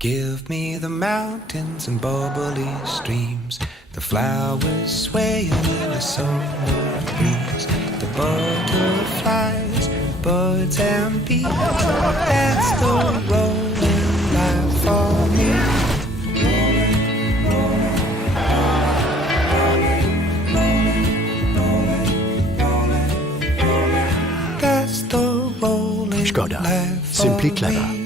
Give me the mountains and bubbly streams, the flowers swaying in a summer breeze, the butterflies, birds and bees. That's the rolling life for me. That's the rolling Skoda. life for Simply clever. me.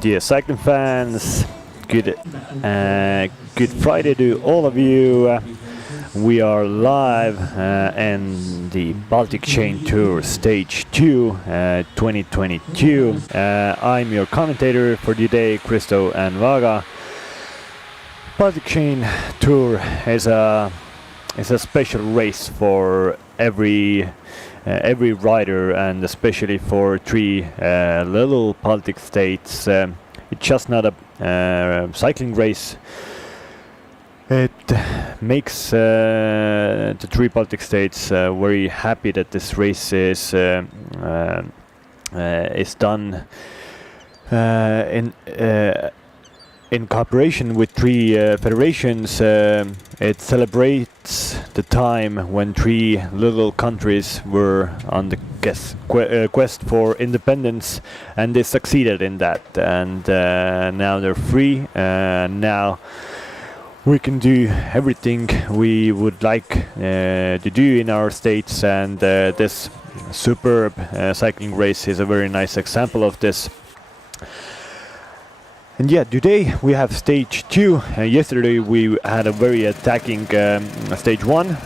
Dear cycling fans, good Friday to all of you. We are live in the Baltic Chain Tour Stage 2 2022. I'm your commentator for today, Christo and Vaga. Baltic Chain Tour is a special race for every rider, and especially for three little Baltic states. It's just not a cycling race. It makes the three Baltic states very happy that this race is done in cooperation with three federations. It celebrates the time when three little countries were on the quest for independence, and they succeeded in that. And now they're free. Now we can do everything we would like to do in our states, and this superb cycling race is a very nice example of this. And yeah, today we have stage 2. Yesterday we had a very attacking stage 1,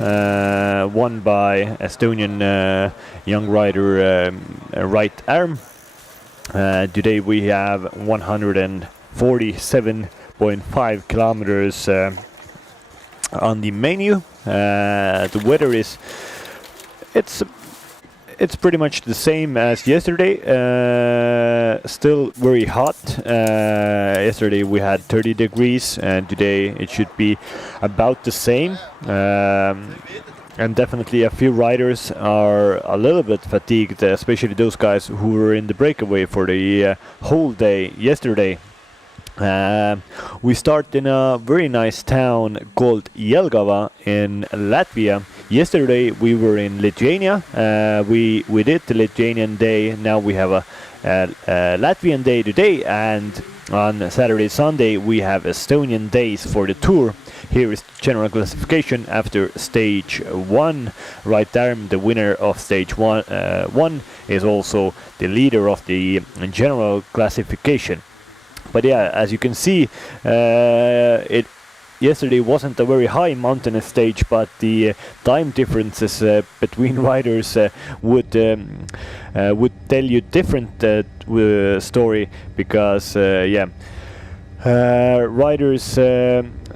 won by Estonian young rider Right Arm. Today we have 147.5 kilometers on the menu. The weather is it's pretty much the same as yesterday, still very hot. Yesterday we had 30 degrees, and today it should be about the same. And definitely a few riders are a little bit fatigued, especially those guys who were in the breakaway for the whole day yesterday. We start in a very nice town called Jelgava in Latvia. Yesterday we were in Lithuania. We did the Lithuanian day. Now we have a Latvian day today, and on Saturday, Sunday we have Estonian days for the tour. Here is the general classification after stage 1. Right Arm, the winner of stage 1, is also the leader of the general classification. But yeah, as you can see, yesterday wasn't a very high mountainous stage, but the time differences between riders would tell you different story, because riders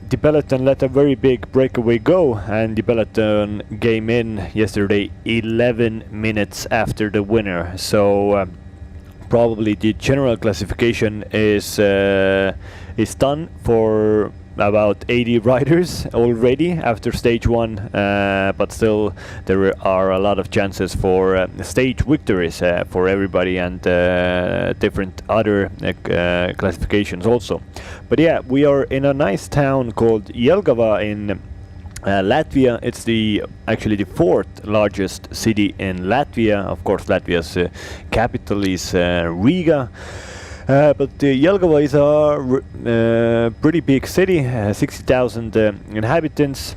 the peloton let a very big breakaway go, and the peloton came in yesterday 11 minutes after the winner. So probably the general classification is done for about 80 riders already after stage one, but still there are a lot of chances for stage victories for everybody, and different other classifications also. But yeah, we are in a nice town called Jelgava in Latvia. It's actually the fourth largest city in Latvia. Of course, Latvia's capital is Riga. But Jelgava is a pretty big city, 60,000 inhabitants,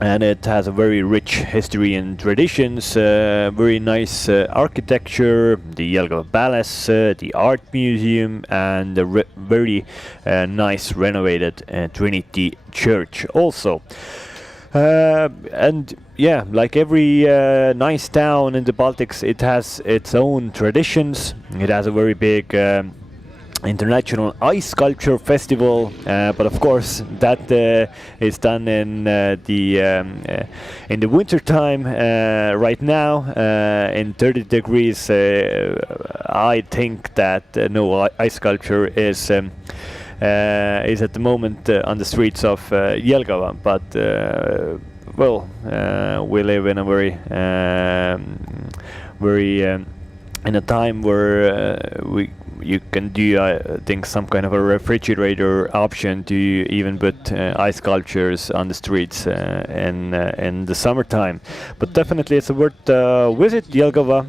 and it has a very rich history and traditions, very nice architecture, the Jelgava Palace, the art museum, and the very nice renovated Trinity Church also. And yeah, like every nice town in the Baltics, it has its own traditions. It has a very big international ice sculpture festival, but of course that is done in the winter time. Right now, in 30 degrees, I think that no ice sculpture is at the moment on the streets of Jelgava, but well, we live in a very in a time where you can do, I think, some kind of a refrigerator option to even put ice sculptures on the streets in the summertime. But definitely it's a worth visit, Jelgava.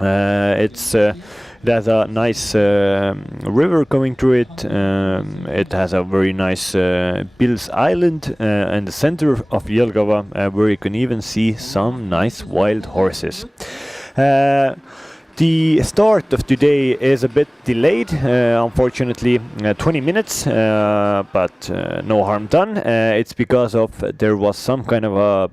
It has a nice river going through it. It has a very nice Pils Island in the center of Jelgava, where you can even see some nice wild horses. The start of today is a bit delayed, unfortunately 20 minutes, but no harm done. It's because of there was some kind of a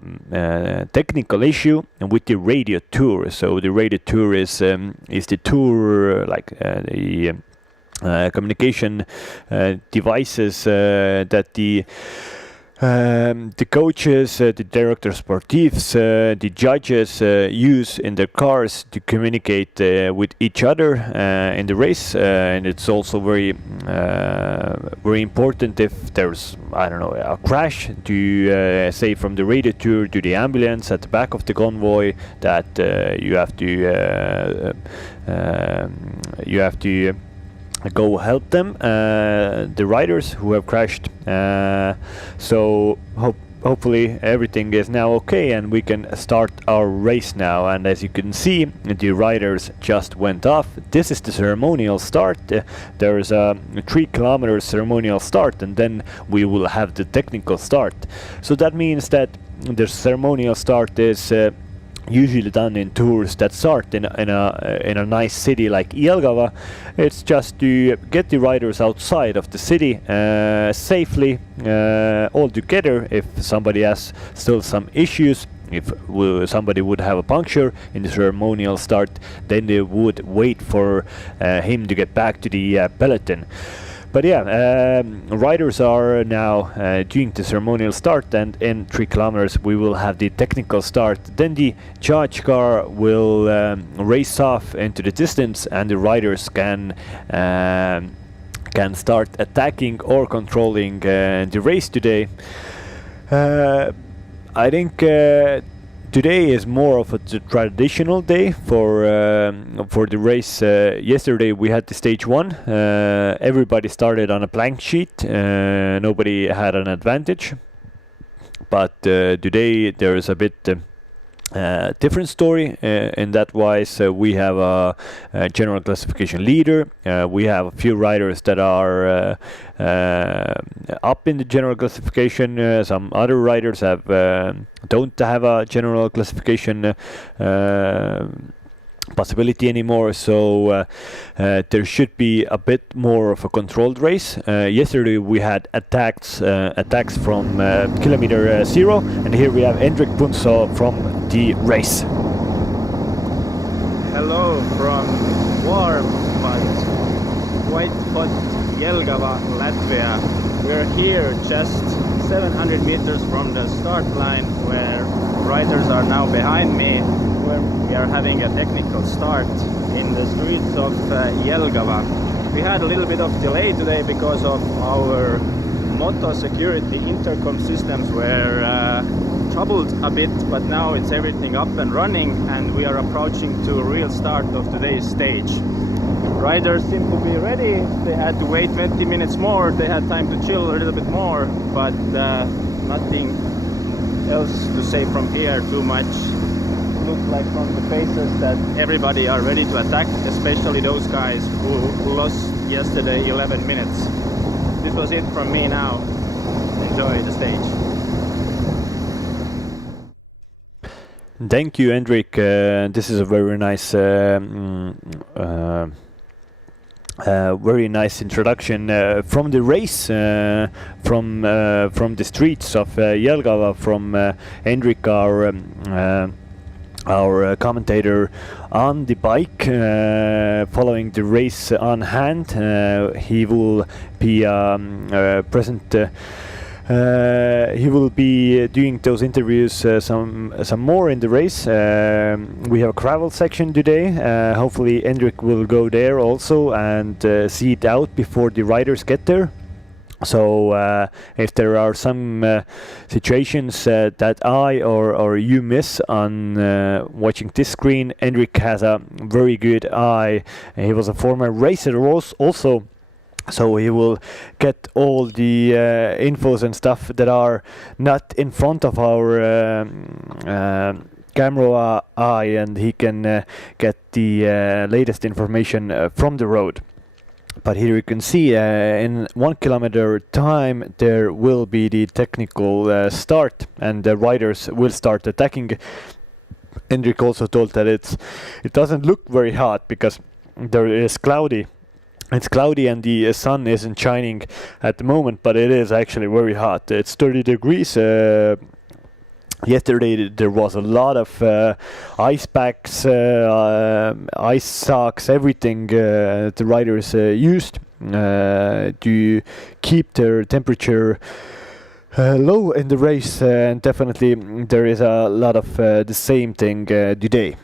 technical issue with the radio tour. So the radio tour is the tour, like the communication devices that the coaches, the directors sportifs, the judges use in their cars to communicate with each other in the race, and it's also very important if there's, I don't know, a crash to say from the radio tour to the ambulance at the back of the convoy that you have to go help them, the riders who have crashed. So hopefully everything is now okay and we can start our race now. And as you can see, the riders just went off. This is the ceremonial start. There is a 3 kilometer ceremonial start, and then we will have the technical start. So that means that the ceremonial start is usually done in tours that start in a nice city like Jelgava. It's just to get the riders outside of the city safely, all together. If somebody has still some issues, if somebody would have a puncture in the ceremonial start, then they would wait for him to get back to the peloton. But yeah, riders are now doing the ceremonial start, and in 3 kilometers we will have the technical start. Then the charge car will race off into the distance, and the riders can start attacking or controlling the race today. I think today is more of a traditional day for the race. Yesterday we had the stage 1. Everybody started on a blank sheet. Nobody had an advantage. But today there is a bit different story in that wise. We have a general classification leader. We have a few riders that are up in the general classification. Some other riders have don't have a general classification possibility anymore, so there should be a bit more of a controlled race. Yesterday we had attacks from kilometer 0, and here we have Hendrik Punso from the race. Hello from warm but quite hot Jelgava, Latvia. We're here just 700 meters from the start line, where riders are now behind me, where we are having a technical start in the streets of Jelgava. We had a little bit of delay today because of our moto security intercom systems were troubled a bit, but now it's everything up and running and we are approaching to a real start of today's stage. Riders seem to be ready. They had to wait 20 minutes more. They had time to chill a little bit more, but nothing else to say from here too much. Looks like from the faces that everybody are ready to attack, especially those guys who lost yesterday 11 minutes. This was it from me now. Enjoy the stage. Thank you, Hendrik. This is a very nice very nice introduction from the race, from the streets of Jelgava, from Hendrik, our commentator on the bike, following the race on hand. He will be present. He will be doing those interviews some more in the race. We have a gravel section today. Hopefully Hendrik will go there also and see it out before the riders get there. So if there are some situations that I or you miss on watching this screen, Hendrik has a very good eye. He was a former racer also. So he will get all the infos and stuff that are not in front of our camera eye, and he can get the latest information from the road. But here you can see in 1 kilometer time there will be the technical start, and the riders will start attacking. Hendrik also told that it doesn't look very hot because there is cloudy. It's cloudy and the sun isn't shining at the moment, but it is actually very hot. It's 30 degrees. Yesterday there was a lot of ice packs, ice socks, everything the riders used to keep their temperature low in the race, and definitely there is a lot of the same thing today.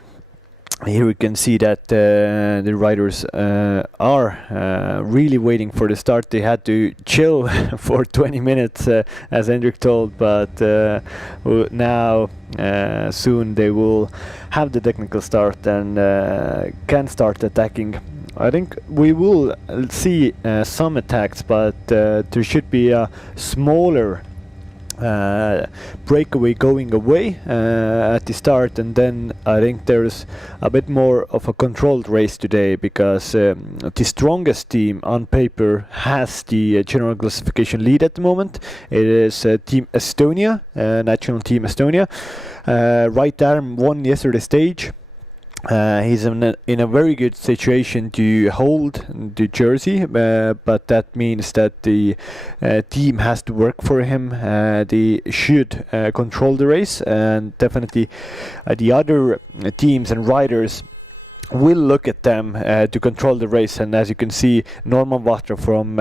Here we can see that the riders are really waiting for the start. They had to chill for 20 minutes, as Hendrik told, but now soon they will have the technical start and can start attacking. I think we will see some attacks, but there should be a smaller breakaway going away at the start, and then I think there's a bit more of a controlled race today, because the strongest team on paper has the general classification lead at the moment. It is Team Estonia, National Team Estonia. Right arm won yesterday's stage. He's in a very good situation to hold the jersey, but that means that the team has to work for him. They should control the race, and definitely the other teams and riders will look at them to control the race. And as you can see, Norman Vatra from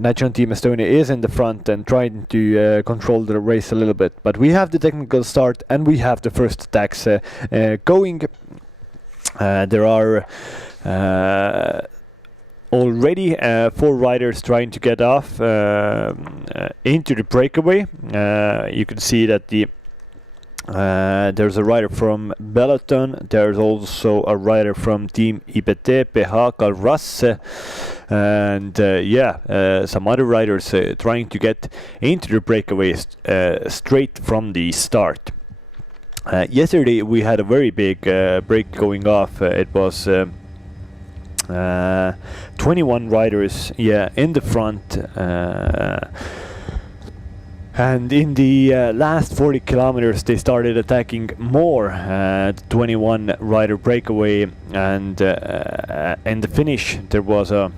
National Team Estonia is in the front and trying to control the race a little bit. But we have the technical start and we have the first attacks going. There are already 4 riders trying to get off into the breakaway. You can see that there's a rider from Peloton. There's also a rider from Team IPT, PH Rasse, and some other riders trying to get into the breakaways straight from the start. Yesterday we had a very big break going off. It was 21 riders in the front. And in the last 40 kilometers they started attacking more, 21 rider breakaway, and in the finish there was a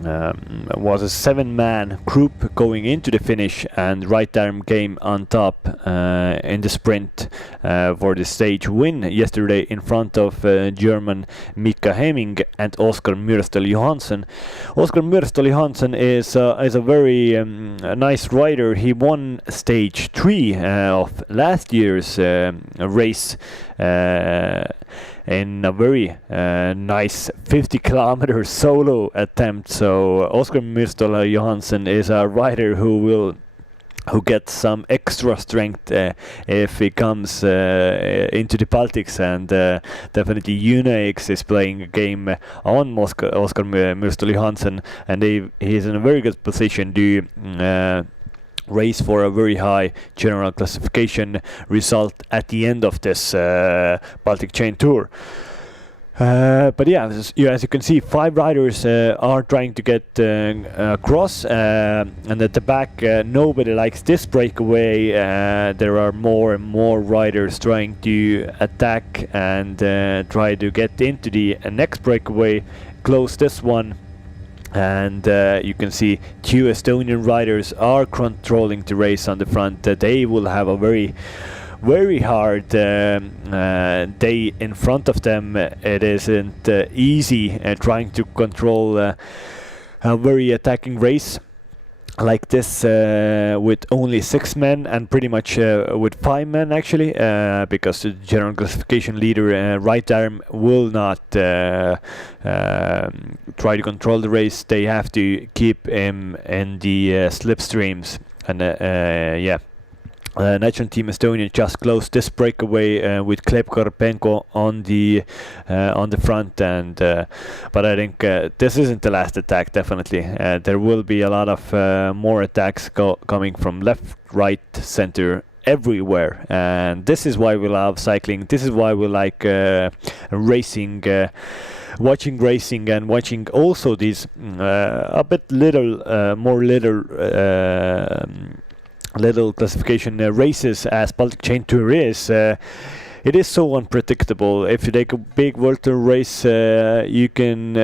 was a 7-man group going into the finish, and Right Arm came on top in the sprint for the stage win yesterday in front of German Mika Hemming and Oskar Myrstel Johansson. Oskar Myrstel Johansson is a very nice rider. He won stage 3 of last year's race in a very nice 50-kilometer solo attempt. So Oskar Myrstel Johansson is a rider who gets some extra strength if he comes into the Baltics, and definitely UNAX is playing a game on Oskar Myrstel Johansson, and he is in a very good position to race for a very high general classification result at the end of this Baltic Chain Tour. But yeah, as you can see, 5 riders are trying to get across, and at the back nobody likes this breakaway. There are more and more riders trying to attack and try to get into the next breakaway, close this one. And you can see 2 Estonian riders are controlling the race on the front. They will have a very hard day in front of them. It isn't easy trying to control a very attacking race like this with only 6 men, and pretty much with 5 men actually, because the general classification leader Right Arm will not try to control the race. They have to keep him in the slipstreams, and yeah. National Team Estonia just closed this breakaway with Gleb Karpenko on the front, and but I think this isn't the last attack. Definitely, there will be a lot of more attacks coming from left, right, center, everywhere, and this is why we love cycling. This is why we like racing. Watching racing and watching also these a bit little classification races as Baltic Chain Tour is. It is so unpredictable. If you take a big World Tour race, you can,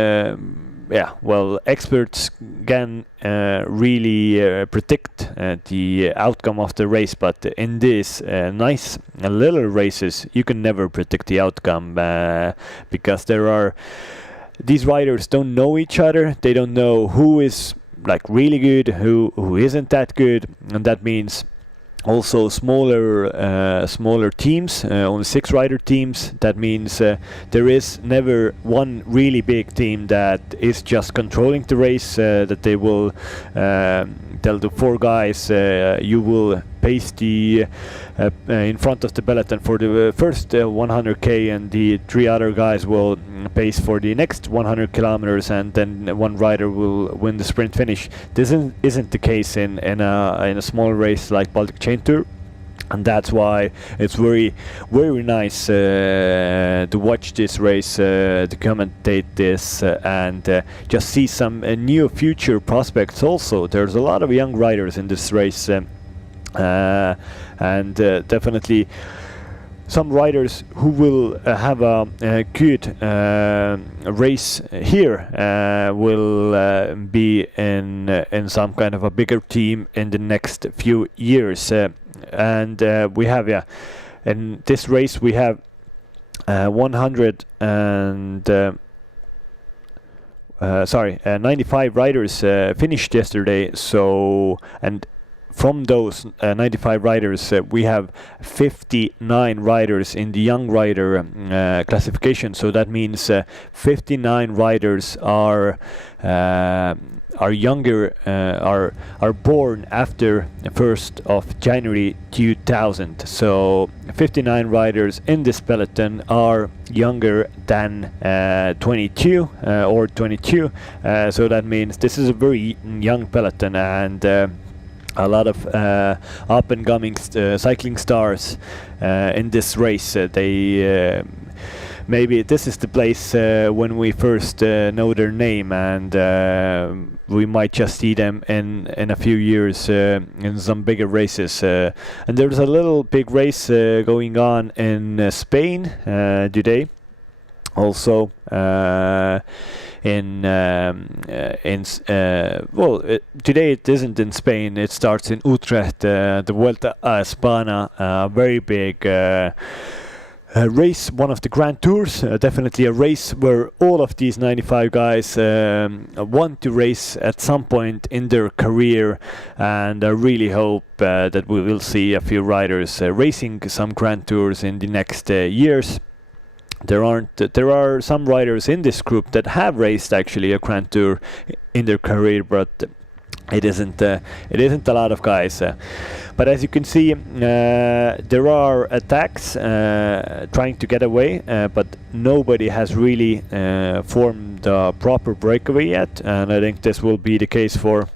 experts can really predict the outcome of the race, but in these nice little races, you can never predict the outcome because these riders don't know each other. They don't know who is like really good, who isn't that good, and that means also smaller teams, only 6 rider teams. That means there is never one really big team that is just controlling the race, that they will tell the 4 guys you will pace the in front of the peloton for the first 100k, and the 3 other guys will pace for the next 100 kilometers, and then 1 rider will win the sprint finish. This isn't the case in a small race like Baltic Chain Tour. And that's why it's very nice to watch this race, to commentate this, and just see some new future prospects also. There's a lot of young riders in this race, and definitely some riders who will have a good race here will be in some kind of a bigger team in the next few years. And we have, in this race we have 95 riders finished yesterday. So, and from those 95 riders, we have 59 riders in the young rider classification. So that means 59 riders are younger, are born after the 1st of January 2000. So 59 riders in this peloton are younger than 22 or 22. So that means this is a very young peloton, and a lot of up and coming cycling stars in this race. They maybe this is the place when we first know their name, and we might just see them in a few years in some bigger races. And there's a little big race going on in Spain today. Also today it isn't in Spain. It starts in Utrecht, the Vuelta a España, very big race, one of the Grand Tours, definitely a race where all of these 95 guys want to race at some point in their career, and I really hope that we will see a few riders racing some Grand Tours in the next years. There are some riders in this group that have raced actually a Grand Tour in their career, but it isn't a lot of guys. But as you can see, there are attacks trying to get away, but nobody has really formed a proper breakaway yet, and I think this will be the case for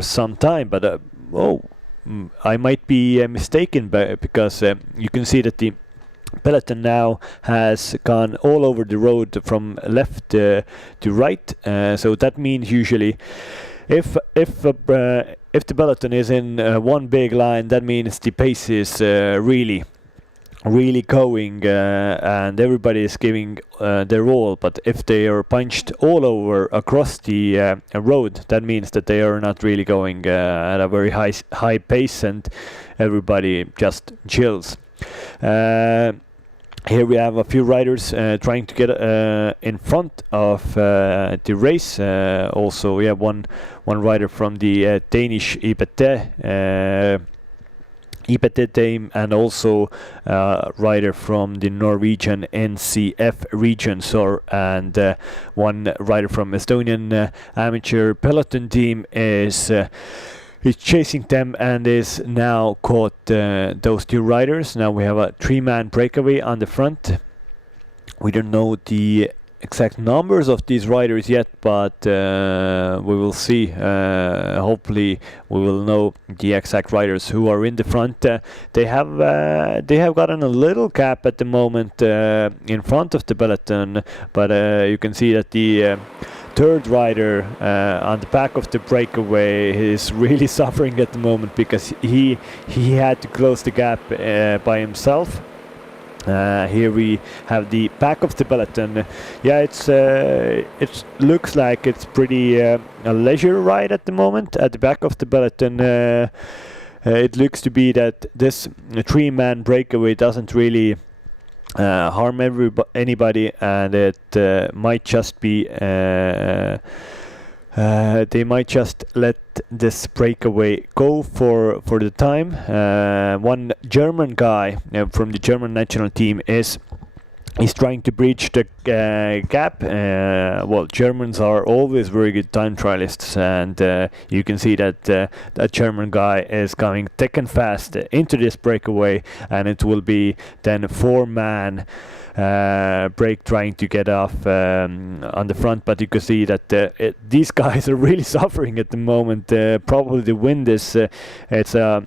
some time. But I might be mistaken, because you can see that the peloton now has gone all over the road from left to right. So that means usually, if the peloton is in one big line, that means the pace is really going, and everybody is giving their all. But if they are punched all over across the road, that means that they are not really going at a very high pace, and everybody just chills. Here we have a few riders trying to get in front of the race. Also, we have one rider from the Danish IPT team, and also a rider from the Norwegian NCF region, and one rider from Estonian amateur peloton team is chasing them and is now caught those two riders. Now we have a 3-man breakaway on the front. We don't know the exact numbers of these riders yet, but we will see. Hopefully we will know the exact riders who are in the front. They have gotten a little gap at the moment in front of the peloton, but you can see that the third rider on the back of the breakaway is really suffering at the moment, because he had to close the gap by himself. Here we have the back of the peloton. Yeah, it looks like it's pretty a leisure ride at the moment at the back of the peloton. It looks to be that this 3-man breakaway doesn't really harm anybody, and it might just be they might just let this breakaway go for the time. One German guy from the German national team is trying to breach the gap. Germans are always very good time trialists, and you can see that that German guy is going thick and fast into this breakaway, and it will be then a 4-man break trying to get off on the front. But you can see that these guys are really suffering at the moment. Probably the wind is it's a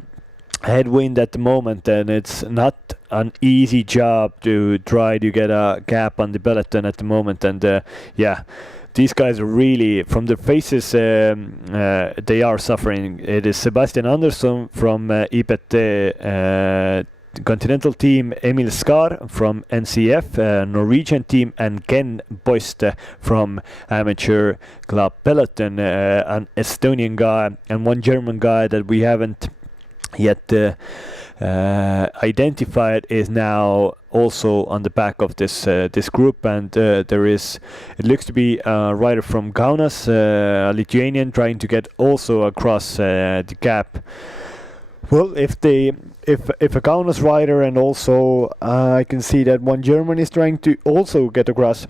headwind at the moment, and it's not an easy job to try to get a gap on the peloton at the moment. And these guys are really, from their faces, they are suffering. It is Sebastian Andersson from IPT Continental team, Emil Skar from NCF Norwegian team, and Ken Boyste from Amateur Club Peloton, an Estonian guy, and one German guy that we haven't yet identified is now also on the back of this group. And it looks to be a rider from Kaunas, a Lithuanian, trying to get also across the gap. Well, if a Kaunas rider, and also I can see that one German is trying to also get across.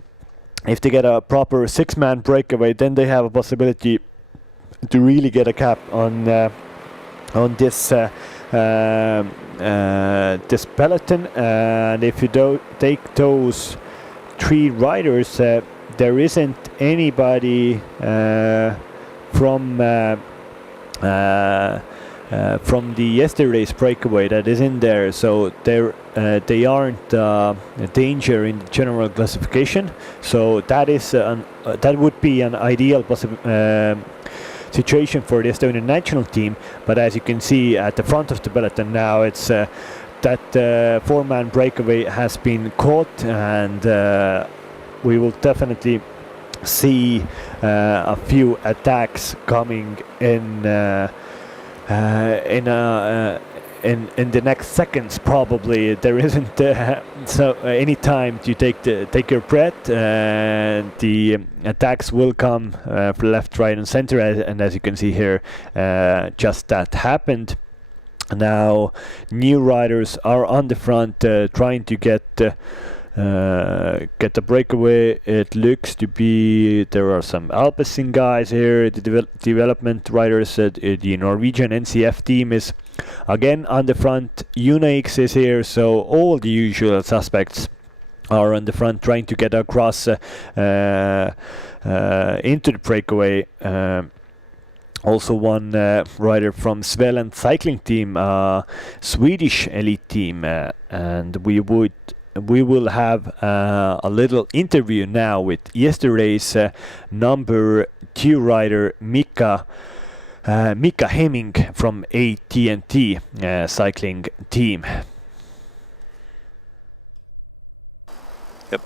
If they get a proper 6-man breakaway, then they have a possibility to really get a cap on this this peloton. And if you don't take those 3 riders, there isn't anybody from the yesterday's breakaway that is in there, so they aren't a danger in the general classification. So that is that would be an ideal situation for the Estonian national team. But as you can see at the front of the peloton now, it's that four-man breakaway has been caught, and we will definitely see a few attacks coming in in the next seconds. Probably there isn't so any time to take your breath. The attacks will come from left, right, and center, and as you can see here, just that happened. Now new riders are on the front, trying to get the breakaway. It looks to be there are some Alpecin guys here, the development riders. The Norwegian NCF team is again on the front. Unix is here, so all the usual suspects are on the front trying to get across into the breakaway. Also one rider from Svealand cycling team, Swedish elite team, and we will have a little interview now with yesterday's number 2 rider Mika Hemming from AT&T cycling team. Yep.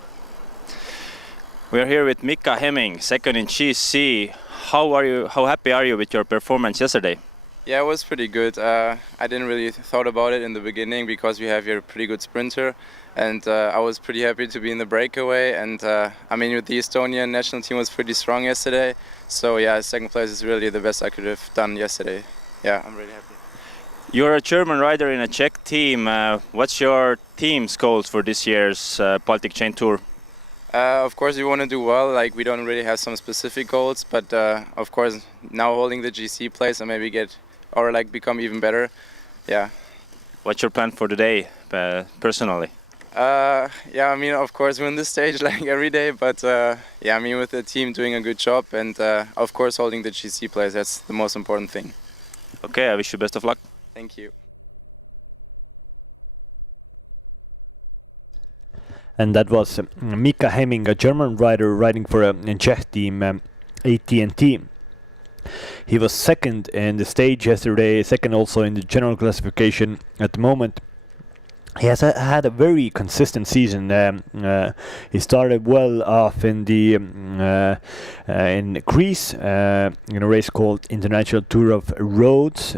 We are here with Mika Hemming, second in GC. How happy are you with your performance yesterday? Yeah, it was pretty good. I didn't really thought about it in the beginning because we have here a pretty good sprinter, and I was pretty happy to be in the breakaway. And I mean, with the Estonian national team was pretty strong yesterday. So yeah, second place is really the best I could have done yesterday. Yeah, I'm really happy. You're a German rider in a Czech team. What's your team's goals for this year's Baltic Chain Tour? Of course, we want to do well. Like, we don't really have some specific goals, but of course, now holding the GC place and maybe become even better. Yeah. What's your plan for today, personally? Yeah, I mean, of course, win this stage like every day, but yeah, I mean, with the team doing a good job and of course holding the GC place, that's the most important thing. Okay, I wish you best of luck. Thank you. And that was Mika Hemming, a German rider riding for a Czech team, AT&T. He was second in the stage yesterday, second also in the general classification at the moment. He has had a very consistent season. He started well off in the in Greece in a race called International Tour of Roads.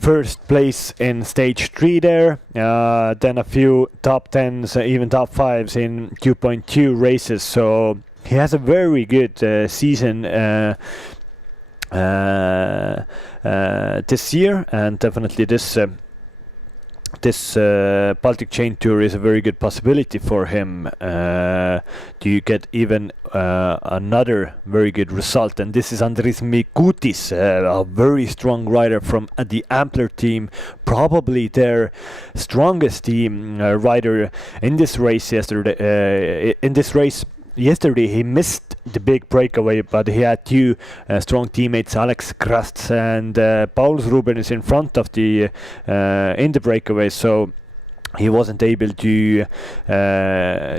First place in stage 3 there, then a few top 10s, even top 5s in 2.2 races. So he has a very good season this year, and definitely this Baltic Chain Tour is a very good possibility for him to get even another very good result. And this is Andris Mikutis, a very strong rider from the Ampler team, probably their strongest team rider in this race yesterday. Yesterday he missed the big breakaway, but he had two strong teammates, Alex Krasts and Paulus Rubens, in front of the in the breakaway, so he wasn't able to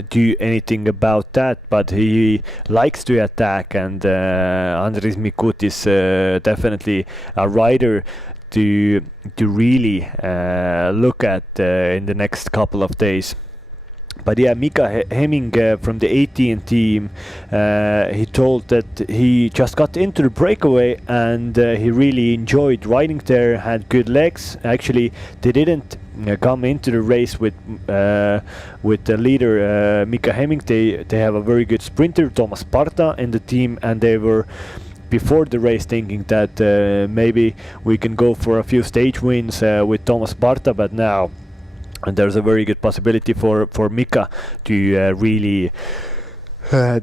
do anything about that. But he likes to attack, and Andris Mikutis definitely a rider to really look at in the next couple of days. But yeah, Mika Hemming from the AT&T team, he told that he just got into the breakaway and he really enjoyed riding there, had good legs. Actually, they didn't come into the race with the leader Mika Hemming. They have a very good sprinter, Thomas Parta, in the team, and they were before the race thinking that maybe we can go for a few stage wins with Thomas Parta, but now and there's a very good possibility for Mika to really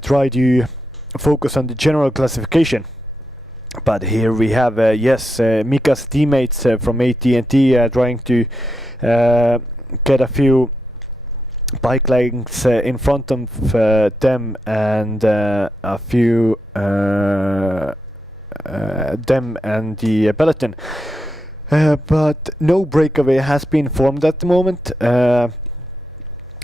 try to focus on the general classification. But here we have Mika's teammates from AT&T trying to get a few bike lengths in front of them, and a few them and the peloton. But no breakaway has been formed at the moment.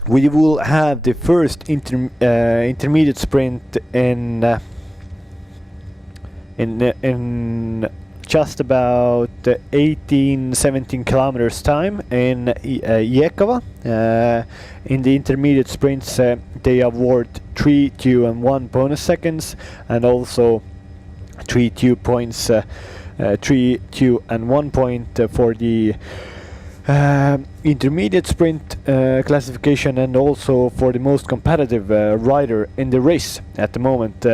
We will have the first intermediate sprint in just about 18-17 kilometers time in Jelgava. In the intermediate sprints, they award 3, 2 and 1 bonus seconds, and also 3, 2 points, 3, 2 and 1 point for the intermediate sprint classification, and also for the most competitive rider in the race at the moment.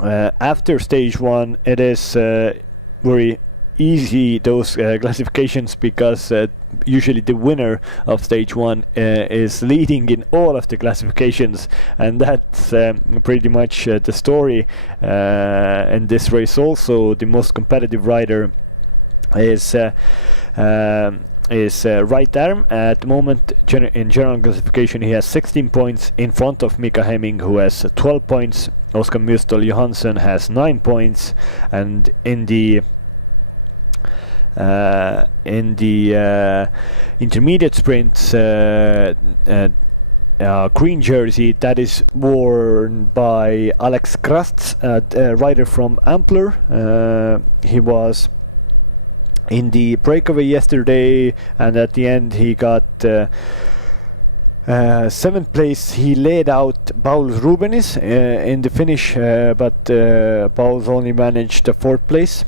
After stage 1, it is very easy, those classifications, because usually the winner of stage 1 is leading in all of the classifications, and that's pretty much the story in this race. Also, the most competitive rider is right arm. At the moment, in general classification, he has 16 points in front of Mika Hemming, who has 12 points. Oskar Mustol Johansson has 9 points, and in the intermediate sprints, green jersey that is worn by Alex Krasts, a rider from Ampler. He was in the breakaway yesterday, and at the end he got 7th place. He laid out Paulus Rubenis in the finish, but Paulus only managed the 4th place.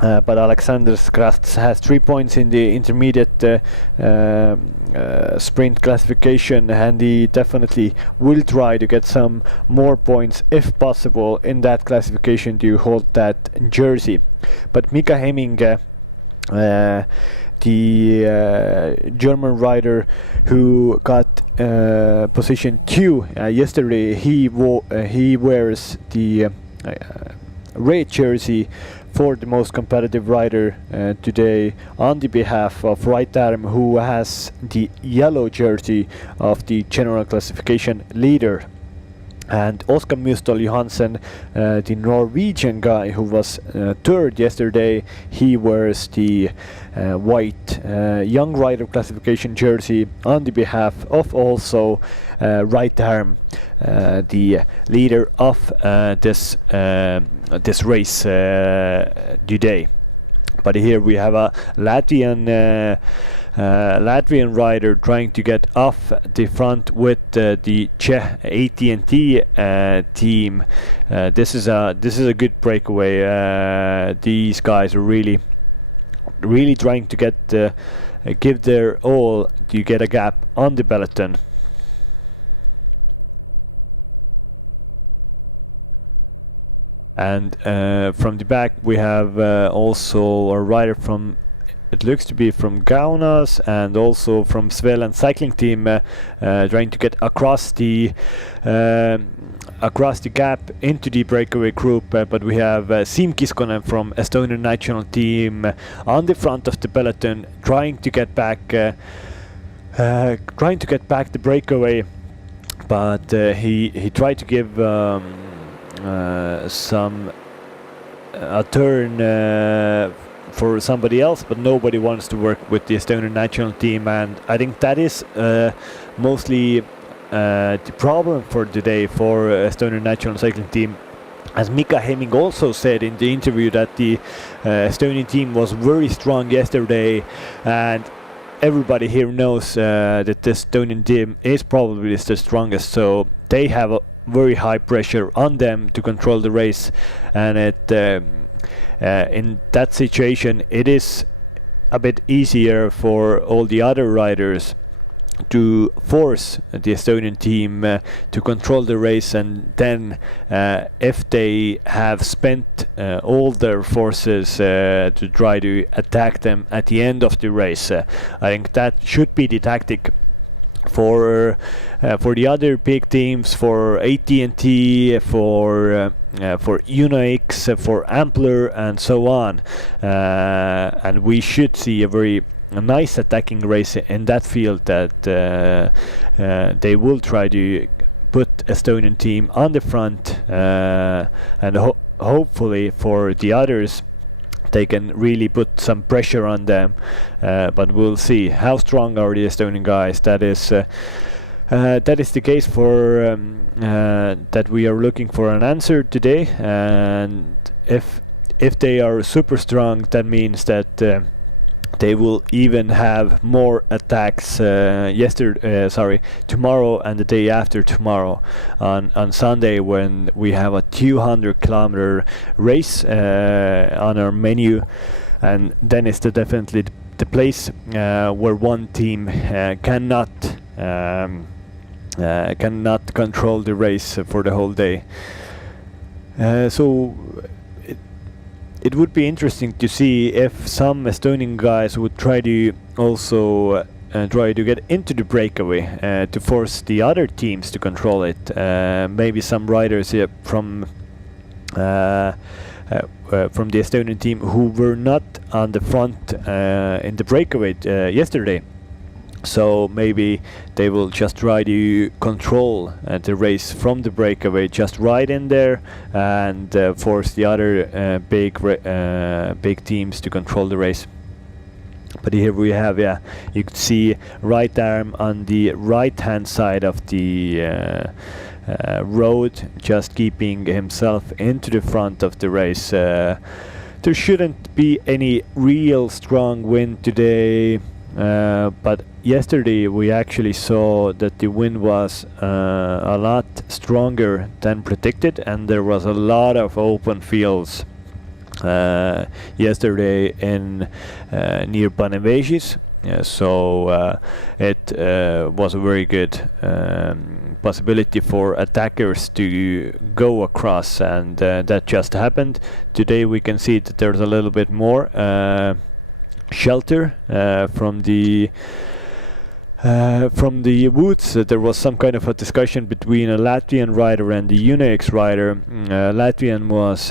But Alexander Krasts has 3 points in the intermediate sprint classification, and he definitely will try to get some more points if possible in that classification to hold that jersey. But Mika Hemming, the German rider who got position 2 yesterday, he wears the red jersey for the most competitive rider today on the behalf of Right Arm, who has the yellow jersey of the general classification leader. And Oskar Mustol Johansson, the Norwegian guy who was 3rd yesterday, he wears the white young rider classification jersey on the behalf of also Right Arm, the leader of this race today. But here we have a Latvian rider trying to get off the front with the Czech AT&T team. This is a good breakaway. These guys are really trying to give their all to get a gap on the peloton. And from the back we have also a rider from, it looks to be from Kaunas, and also from Svealand cycling team, trying to get across the gap into the breakaway group. But we have Siim Kiskonen from Estonian national team on the front of the peloton, trying to get back the breakaway. But he tried to give a turn for somebody else, but nobody wants to work with the Estonian national team, and I think that is mostly the problem for today for Estonian national cycling team. As Mika Hemming also said in the interview, that the Estonian team was very strong yesterday, and everybody here knows that the Estonian team is probably the strongest, so they have a very high pressure on them to control the race, and in that situation it is a bit easier for all the other riders to force the Estonian team to control the race, and then if they have spent all their forces to try to attack them at the end of the race. I think that should be the tactic for the other big teams, for AT&T, for UNOX, for Ampler, and so on. And we should see a nice attacking race in that field, that they will try to put Estonian team on the front, and hopefully for the others they can really put some pressure on them, but we'll see how strong are the Estonian guys. That is the case for that we are looking for an answer today, and if if they are super strong, that means that they will even have more attacks tomorrow and the day after tomorrow on Sunday, when we have a 200-kilometer race on our menu, and then it's definitely the place where one team cannot control the race for the whole day. So it would be interesting to see if some Estonian guys would try to also try to get into the breakaway to force the other teams to control it. Maybe some riders from the Estonian team who were not on the front in the breakaway yesterday. So maybe they will just try to control the race from the breakaway, just ride in there and force the other big teams to control the race. But here we have, you can see right arm on the right hand side of the road, just keeping himself into the front of the race. There shouldn't be any real strong wind today. But yesterday we actually saw that the wind was a lot stronger than predicted, and there was a lot of open fields yesterday in near Panevėžys. So it was a very good possibility for attackers to go across, and that just happened. Today we can see that there's a little bit more shelter from the woods. There was some kind of a discussion between a Latvian rider and the UNEX rider. Latvian was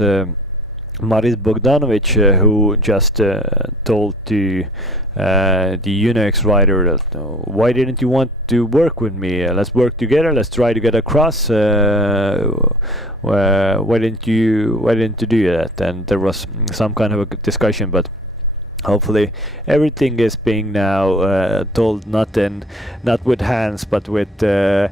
Maris Bogdanovic, who just told to the UNEX rider that, why didn't you want to work with me? Let's work together. Let's try to get across. Why didn't you do that? And there was some kind of a discussion, but hopefully everything is being now told not with hands, but with their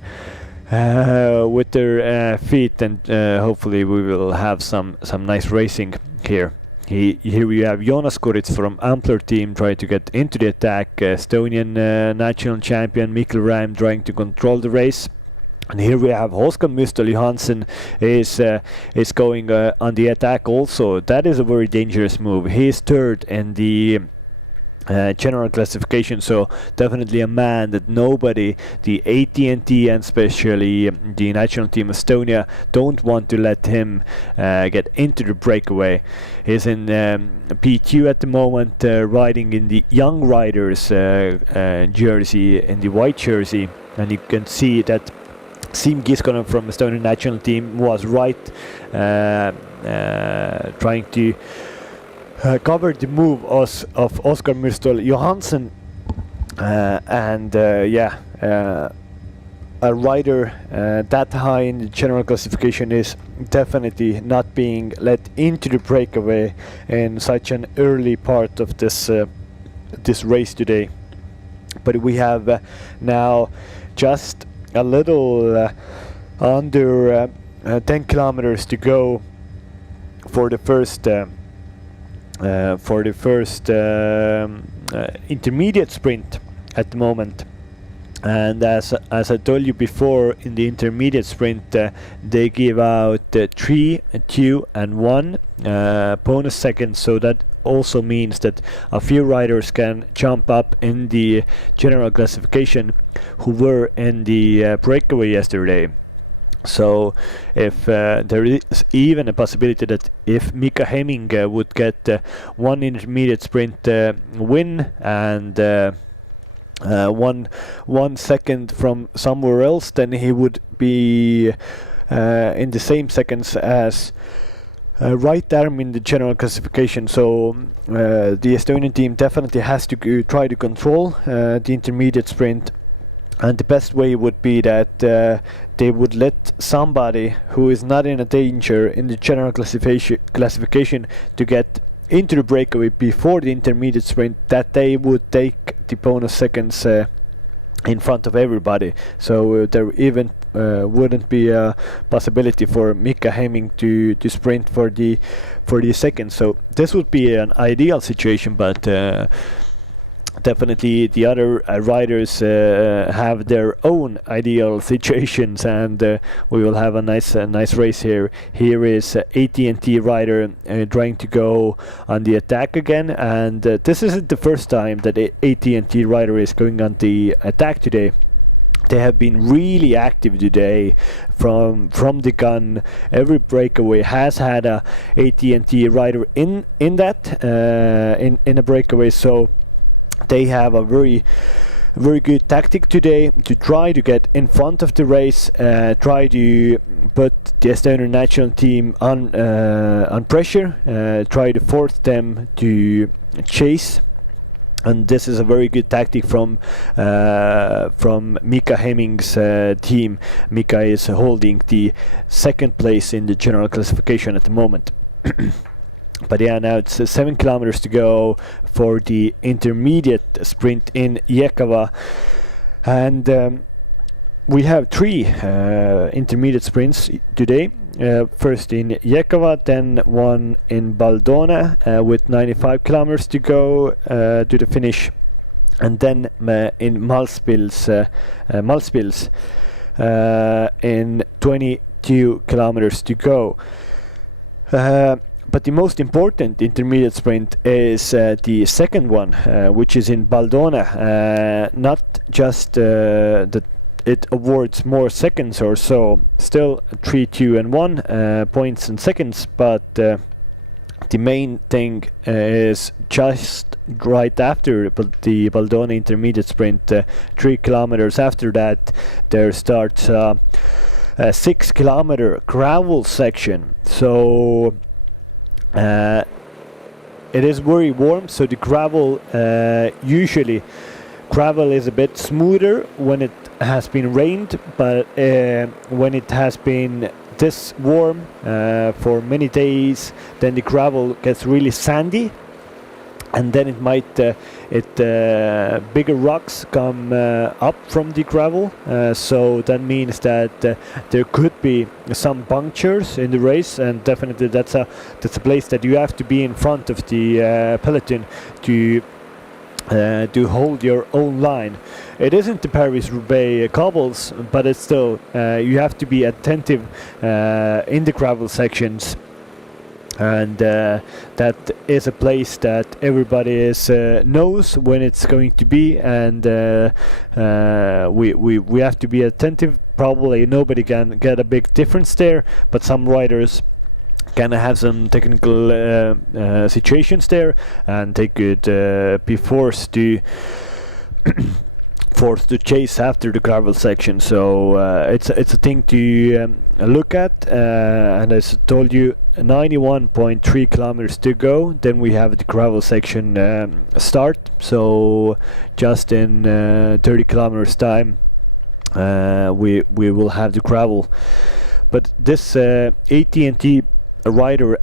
feet, and hopefully we will have some nice racing here. Here we have Jonas Kuritz from Ampler team trying to get into the attack. Estonian national champion Mikkel Räim trying to control the race. And here we have Oskar Müstel Johansson is going on the attack also. That is a very dangerous move. He is third in the general classification, so definitely a man that nobody, the AT&T and especially the national team Estonia, don't want to let him get into the breakaway. He's in P2 at the moment, riding in the young riders jersey, in the white jersey, and you can see that Siim Kiskonen from Estonian national team was right, trying to cover the move of Oskar Müstel Johansson, and a rider that high in the general classification is definitely not being let into the breakaway in such an early part of this race today. But we have now just a little under 10 kilometers to go for the first intermediate sprint at the moment. And as I told you before, in the intermediate sprint they give out 3, 2 and 1 bonus seconds, so that also means that a few riders can jump up in the general classification who were in the breakaway yesterday. So if there is even a possibility that if Mika Hemming would get one intermediate sprint win and 1 second from somewhere else, then he would be in the same seconds as right arm in the general classification. So the Estonian team definitely has to try to control the intermediate sprint, and the best way would be that they would let somebody who is not in a danger in the general classification to get into the breakaway before the intermediate sprint, that they would take the bonus seconds in front of everybody. So there even wouldn't be a possibility for Mika Hemming to sprint for the second. So this would be an ideal situation, but definitely the other riders have their own ideal situations, and we will have a nice race here. Here is AT&T rider trying to go on the attack again, and this isn't the first time that AT&T rider is going on the attack today. They have been really active today from the gun. Every breakaway has had a AT&T rider in that in a breakaway, so they have a very good tactic today to try to get in front of the race, try to put the Estonian national team on pressure, try to force them to chase. And this is a very good tactic from Mika Hemming's team. Mika is holding the second place in the general classification at the moment. But yeah, now it's 7 kilometers to go for the intermediate sprint in Jelgava. And we have 3 intermediate sprints today. First in Jelgava, then one in Baldona with 95 kilometers to go to the finish. And then in Malspils in 22 kilometers to go. But the most important intermediate sprint is the second one, which is in Baldona. Not just that it awards more seconds or so, still 3, 2 and 1 points and seconds, but the main thing is just right after the Baldona intermediate sprint, 3 kilometers after that, there starts a 6 kilometer gravel section. So it is very warm, so the gravel gravel is a bit smoother when it has been rained, but when it has been this warm for many days, then the gravel gets really sandy, and then it might bigger rocks come up from the gravel, so that means that there could be some punctures in the race, and definitely that's a place that you have to be in front of the peloton to hold your own line. It isn't the Paris-Roubaix cobbles, but it's still you have to be attentive in the gravel sections, and that is a place that everybody knows when it's going to be, and we have to be attentive. Probably nobody can get a big difference there, but some riders can have some technical situations there, and they could be forced to chase after the gravel section. So it's a thing to look at, and as I told you, 91.3 kilometers to go, then we have the gravel section start, so just in 30 kilometers time we will have the gravel. But this AT&T rider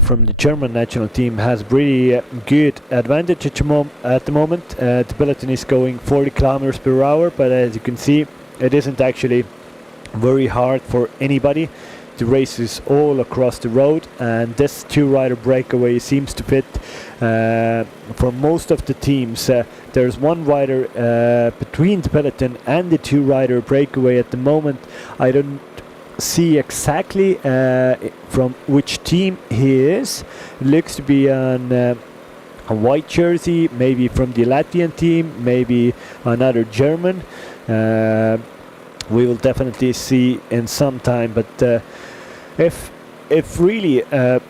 from the German national team has pretty good advantage at the moment. The peloton is going 40 kilometers per hour, but as you can see, it isn't actually very hard for anybody. The race is all across the road, and this 2-rider breakaway seems to fit for most of the teams. There's one rider between the peloton and the 2-rider breakaway at the moment. I don't see exactly from which team he is. Looks to be on a white jersey, maybe from the Latvian team, maybe another German. We will definitely see in some time, but if really a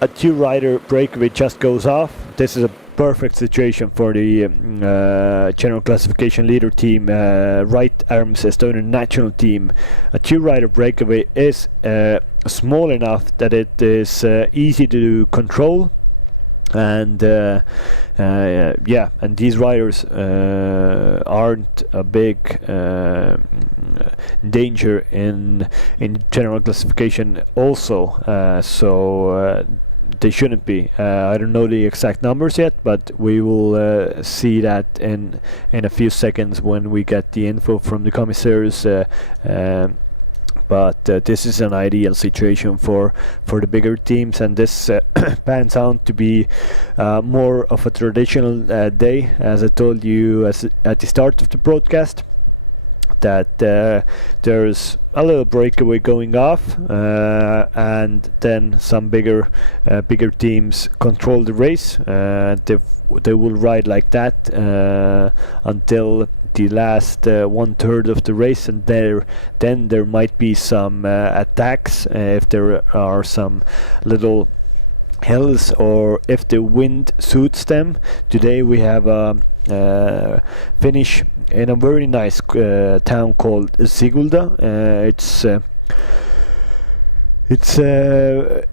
2-rider breakaway just goes off, this is a perfect situation for the general classification leader team, right arms Estonian national team. A 2-rider breakaway is small enough that it is easy to control, and and these riders aren't a big danger in general classification also, so they shouldn't be. I don't know the exact numbers yet, but we will see that in a few seconds when we get the info from the commissaires But this is an ideal situation for the bigger teams, and this pans out to be more of a traditional day, as I told you at the start of the broadcast, that there's a little breakaway going off, and then some bigger teams control the race. They will ride like that until the last 1/3 of the race, and then there might be some attacks if there are some little hills or if the wind suits them. Today we have a finish in a very nice town called Sigulda. It's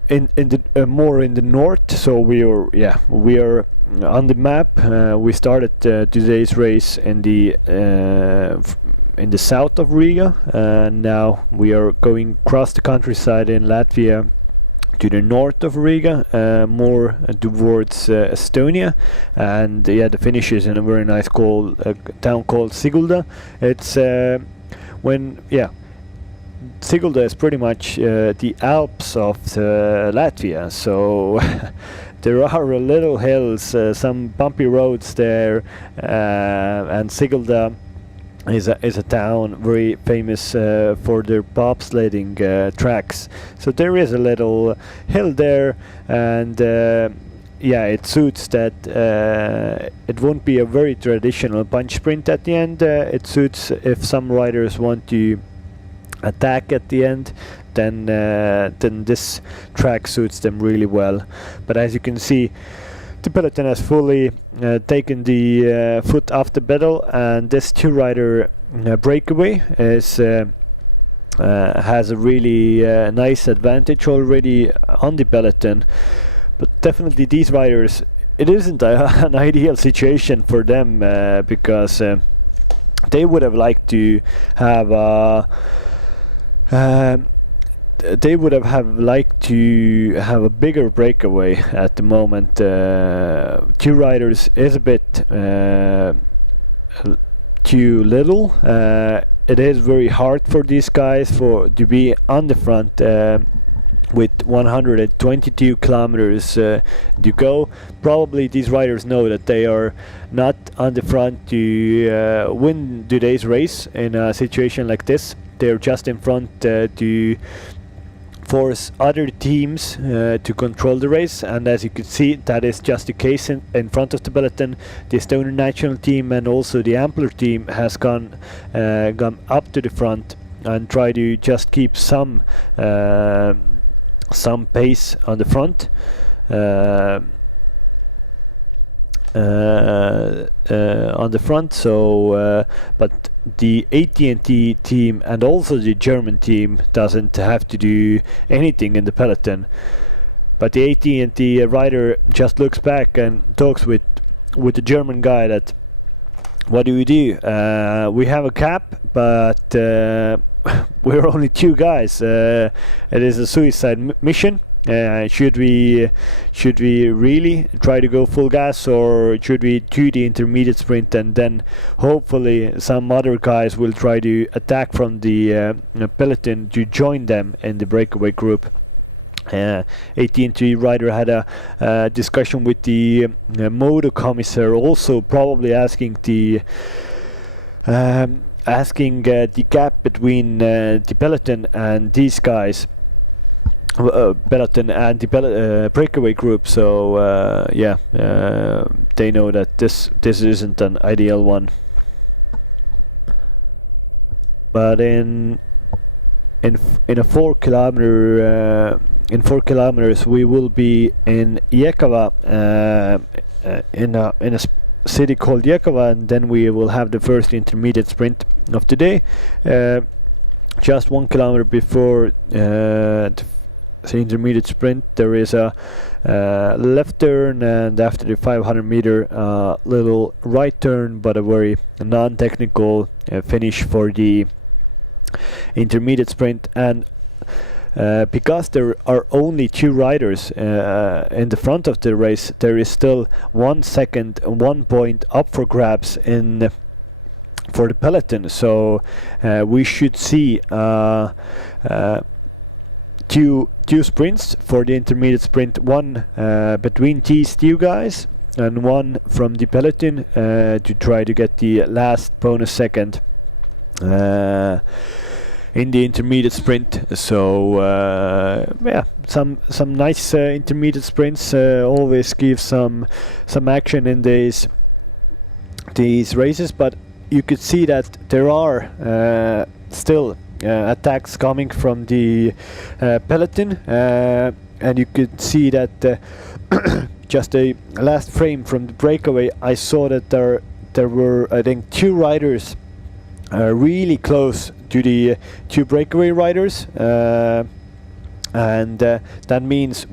in the more in the north, so we are on the map. We started today's race in the south of Riga, and now we are going across the countryside in Latvia to the north of Riga, more towards Estonia, and the finish is in a very nice town called Sigulda. It's Sigulda is pretty much the Alps of Latvia, so there are little hills, some bumpy roads there, and Sigulda is a town very famous for their bobsledding tracks. So there is a little hill there, and it suits that it won't be a very traditional bunch sprint at the end. It suits if some riders want to attack at the end, then this track suits them really well. But as you can see, the peloton has fully taken the foot off the pedal, and this two-rider breakaway has a really nice advantage already on the peloton. But definitely these riders, it isn't an ideal situation for them because they would have liked to have they would have liked to have a bigger breakaway at the moment. Two riders is a bit too little. It is very hard for these guys to be on the front with 122 kilometers to go. Probably these riders know that they are not on the front to win today's race in a situation like this. They're just in front to force other teams to control the race, and as you can see, that is just the case in front of the peloton. The Estonian national team and also the Ampler team has gone up to the front and try to just keep some pace on the front. But the AT&T team and also the German team doesn't have to do anything in the peloton. But the AT&T rider just looks back and talks with the German guy that, what do we do? We have a cap, but we're only two guys. It is a suicide mission. Should we really try to go full gas, or should we do the intermediate sprint and then hopefully some other guys will try to attack from the peloton to join them in the breakaway group? AT&T rider had a discussion with the moto commissar, also probably asking the gap between the peloton and these guys. Peloton and the breakaway group, so they know that this isn't an ideal one. But in 4 kilometers we will be in Jelgava, in a city called Jelgava, and then we will have the first intermediate sprint of today. Just 1 kilometer before the intermediate sprint, there is a left turn, and after the 500 meter little right turn, but a very non-technical finish for the intermediate sprint. And because there are only two riders in the front of the race, there is still 1 second, 1 point up for grabs in for the peloton. So we should see two sprints for the intermediate sprint, one between these two guys and one from the peloton to try to get the last bonus second in the intermediate sprint. So yeah, some nice intermediate sprints always give some action in these races, but you could see that there are still attacks coming from the peloton, and you could see that just a last frame from the breakaway, I saw that there were, I think, two riders really close to the two breakaway riders, and that means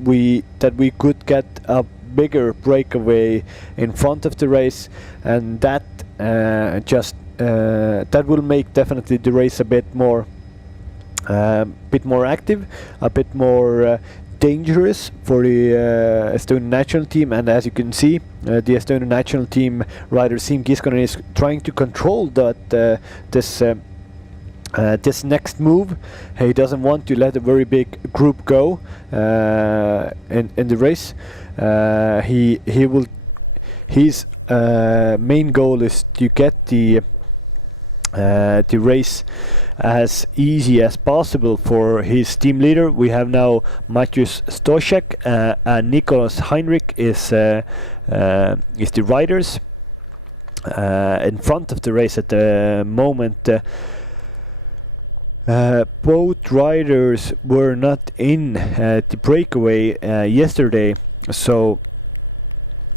that we could get a bigger breakaway in front of the race, and that that will make definitely the race a bit more active, a bit more dangerous for the Estonian national team. And as you can see, the Estonian national team rider Siim Kiskonen is trying to control that this next move. He doesn't want to let a very big group go in the race. His main goal is to get the race as easy as possible for his team leader. We have now Maciej Stoszek and Nicolas Heinrich is the riders in front of the race at the moment. Both riders were not in the breakaway yesterday, so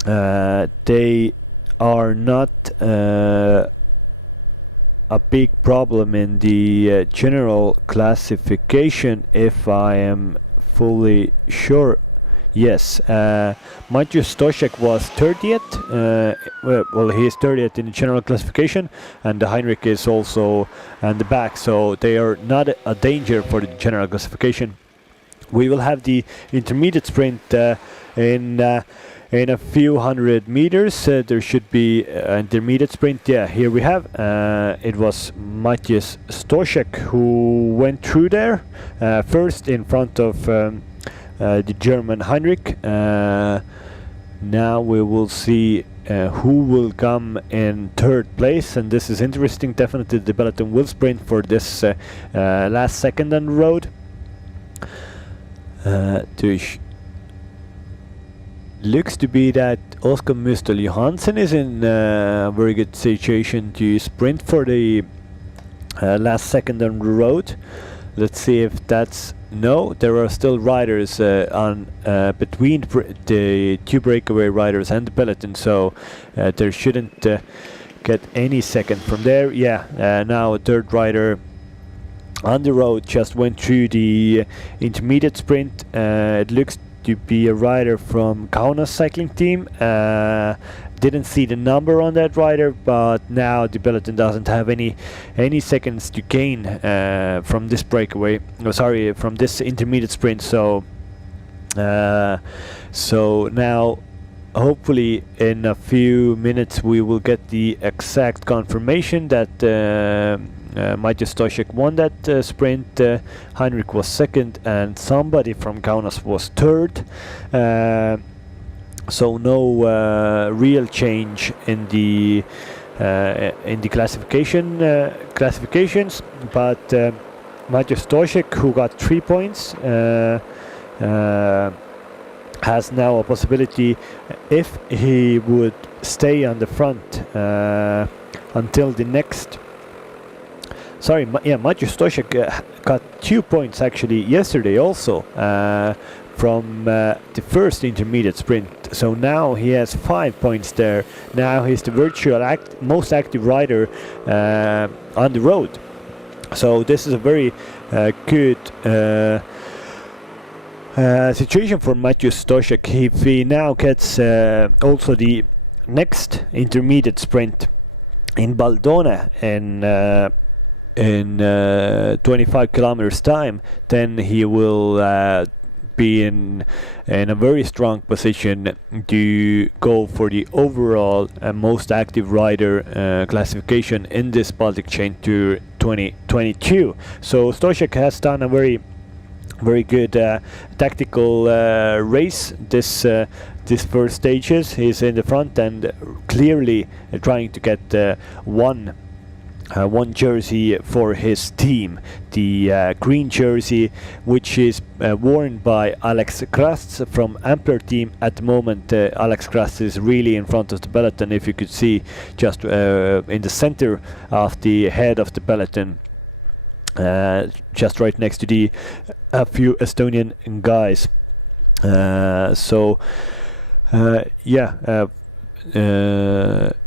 they are not a big problem in the general classification, if I am fully sure. Yes, Maciej Stoszek was 30th. Well, he is 30th in the general classification, and Heinrich is also in the back, so they are not a danger for the general classification. We will have the intermediate sprint in a few hundred meters. There should be an intermediate sprint. Yeah, here we have. It was Maciej Stoszek who went through there first in front of the German Heinrich. Now we will see who will come in third place, and this is interesting. Definitely the peloton will sprint for this last second on the road. Looks to be that Oscar Müstel Johansen is in a very good situation to sprint for the last second on the road. Let's see if that's... No, there are still riders on between the two breakaway riders and the peloton, so there shouldn't get any second from there. Yeah, now a third rider on the road just went through the intermediate sprint. It looks to be a rider from Kaunas cycling team. Didn't see the number on that rider, but now the peloton doesn't have any seconds to gain from this breakaway. Oh, sorry, from this intermediate sprint. So now hopefully in a few minutes we will get the exact confirmation that Maciej Stoszek won that sprint. Heinrich was second, and somebody from Kaunas was third. So no real change in the classifications, but Maciej Stoszek, who got 3 points, has now a possibility, if he would stay on the front until the next. Sorry, Maciej Stoszek got 2 points actually yesterday also from the first intermediate sprint. So now he has 5 points there. Now he's the virtual most active rider on the road. So this is a very good situation for Maciej Stoszek. If he now gets also the next intermediate sprint in Baldone in 25 kilometers time, then he will be in a very strong position to go for the overall most active rider classification in this Baltic Chain Tour 2022. So Stoshek has done a very good tactical race this first stages. He's in the front and clearly trying to get one jersey for his team, the green jersey, which is worn by Alex Krast from Ampler team. At the moment, Alex Krast is really in front of the peloton, if you could see, just in the center of the head of the peloton, just right next to a few Estonian guys.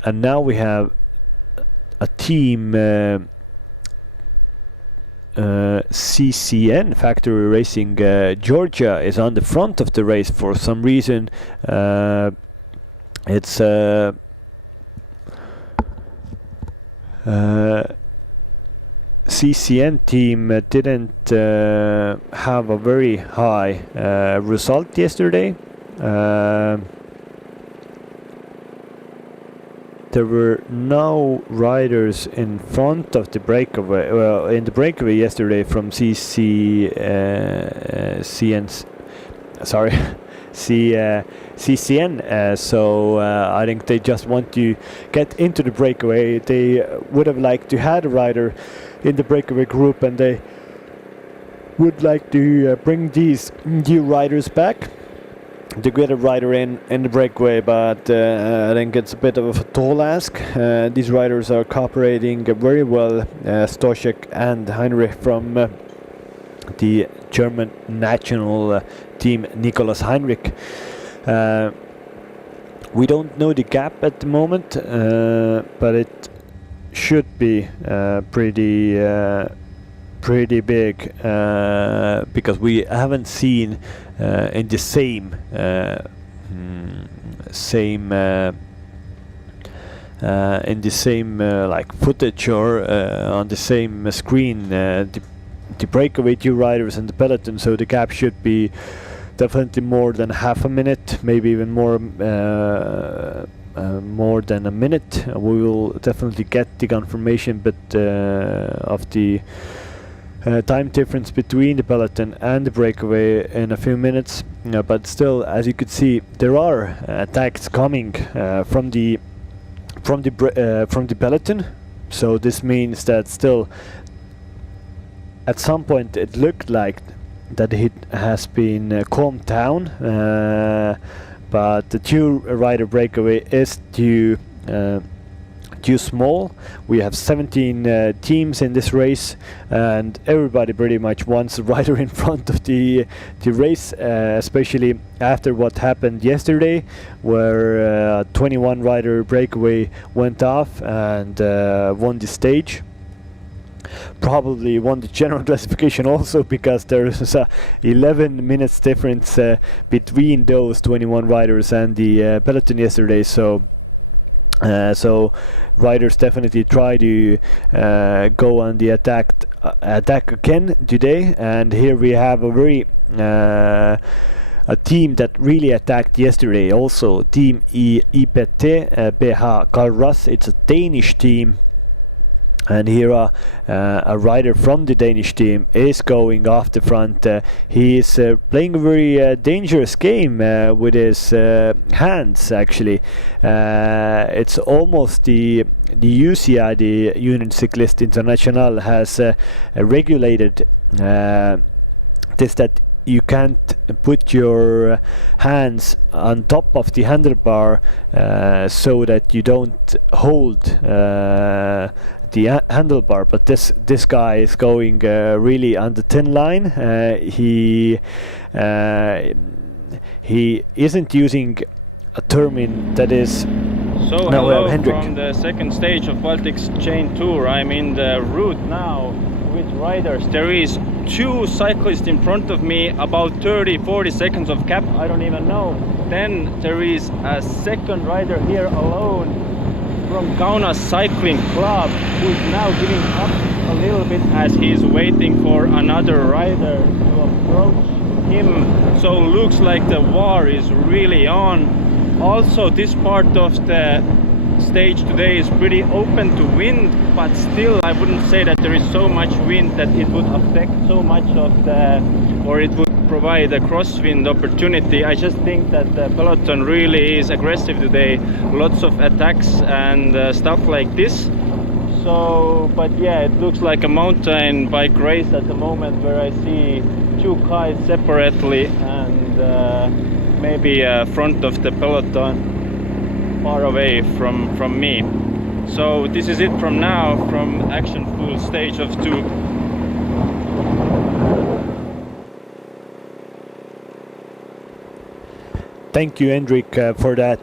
And now we have a team CCN Factory Racing Georgia is on the front of the race for some reason. It's CCN team didn't have a very high result yesterday. There were no riders in front of the breakaway. Well, in the breakaway yesterday from CCN, so I think they just want to get into the breakaway. They would have liked to have a rider in the breakaway group, and they would like to bring these new riders back to get a rider in the breakaway, but I think it's a bit of a tall ask. These riders are cooperating very well, Stoshek and Heinrich from the German national team, Nicolas Heinrich. We don't know the gap at the moment, but it should be pretty big, because we haven't seen in the same like footage or on the same screen the breakaway two riders and the peloton, so the gap should be definitely more than half a minute, maybe even more than a minute. We will definitely get the confirmation, but of the time difference between the peloton and the breakaway in a few minutes. But still, as you could see, there are attacks coming from the peloton. So this means that still, at some point, it looked like that it has been calmed down, but the two-rider breakaway is too small. We have 17 teams in this race, and everybody pretty much wants a rider in front of the race, especially after what happened yesterday, where a 21-rider breakaway went off and won the stage. Probably won the general classification also, because there is a 11 minutes difference between those 21 riders and the peloton yesterday. So riders definitely try to go on the attack again today, and here we have a very a team that really attacked yesterday also, Team IPT BH Karras. It's a Danish team, and here a rider from the Danish team is going off the front. He is playing a very dangerous game with his hands, actually. It's almost the UCI, the Union Cyclist International, has regulated this, that you can't put your hands on top of the handlebar so that you don't hold the handlebar. But this guy is going really on the thin line. He isn't using a termin that is. So hello from the second stage of Baltic's Chain Tour. I'm in the route now with riders. There is two cyclists in front of me, about 30-40 seconds of gap, I don't even know. Then there is a second rider here alone from Kaunas Cycling Club, who's now giving up a little bit as he's waiting for another rider to approach him. So looks like the war is really on. Also, this part of the stage today is pretty open to wind, but still I wouldn't say that there is so much wind that it would affect so much of the, or it would provide a crosswind opportunity. I just think that the peloton really is aggressive today, lots of attacks and stuff like this. So, but yeah, it looks like a mountain bike race at the moment, where I see two guys separately and maybe front of the peloton far away from me. So this is it from now, from Action Full stage of 2. Thank you, Hendrik, for that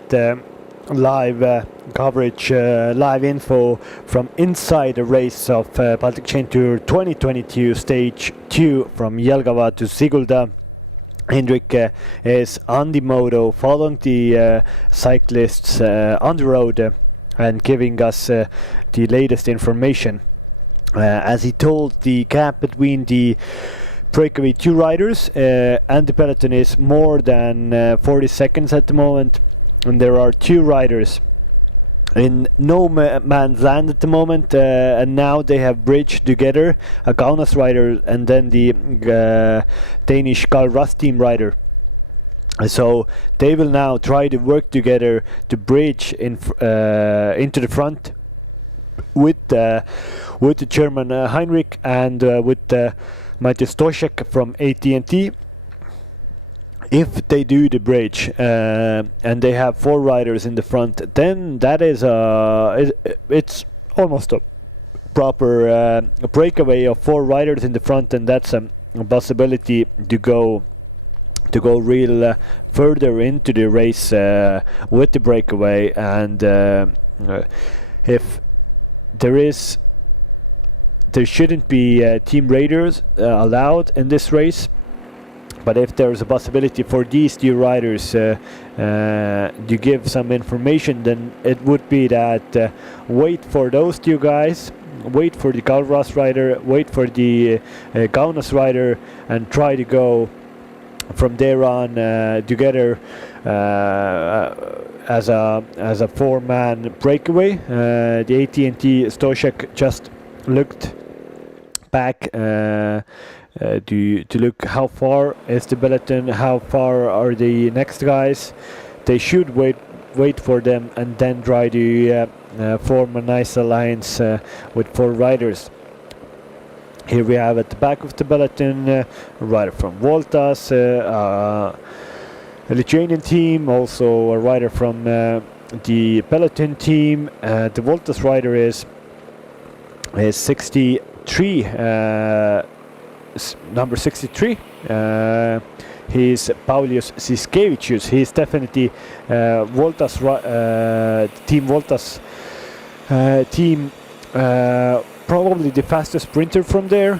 live coverage, live info from inside the race of Baltic Chain Tour 2022 Stage 2 from Jelgava to Sigulda. Hendrik is on the moto, following the cyclists on the road and giving us the latest information. As he told, the gap between the breakaway 2 riders and the peloton is more than 40 seconds at the moment, and there are 2 riders in no man's land at the moment, and now they have bridged together, a Kaunas rider and then the Danish Galras team rider. So they will now try to work together to bridge into the front with the German Heinrich and with Matthias Stoschek from AT&T. If they do the bridge and they have 4 riders in the front, then that is it's almost a proper breakaway of 4 riders in the front, and that's a possibility to go real further into the race with the breakaway. And if there shouldn't be team raiders allowed in this race. But if there's a possibility for these 2 riders to give some information, then it would be that wait for those 2 guys, wait for the Galras rider, wait for the Kaunas rider, and try to go from there on together as a 4-man breakaway. The AT&T Stoschek just looked back to look how far is the peloton, how far are the next guys. They should wait for them and then try to form a nice alliance with 4 riders. Here we have at the back of the peloton a rider from Voltas, a Lithuanian team, also a rider from the peloton team. The Voltas rider is 63. Number 63. He's Paulius Siskevicius. He's definitely Voltas team Voltas team, probably the fastest sprinter from there.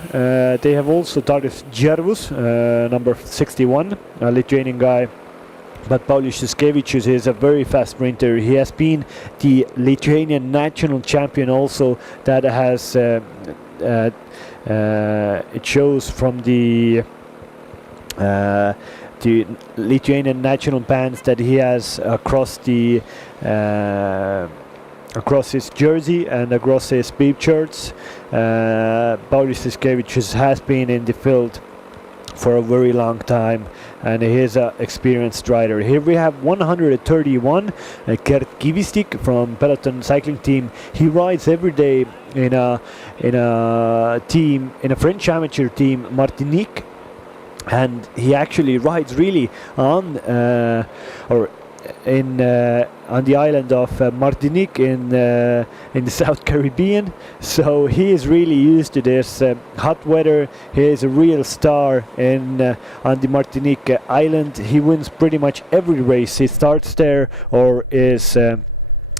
They have also Darius Džervus, number 61, a Lithuanian guy. But Paulius Siskevicius is a very fast sprinter. He has been the Lithuanian national champion also. That has it shows from the Lithuanian national bands that he has across his jersey and across his beep shirts. Paulius Siskevicius has been in the field for a very long time, and he is an experienced rider. Here we have 131, Gert Kivistik from Peloton cycling team. He rides every day in a team, in a French amateur team, Martinique, and he actually rides really on on the island of Martinique in the South Caribbean. So he is really used to this hot weather. He is a real star on the Martinique island. He wins pretty much every race. He starts there or is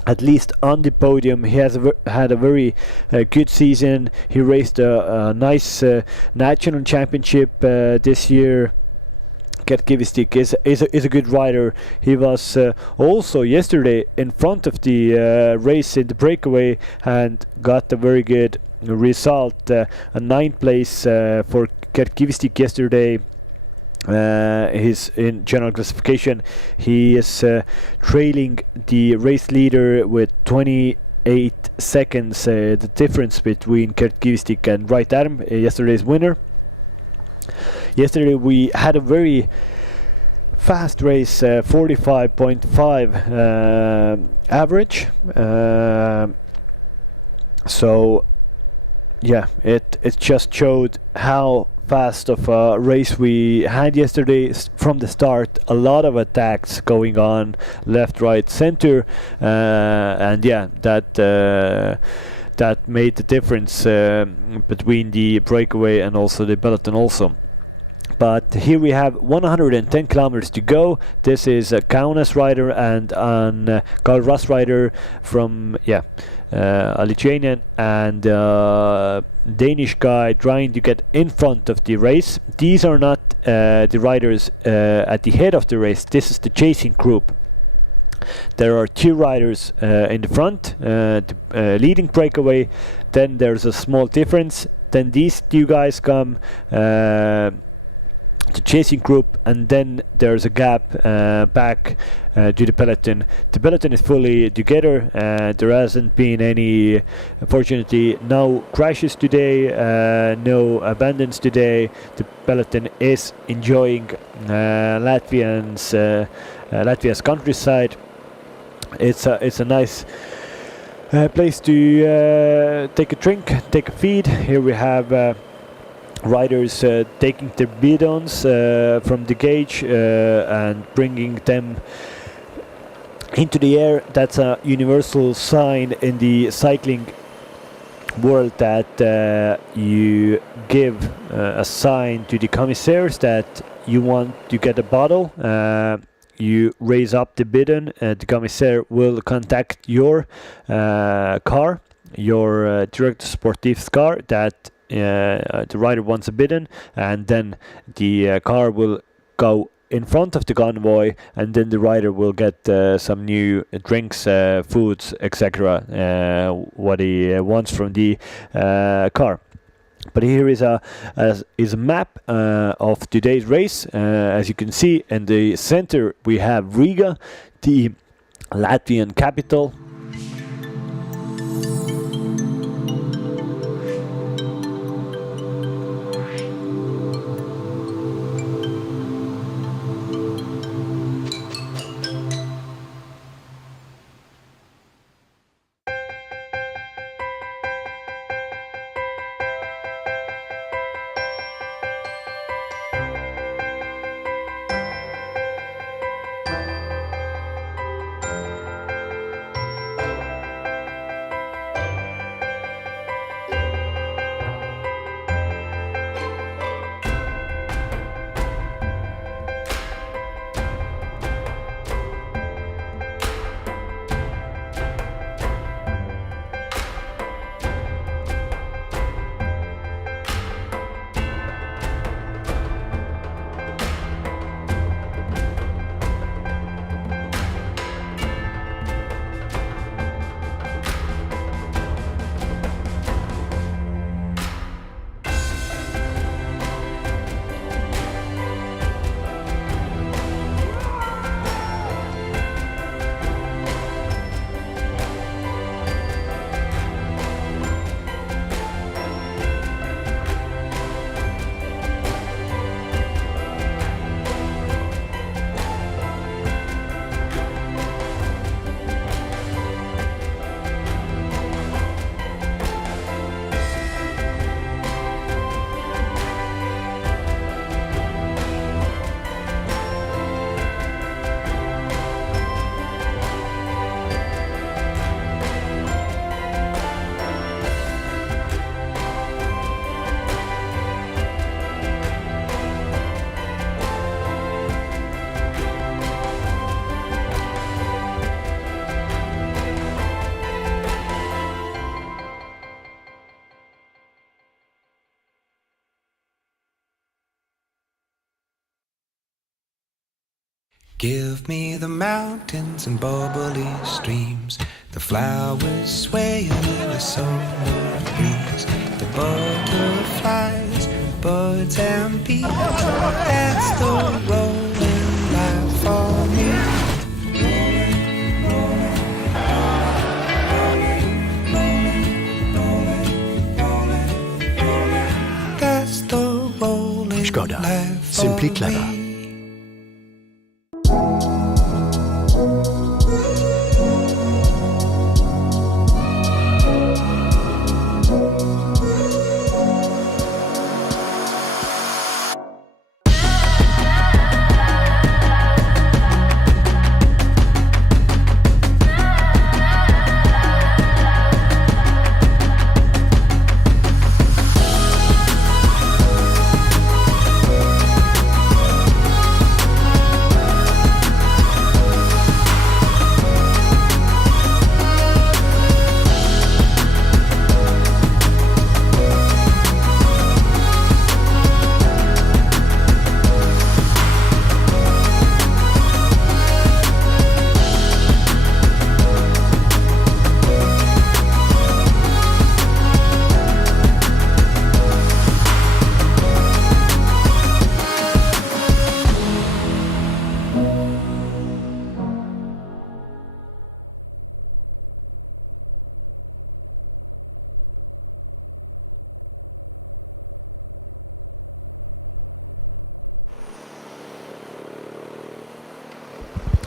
at least on the podium. He has had a very good season. He raced a nice national championship this year. Gert Kivistik is a good rider. He was also yesterday in front of the race in the breakaway and got a very good result. A 9th place for Gert Kivistik yesterday. He's in general classification. He is trailing the race leader with 28 seconds. The difference between Kurt Kivistik and Right Arm, yesterday's winner. Yesterday we had a very fast race, 45.5 average. So yeah, it just showed how fast of a race we had yesterday from the start. A lot of attacks going on left, right, center, and yeah, that made the difference between the breakaway and also the peloton also. But here we have 110 kilometers to go. This is a Kaunas rider and an Karl Russ rider from a Lithuanian and Danish guy trying to get in front of the race. These are not the riders at the head of the race. This is the chasing group. There are two riders in the front, leading breakaway. Then there's a small difference. Then these two guys come, the chasing group, and then there's a gap back to the peloton. The peloton is fully together. There hasn't been any, unfortunately, no crashes today, no abandons today. The peloton is enjoying Latvia's countryside. It's a nice place to take a drink, take a feed. Here we have riders taking their bidons from the gauge and bringing them into the air. That's a universal sign in the cycling world that you give a sign to the commissaires that you want to get a bottle. You raise up the bidon, the commissaire will contact your car, your Director Sportif's car, that the rider wants a bidon, and then the car will go in front of the convoy, and then the rider will get some new drinks, foods, etc. What he wants from the car. But here is a map of today's race. As you can see, in the center we have Riga, the Latvian capital. Give me the mountains and bubbly streams, the flowers swaying in the summer breeze, the butterflies, birds birds and bees. That's the rolling life for me. That's the rolling Skoda. life for Simply clever. me.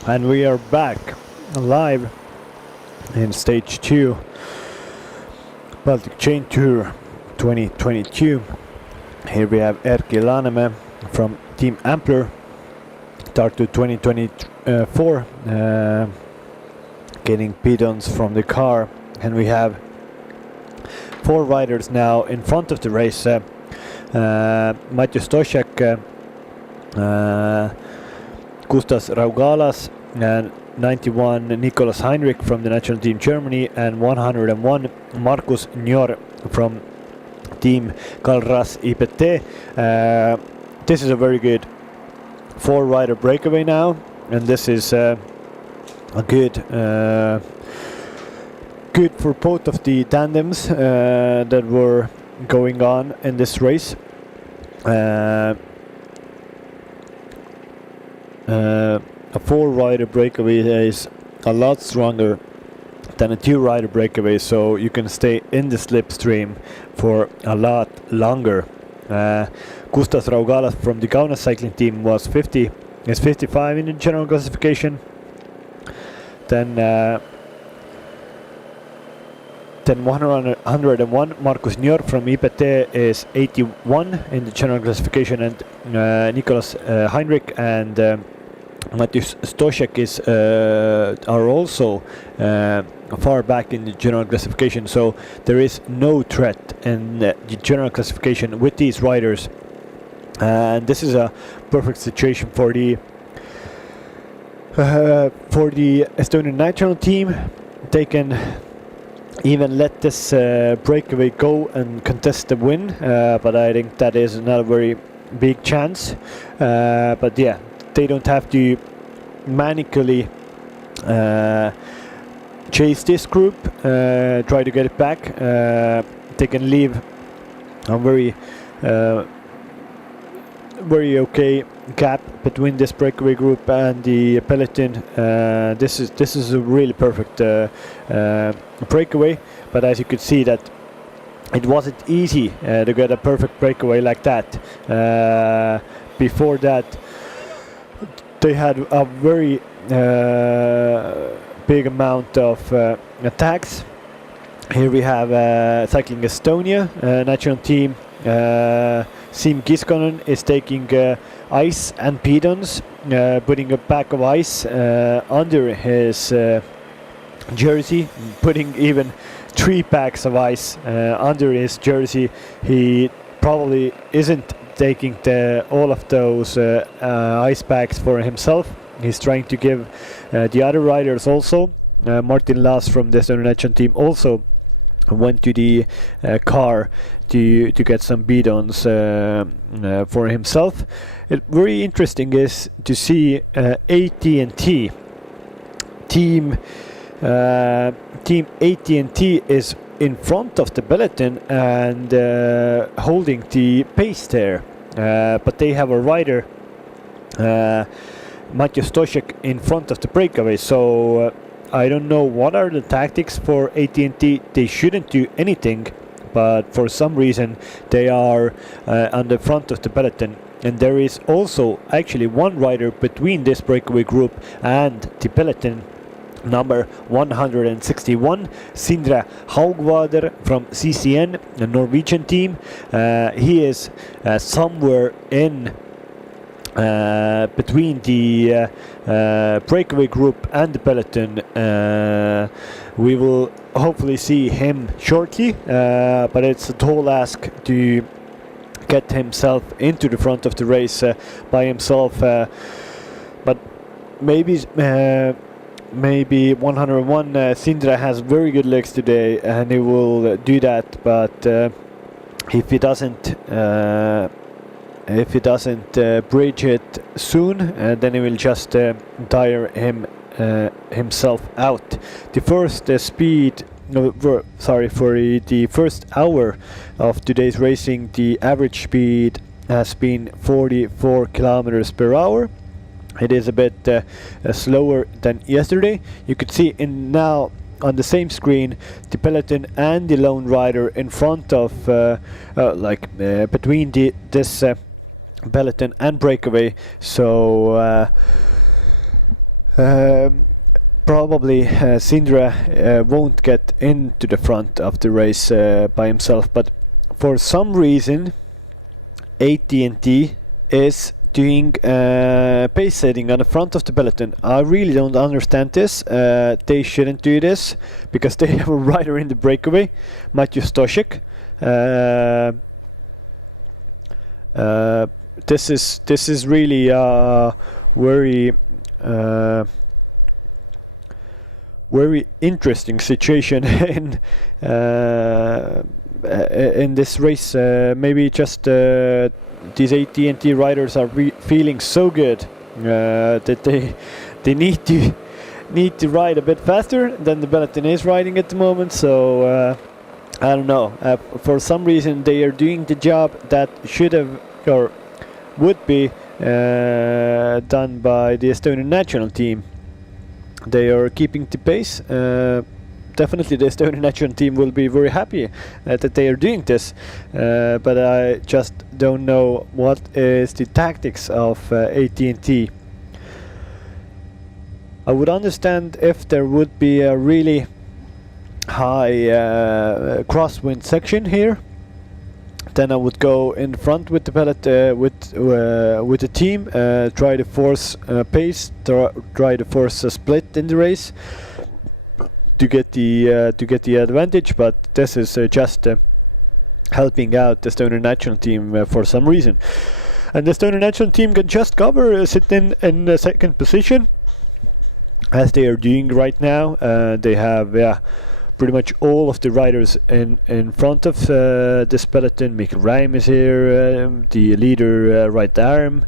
And we are back live in stage 2 Baltic Chain Tour 2022. Here we have Erkki Lanemäe from Team Ampler, Tartu 2024, getting bidons from the car, and we have 4 riders now in front of the race. Matthew Stoshek, Gustas Raugalas, and 91 Nicolas Heinrich from the national team Germany, and 101 Markus Njor from team Calras IPT. This is a very good 4-rider breakaway now, and this is a good for both of the tandems that were going on in this race. A 4-rider breakaway is a lot stronger than a 2-rider breakaway, so you can stay in the slipstream for a lot longer. Gustas Raugalas from the Kaunas cycling team is 55 in the general classification. Then 101 Markus Njor from IPT is 81 in the general classification, and Nicolas Heinrich and Matthew Stoshek are also far back in the general classification, so there is no threat in the general classification with these riders, and this is a perfect situation for the Estonian national team. They can even let this breakaway go and contest the win, but I think that is not a very big chance. But yeah, they don't have to manically chase this group, try to get it back. They can leave a very okay gap between this breakaway group and the peloton. This is a really perfect breakaway, but as you could see that it wasn't easy to get a perfect breakaway like that. Before that, they had a very big amount of attacks. Here we have Cycling Estonia national team. Siim Kiskonen is taking ice and bidons, putting a pack of ice under his jersey, putting even 3 packs of ice under his jersey. He probably isn't taking all of those ice packs for himself. He's trying to give the other riders also. Martin Laas from the Estonian national team also went to the car to get some bidons for himself. Very interesting is to see AT&T team AT&T is in front of the peloton and holding the pace there. but they have a rider, Matej Stošek, in front of the breakaway. So I don't know what are the tactics for AT&T. They shouldn't do anything, but for some reason they are on the front of the peloton. And there is also actually one rider between this breakaway group and the peloton, number 161, Sindre Haugvader from CCN, a Norwegian team. He is somewhere in between the breakaway group and the peloton. We will hopefully see him shortly, but it's a tall ask to get himself into the front of the race by himself. But maybe 101 Sindre has very good legs today, and he will do that. But if he doesn't bridge it soon, then he will just tire himself out. The first for the first hour of today's racing, the average speed has been 44 kilometers per hour. It is a bit slower than yesterday. You could see now on the same screen the peloton and the lone rider in front of between this peloton and breakaway. So probably Sindre won't get into the front of the race by himself, but for some reason AT&T is doing pace setting on the front of the peloton. I really don't understand this. They shouldn't do this because they have a rider in the breakaway, Matej Stošek. This is really very interesting situation in this race. Maybe just these AT&T riders are feeling so good that they need to ride a bit faster than the peloton is riding at the moment. So I don't know. For some reason they are doing the job that should have or would be done by the Estonian national team. They are keeping the pace. Definitely the Estonian national team will be very happy that they are doing this, but I just don't know what is the tactics of AT&T. I would understand if there would be a really high crosswind section here. Then I would go in front with the peloton, with the team, try to force pace, try to force a split in the race to get the advantage. But this is just helping out the Estonian national team for some reason, and the Estonian national team can just cover, sit in the second position as they are doing right now. They have pretty much all of the riders in front of this peloton. Mikkel Räim is here, the leader right arm,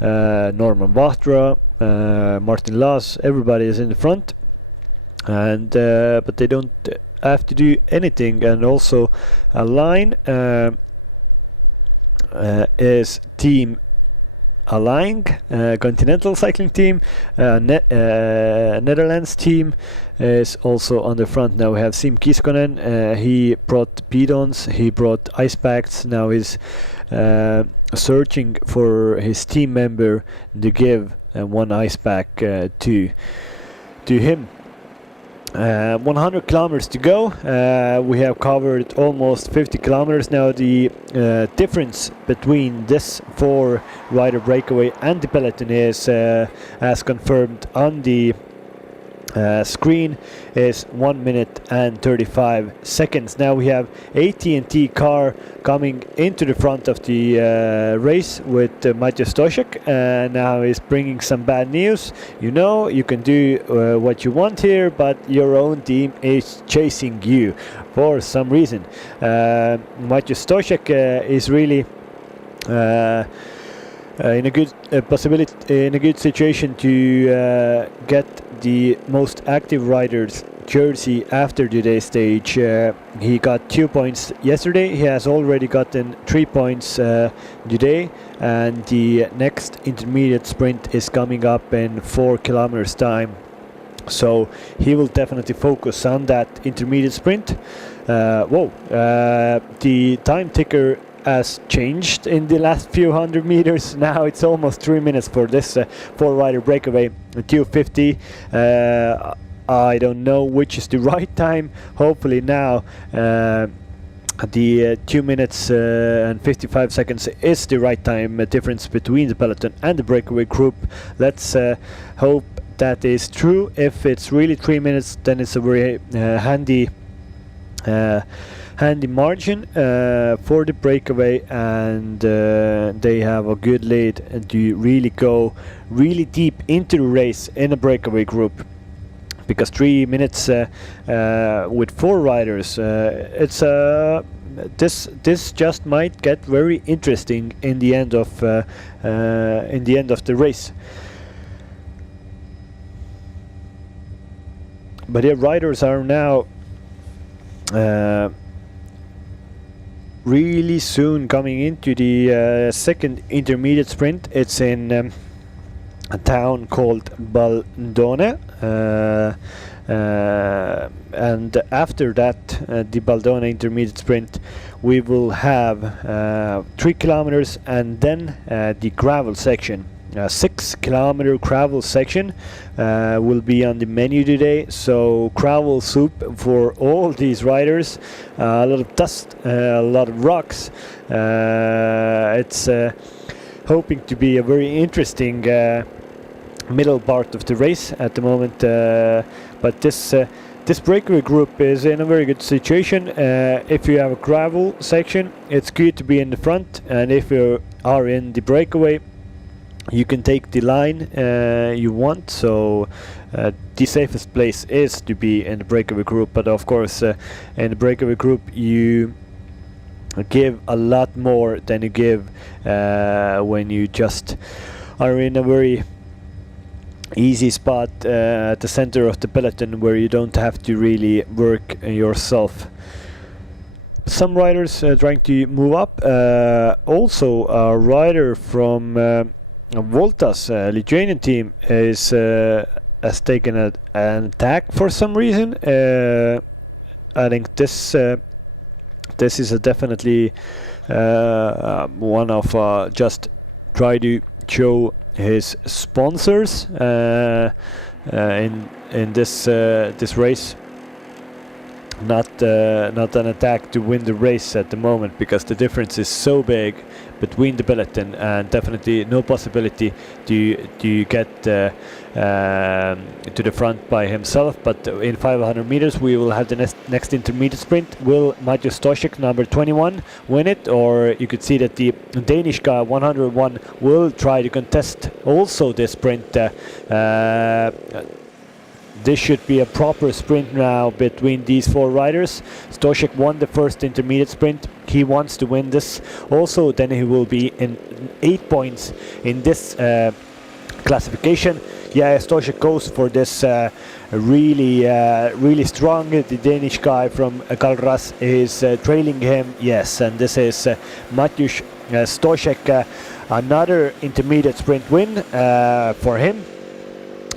Norman Vahtra, Martin Laas, everybody is in the front, and but they don't have to do anything. And also a line is Team Alang, Continental Cycling Team, Netherlands team is also on the front. Now we have Siim Kiskonen. He brought bidons, he brought ice packs. Now he's searching for his team member to give one ice pack to him. 100 kilometers to go. We have covered almost 50 kilometers now. The difference between this 4-rider breakaway and the peloton is, as confirmed on the screen, is 1 minute and 35 seconds. Now we have AT&T car coming into the front of the race with Matej Stošek. Now he's bringing some bad news. You know, you can do what you want here, but your own team is chasing you for some reason. Matej Stošek is really in a good situation to get the most active riders jersey after today's stage. He got 2 points yesterday. He has already gotten 3 points today, and the next intermediate sprint is coming up in 4 kilometers time. So he will definitely focus on that intermediate sprint. The time ticker has changed in the last few hundred meters. Now it's almost 3 minutes for this 4-rider breakaway. 2:50. I don't know which is the right time. Hopefully now the 2 minutes and 55 seconds is the right time difference between the peloton and the breakaway group. Let's hope that is true. If it's really 3 minutes, then it's a very handy margin for the breakaway, and they have a good lead to really go really deep into the race in a breakaway group. Because 3 minutes with 4 riders, this just might get very interesting in the end of the race. But yeah, riders are now really soon coming into the second intermediate sprint. It's in a town called Baldone, and after that, the Baldone intermediate sprint, we will have 3 kilometers and then the gravel section. 6-kilometer gravel section will be on the menu today. So gravel soup for all these riders. A lot of dust, a lot of rocks. It's hoping to be a very interesting middle part of the race at the moment. But this breakaway group is in a very good situation. If you have a gravel section, it's good to be in the front, and if you are in the breakaway, you can take the line you want. So the safest place is to be in the breakaway group, but of course in the breakaway group you give a lot more than you give when you just are in a very easy spot at the center of the peloton where you don't have to really work yourself. Some riders trying to move up. Also a rider from Volta's Lithuanian team has taken an attack for some reason. I think this is definitely one of just try to show his sponsors in this race. Not an attack to win the race at the moment, because the difference is so big between the peloton, and definitely no possibility to get to the front by himself. But in 500 meters we will have the next intermediate sprint. Will Maciej Stoszek, number 21, win it, or you could see that the Danish guy 101 will try to contest also this sprint. This should be a proper sprint now between these 4 riders. Stoszek won the first intermediate sprint. He wants to win this also. Then he will be in 8 points in this classification. Yeah, Stoszek goes for this really strong. The Danish guy from Kalras is trailing him. Yes, and this is Maciej Stoszek. Another intermediate sprint win for him.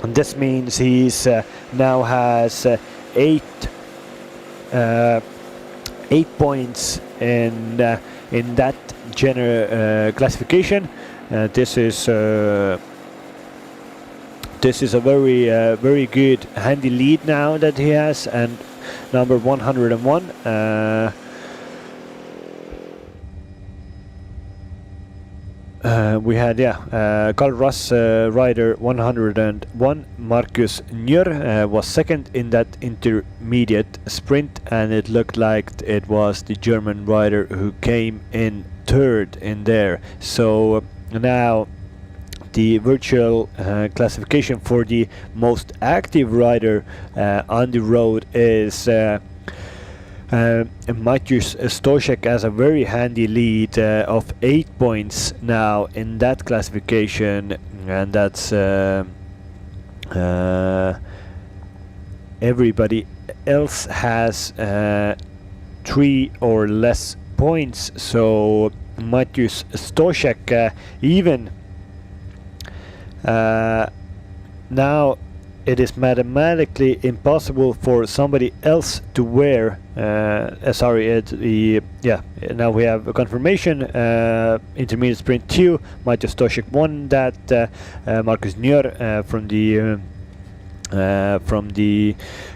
And this means he's now has 8 points in that general classification. This is a very good handy lead now that he has, and number 101. We had Kalras rider 101, Markus Njör was second in that intermediate sprint, and it looked like it was the German rider who came in third in there. So now the virtual classification for the most active rider on the road is Maciej Stoszek has a very handy lead of 8 points now in that classification, and that's everybody else has 3 or less points. So Maciej Stoszek even now it is mathematically impossible for somebody else to wear now we have a confirmation. Intermediate sprint 2, Maciej Stoszek won that. Markus Nier from the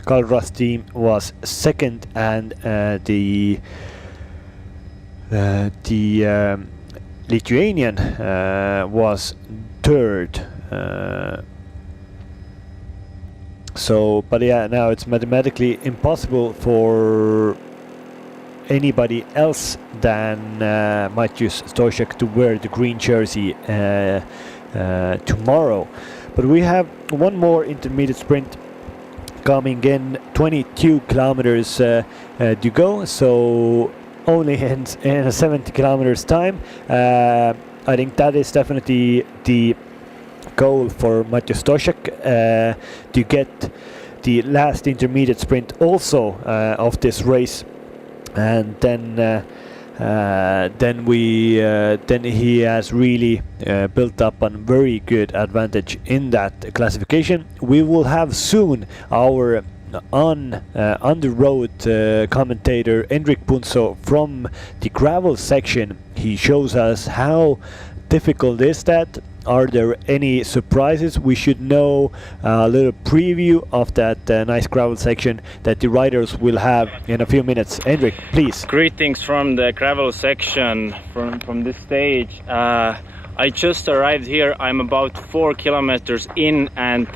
Kalras team was second, and the Lithuanian was third. But now it's mathematically impossible for anybody else than Maciej Stoszek to wear the green jersey tomorrow. But we have one more intermediate sprint coming in, 22 kilometers to go, so only in 70 kilometers time. I think that is definitely the goal for Maciej Stoszek, to get the last intermediate sprint also of this race, and then he has really built up a very good advantage in that classification. We will have soon our on the road commentator Enric Punso from the gravel section. He shows us how difficult is that. Are there any surprises? We should know a little preview of that nice gravel section that the riders will have in a few minutes. Enric, please. Greetings from the gravel section from this stage. I just arrived here. I'm about 4 kilometers in, and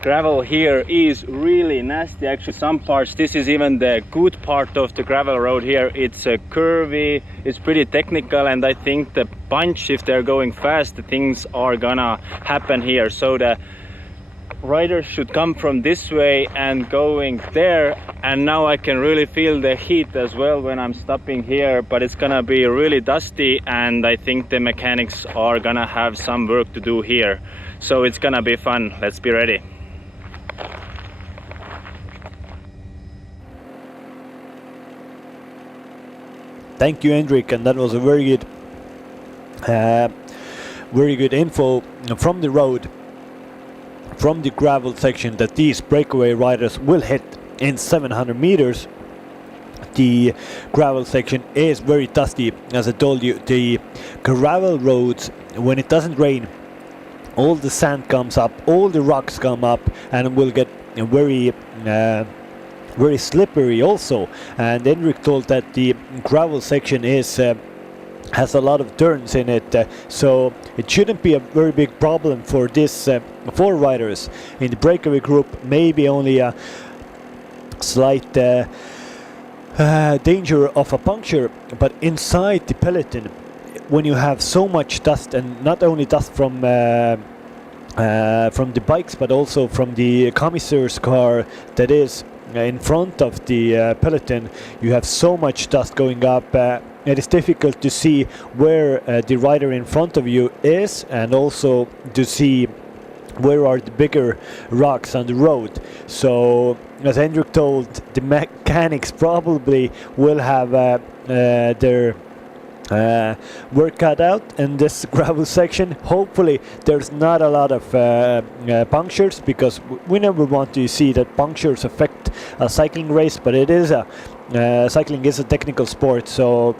gravel here is really nasty. Actually, some parts, this is even the good part of the gravel road here. It's curvy, it's pretty technical, and I think the bunch, if they're going fast, the things are gonna happen here. So the riders should come from this way and going there, and now I can really feel the heat as well when I'm stopping here, but it's gonna be really dusty, and I think the mechanics are gonna have some work to do here. So it's gonna be fun. Let's be ready. Thank you, Enric, and that was a very good info from the road, from the gravel section, that these breakaway riders will hit in 700 meters. The gravel section is very dusty, as I told you. The gravel roads, when it doesn't rain, all the sand comes up, all the rocks come up, and will get very slippery also. And Enric told that the gravel section is has a lot of turns in it, so it shouldn't be a very big problem for this 4 riders. In the breakaway group, maybe only a slight danger of a puncture, but inside the peloton, when you have so much dust, and not only dust from the bikes, but also from the commissar's car that is in front of the peloton, you have so much dust going up. It is difficult to see where the rider in front of you is, and also to see where are the bigger rocks on the road. So, as Hendrik told, the mechanics probably will have their work cut out in this gravel section. Hopefully there's not a lot of punctures, because we never want to see that punctures affect a cycling race, but it is cycling is a technical sport, so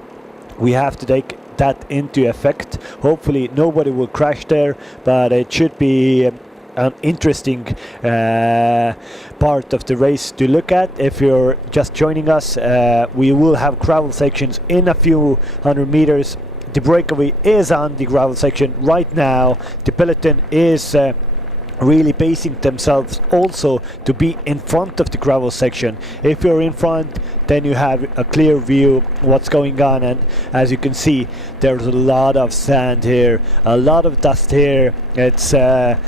we have to take that into effect. Hopefully nobody will crash there, but it should be an interesting part of the race to look at. If you're just joining us, we will have gravel sections in a few hundred meters. The breakaway is on the gravel section right now. The peloton is really basing themselves also to be in front of the gravel section. If you're in front, then you have a clear view what's going on, and as you can see, there's a lot of sand here, a lot of dust here. It's not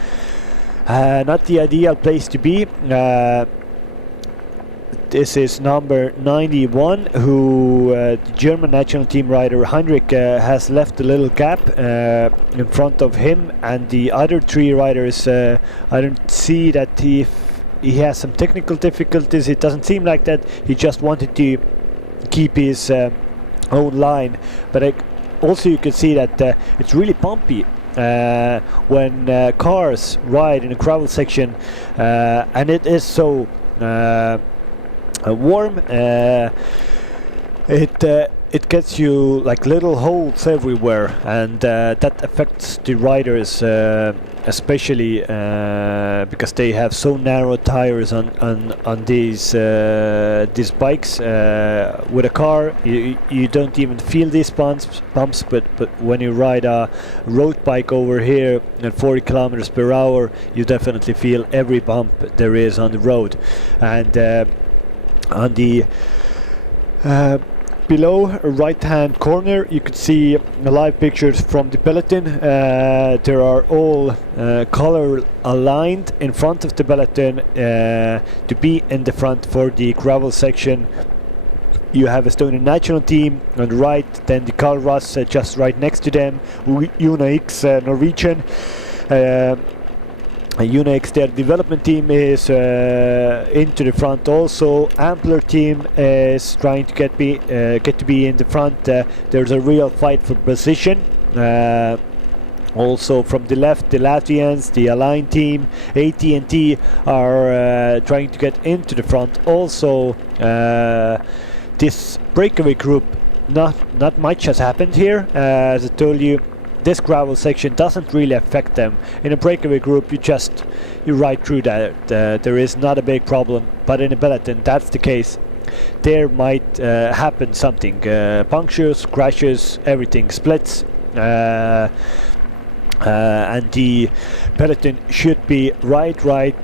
the ideal place to be. This is number 91, who the German national team rider Heinrich has left a little gap in front of him, and the other 3 riders, I don't see that he has some technical difficulties. It doesn't seem like that. He just wanted to keep his own line, but also you can see that it's really bumpy when cars ride in a gravel section, and it is so warm. It gets you like little holes everywhere, and that affects the riders, especially because they have so narrow tires on these bikes. With a car, you don't even feel these bumps, but when you ride a road bike over here at 40 kilometers per hour, you definitely feel every bump there is on the road. And on the below right hand corner you could see live pictures from the peloton. There are all color aligned in front of the peloton to be in the front for the gravel section. You have Estonian national team on the right, then the Kalras just right next to them, UNAX Norwegian. UNAX, their development team is into the front also. Ampler team is trying to get to be in the front. There's a real fight for position. Also from the left, the Latvians, the Align team, AT&T are trying to get into the front. Also, this breakaway group, not much has happened here. As I told you, this gravel section doesn't really affect them. In a breakaway group, you ride through that. There is not a big problem. But in a peloton, that's the case. There might happen something. Punctures, crashes, everything splits. And the peloton should be right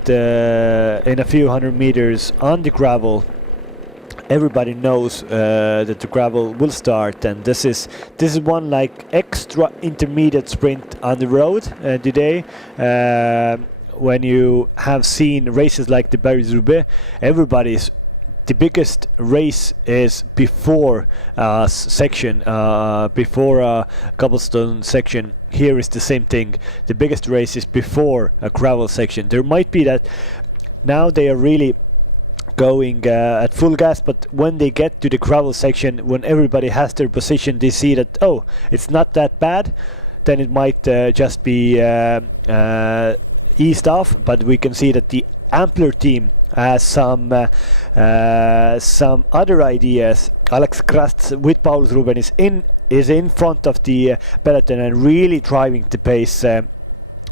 in a few hundred meters on the gravel. Everybody knows that the gravel will start, and this is one like extra intermediate sprint on the road today. When you have seen races like the Paris-Roubaix, the biggest race is before a section, before a cobblestone section. Here is the same thing. The biggest race is before a gravel section. There might be that now they are really going at full gas, but when they get to the gravel section, when everybody has their position, they see that, oh, it's not that bad, then it might just be eased off. But we can see that the Ampler team has some other ideas. Alex Krast with Paulus Ruben is in front of the peloton and really driving the pace.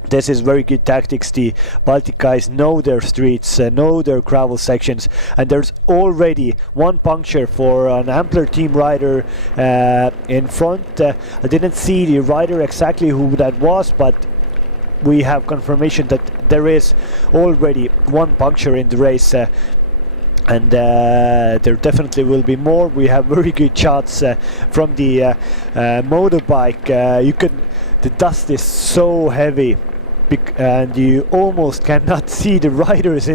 This is very good tactics. The Baltic guys know their streets, know their gravel sections, and there's already one puncture for an Ampler team rider in front. I didn't see the rider exactly who that was, but we have confirmation that there is already one puncture in the race. And there definitely will be more. We have very good shots from the motorbike. The dust is so heavy, and you almost cannot see the riders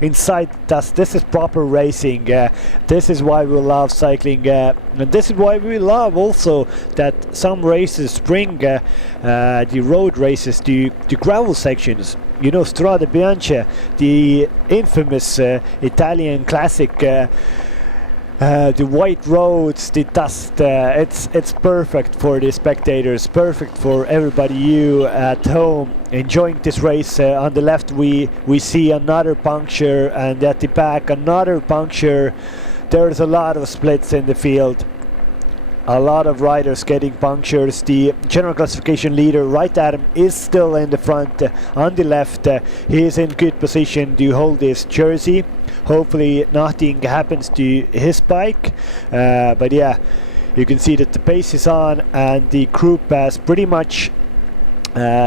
inside dust. This is proper racing. This is why we love cycling, and this is why we love also that some races bring the road races to gravel sections. You know, Strade Bianche, the infamous Italian classic. The white roads, the dust, it's perfect for the spectators, perfect for everybody. You at home enjoying this race. On the left we see another puncture, and at the back another puncture. There's a lot of splits in the field. A lot of riders getting punctures. The general classification leader, Right Adam, is still in the front. On the left, he is in good position to hold his jersey. Hopefully nothing happens to his bike. But yeah, you can see that the pace is on, and the group has pretty much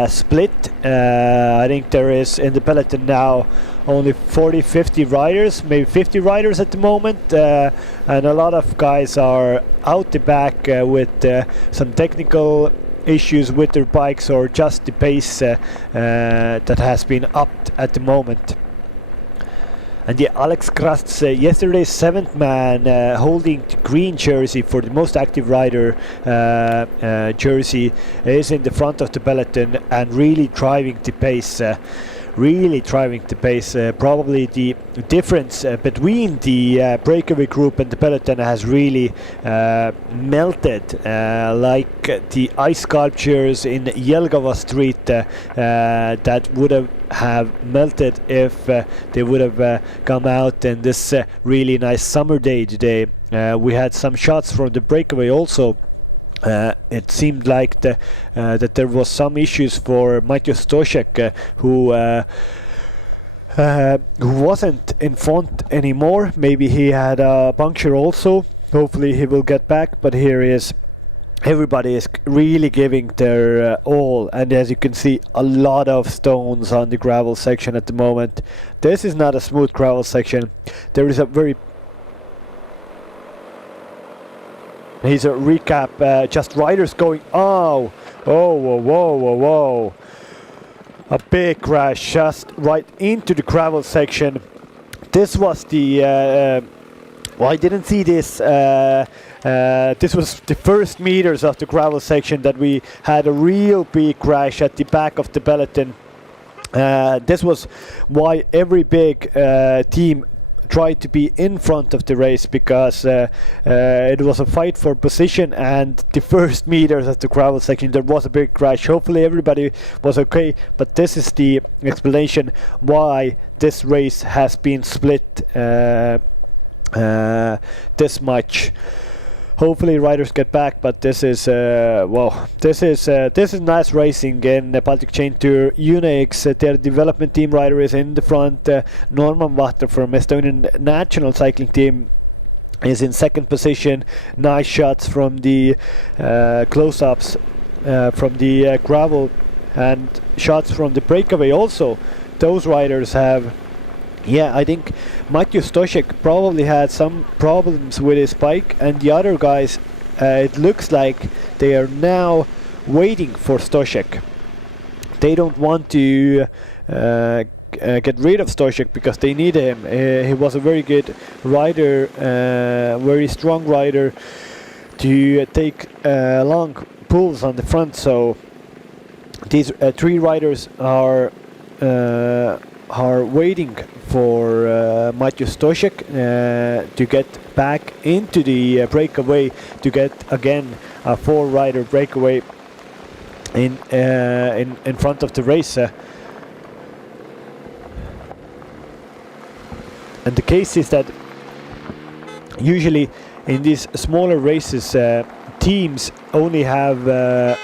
split. I think there is in the peloton now only 40-50 riders, maybe 50 riders at the moment, and a lot of guys are out the back with some technical issues with their bikes, or just the pace that has been upped at the moment. And the Alex Krast, yesterday's 7th man, holding the green jersey for the most active rider jersey, is in the front of the peloton and really driving the pace. really driving the pace. Probably the difference between the breakaway group and the peloton has really melted, like the ice sculptures in Jelgava Street that would have melted if they would have come out in this really nice summer day today. We had some shots from the breakaway also. It seemed like that there was some issues for Matthew Stoshek, who wasn't in front anymore. Maybe he had a puncture also. Hopefully he will get back, but here he is. Everybody is really giving their all, and as you can see, a lot of stones on the gravel section at the moment. This is not a smooth gravel section. There is a very... Here's a recap, just riders going... Oh, whoa, whoa, whoa, whoa. A big crash just right into the gravel section. This was the... well, I didn't see this. This was the first meters of the gravel section that we had a real big crash at the back of the peloton. This was why every big team tried to be in front of the race, because it was a fight for position, and the first meters of the gravel section there was a big crash. Hopefully everybody was okay, but this is the explanation why this race has been split this much. Hopefully riders get back, but this is well, this is nice racing in the Baltic Chain Tour. Unix, their development team rider, is in the front. Norman Vatter from Estonian national cycling team is in second position. Nice shots from the close-ups from the gravel, and shots from the breakaway also. Those riders have... Yeah, I think Matthew Stoshek probably had some problems with his bike, and the other guys, it looks like they are now waiting for Stoshek. They don't want to get rid of Stoshek because they need him. He was a very good rider, very strong rider to take long pulls on the front. So these three riders are waiting for Matthew Stoshek to get back into the breakaway, to get again a four-rider breakaway in front of the race. And the case is that usually in these smaller races, teams only have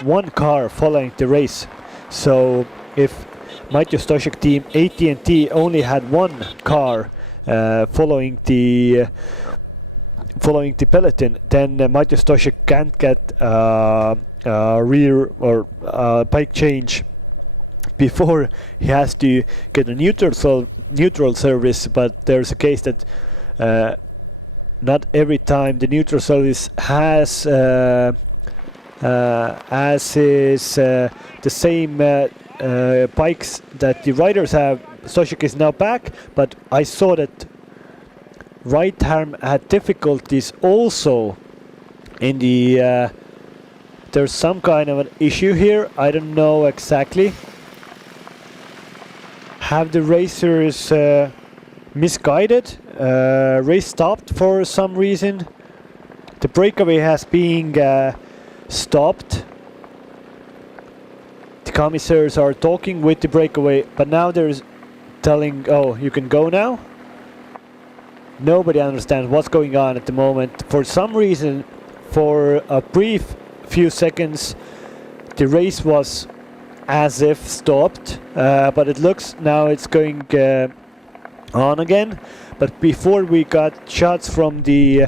one car following the race. So if Matthew Stoshek team AT&T only had one car following the peloton, then Matthew Stoshek can't get rear or bike change before he has to get a neutral service. But there's a case that not every time the neutral service has is the same bikes that the riders have. Stoshek is now back, but I saw that right arm had difficulties also in the there's some kind of an issue here. I don't know exactly. Have the racers misguided? Race stopped for some reason. The breakaway has been stopped. The commissars are talking with the breakaway, but now there's telling, oh, you can go now? Nobody understands what's going on at the moment. For some reason, for a brief few seconds, the race was as if stopped, but it looks now it's going on again. But before we got shots from the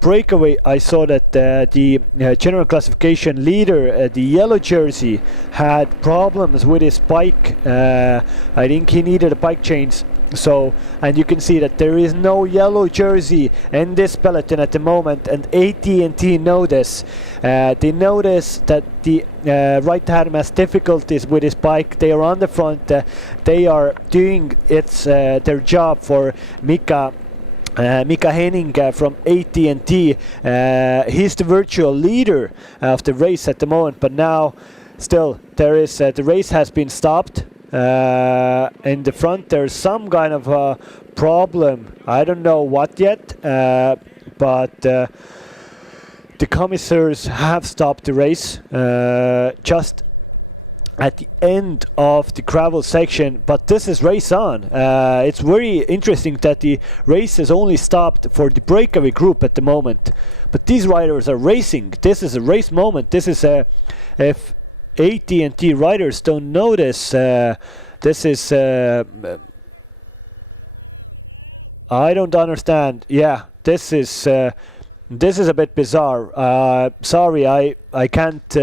breakaway, I saw that the general classification leader, the yellow jersey, had problems with his bike. I think he needed a bike change. So, and you can see that there is no yellow jersey in this peloton at the moment, and AT&T know this. They notice that the right arm has difficulties with his bike. They are on the front. They are doing their job for Mika Henning from AT&T. He's the virtual leader of the race at the moment, but now still there is the race has been stopped. In the front, there's some kind of a problem. I don't know what yet, but the commissars have stopped the race just at the end of the gravel section, but this is race on. It's very interesting that the race is only stopped for the breakaway group at the moment, but these riders are racing. This is a race moment. This is a, if AT&T riders don't notice, this is I don't understand. Yeah, this is a bit bizarre. Sorry, I can't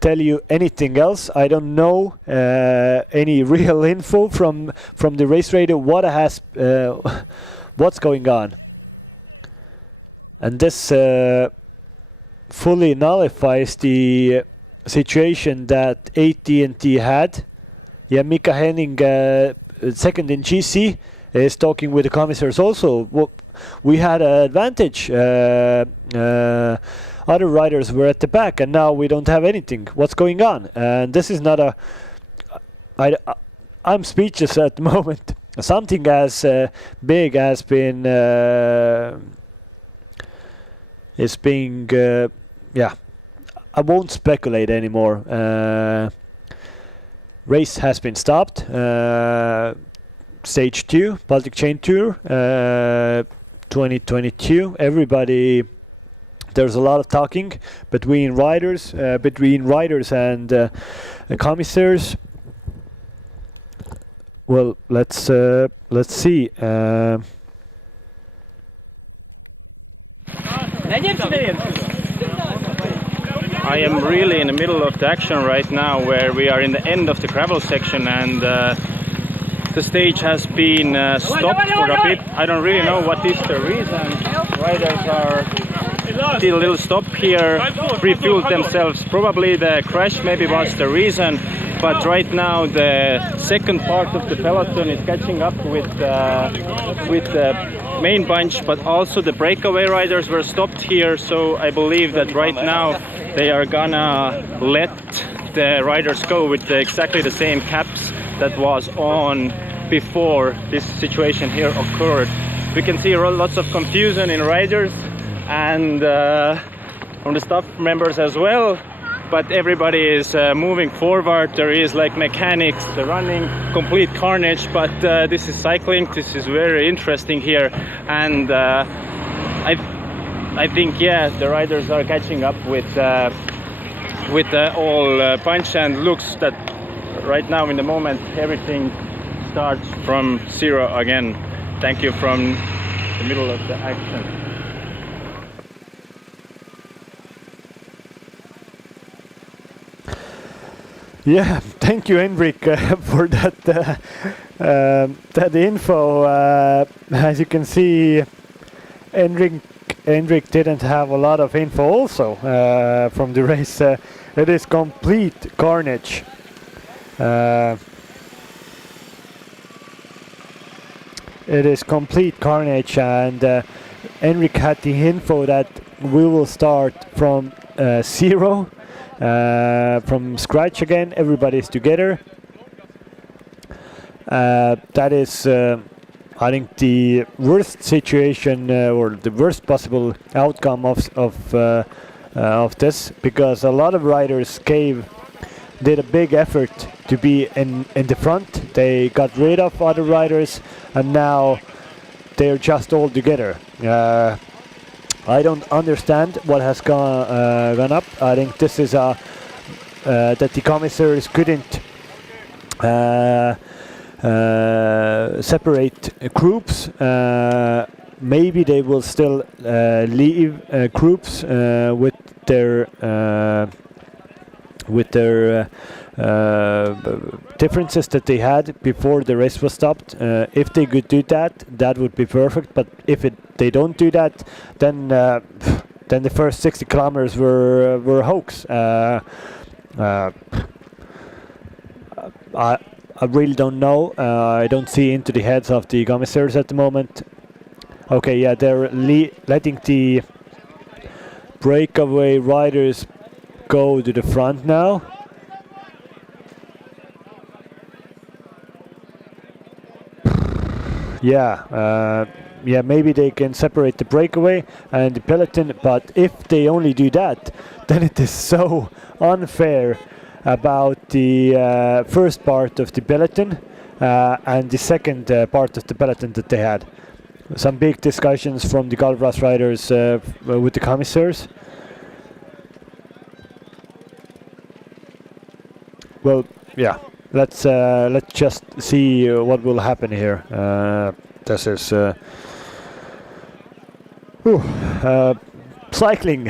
tell you anything else. I don't know any real info from the race radio. What's going on? And this fully nullifies the situation that AT&T had. Yeah, Mika Henning, second in GC, is talking with the commissars also. We had an advantage. Other riders were at the back, and now we don't have anything. What's going on? And this is not a... I'm speechless at the moment. Something as big has been... is being... yeah, I won't speculate anymore. Race has been stopped. Stage 2, Baltic Chain Tour, 2022. Everybody... There's a lot of talking between riders and commissars. Well, let's see. I am really in the middle of the action right now, where we are in the end of the gravel section, and the stage has been stopped for a bit. I don't really know what is the reason. Riders are did a little stop here, refueled themselves. Probably the crash maybe was the reason, but right now the second part of the peloton is catching up with the main bunch, but also the breakaway riders were stopped here, so I believe that right now they are gonna let the riders go with exactly the same caps that was on before this situation here occurred. We can see lots of confusion in riders and from the staff members as well, but everybody is moving forward. There is like mechanics, the running, complete carnage, but this is cycling. This is very interesting here, and I think, yeah, the riders are catching up with the all punch, and looks that right now in the moment everything starts from zero again. Thank you from the middle of the action. Yeah, thank you, Henrik, for that info. As you can see, Henrik didn't have a lot of info also from the race. It is complete carnage. It is complete carnage, and Henrik had the info that we will start from zero. From scratch again, everybody's together. That is, I think, the worst situation or the worst possible outcome of this, because a lot of riders did a big effort to be in the front. They got rid of other riders, and now they're just all together. I don't understand what has gone up. I think this is that the commissars couldn't separate groups. Maybe they will still leave groups with their differences that they had before the race was stopped. If they could do that, that would be perfect. But if they don't do that, then the first 60 kilometers were a hoax. I really don't know. I don't see into the heads of the commissars at the moment. Okay, yeah, they're letting the breakaway riders go to the front now. Yeah, maybe they can separate the breakaway and the peloton, but if they only do that, then it is so unfair about the first part of the peloton and the second part of the peloton that they had. Some big discussions from the Galvras riders with the commissars. Well, yeah, let's just see what will happen here. This is cycling.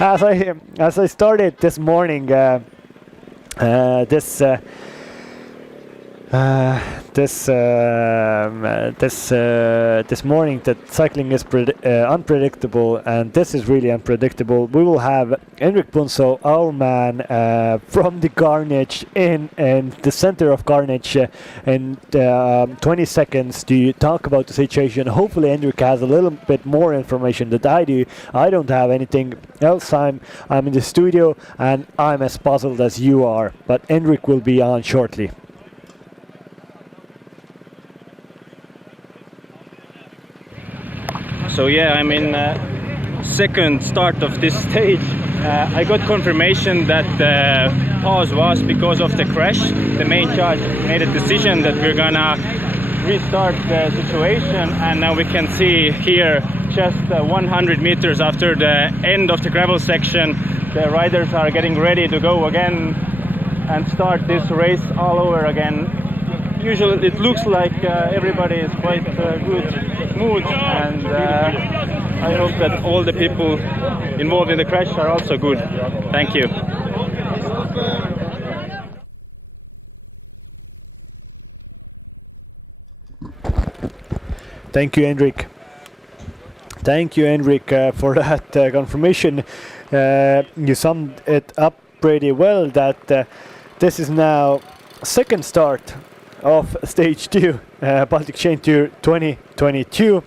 as I started this morning, this morning, that cycling is unpredictable, and this is really unpredictable. We will have Enric Punso, our man from the Carnage, in the center of Carnage in 20 seconds to talk about the situation. Hopefully Enric has a little bit more information than I do. I don't have anything else. I'm in the studio and I'm as puzzled as you are, but Enric will be on shortly. So yeah, I'm in second start of this stage. I got confirmation that the pause was because of the crash. The main judge made a decision that we're gonna restart the situation, and now we can see here just 100 meters after the end of the gravel section, the riders are getting ready to go again and start this race all over again. Usually it looks like everybody is quite good mood, and I hope that all the people involved in the crash are also good. Thank you. Thank you, Enric. Thank you, Enric, for that confirmation. You summed it up pretty well, that this is now second start of stage 2, Baltic Chain Tour 2022.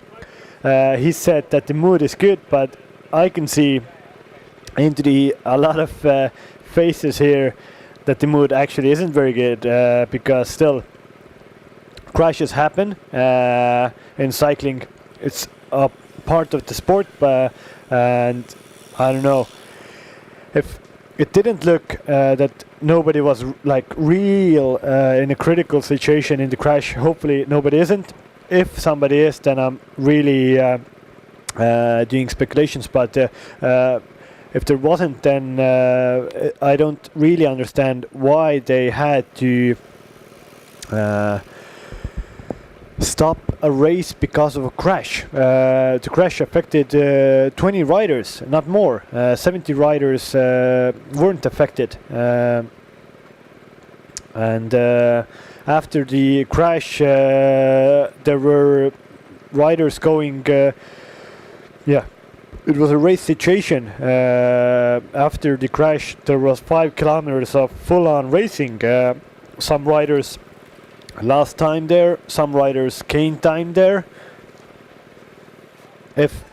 He said that the mood is good, but I can see into a lot of faces here that the mood actually isn't very good, because still crashes happen in cycling. It's a part of the sport, and I don't know if it didn't look that nobody was like real in a critical situation in the crash. Hopefully nobody isn't. If somebody is, then I'm really doing speculations, but if there wasn't, then I don't really understand why they had to stop a race because of a crash. The crash affected 20 riders, not more. 70 riders weren't affected. And after the crash, there were riders going. It was a race situation. After the crash, there was 5 kilometers of full-on racing. Some riders last time there, some riders came time there. If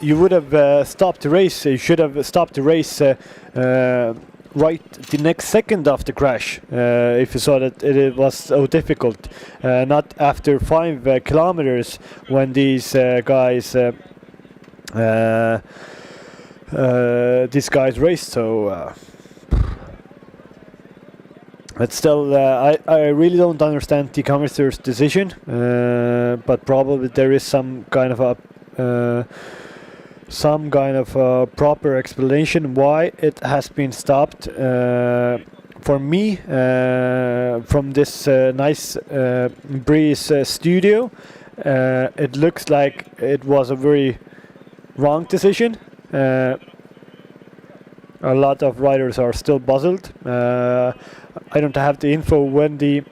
you would have stopped the race, you should have stopped the race right the next second of the crash, if you saw that it was so difficult, not after 5 kilometers when these guys raced. So but still, I really don't understand the commissioner's decision, but probably there is some kind of a proper explanation why it has been stopped. For me, from this nice breeze studio, it looks like it was a very wrong decision. A lot of riders are still puzzled. I don't have the info when the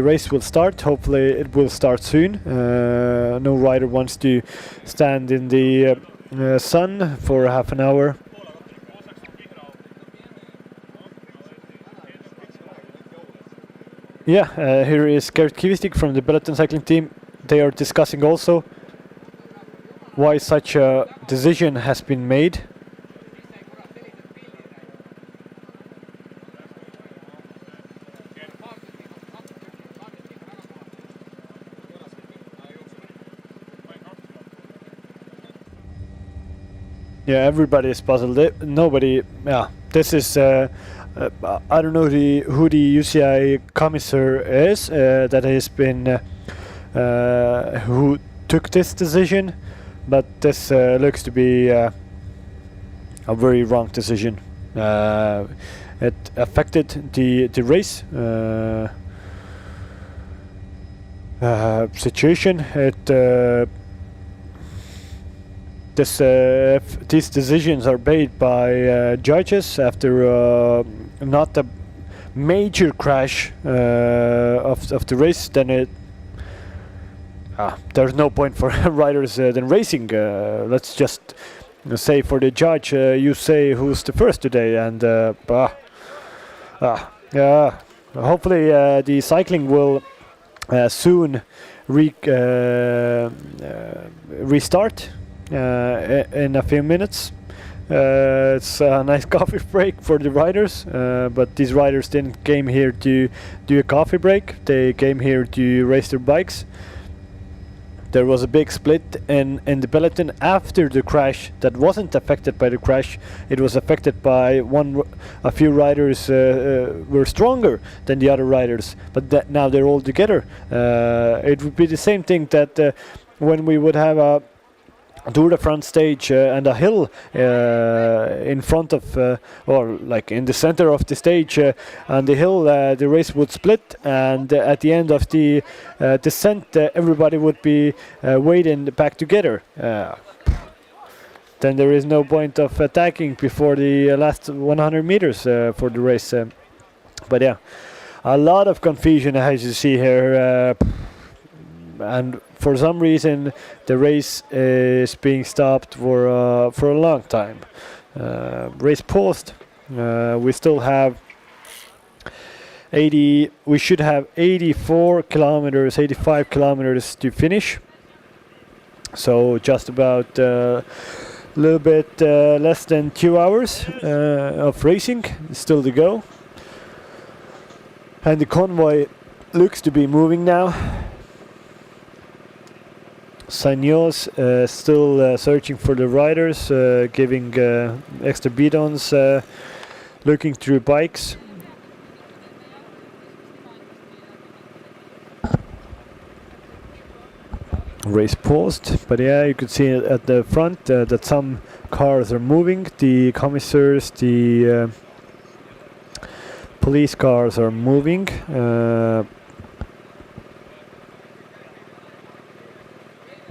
race will start. Hopefully it will start soon. No rider wants to stand in the sun for half an hour. Yeah, here is Gert Kivistik from the Peloton cycling team. They are discussing also why such a decision has been made. Yeah, everybody is puzzled. Nobody. Yeah, this is. I don't know who the UCI commissar is that has been who took this decision, but this looks to be a very wrong decision. It affected the race situation. These decisions are made by judges after not a major crash of the race, then there's no point for riders then racing. Let's just say for the judge, you say who's the first today, and hopefully the cycling will soon restart in a few minutes. It's a nice coffee break for the riders, but these riders didn't came here to do a coffee break. They came here to race their bikes. There was a big split in the peloton after the crash that wasn't affected by the crash. It was affected by a few riders were stronger than the other riders, but now they're all together. It would be the same thing that when we would have a Tour de France stage and a hill in front of or like in the center of the stage and the hill, the race would split, and at the end of the descent everybody would be waiting back together. Then there is no point of attacking before the last 100 meters for the race. But yeah, a lot of confusion as you see here, and for some reason the race is being stopped for a long time. Race paused. We still have 80. We should have 84 kilometers, 85 kilometers to finish. So just about a little bit less than 2 hours of racing still to go. And the convoy looks to be moving now. Sagnos still searching for the riders, giving extra bidons, looking through bikes. Race paused, but yeah, you could see at the front that some cars are moving. The commissars, the police cars are moving.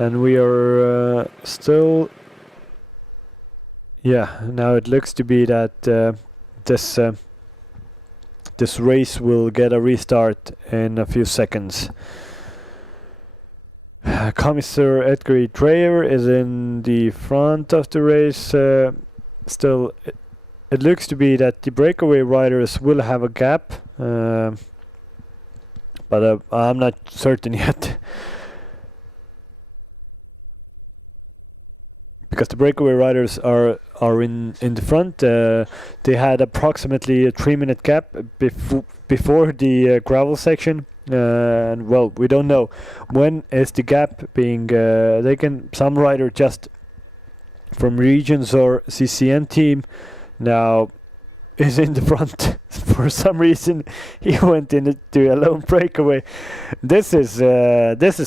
And we are still, yeah, now it looks to be that this race will get a restart in a few seconds. Commissar Edgar Dreyer is in the front of the race. Still, it looks to be that the breakaway riders will have a gap, but I'm not certain yet. Because the breakaway riders are in the front. They had approximately a 3-minute gap before the gravel section, and well, we don't know when is the gap being taken. Some rider just from regions or CCN team now is in the front. For some reason he went into a lone breakaway. This is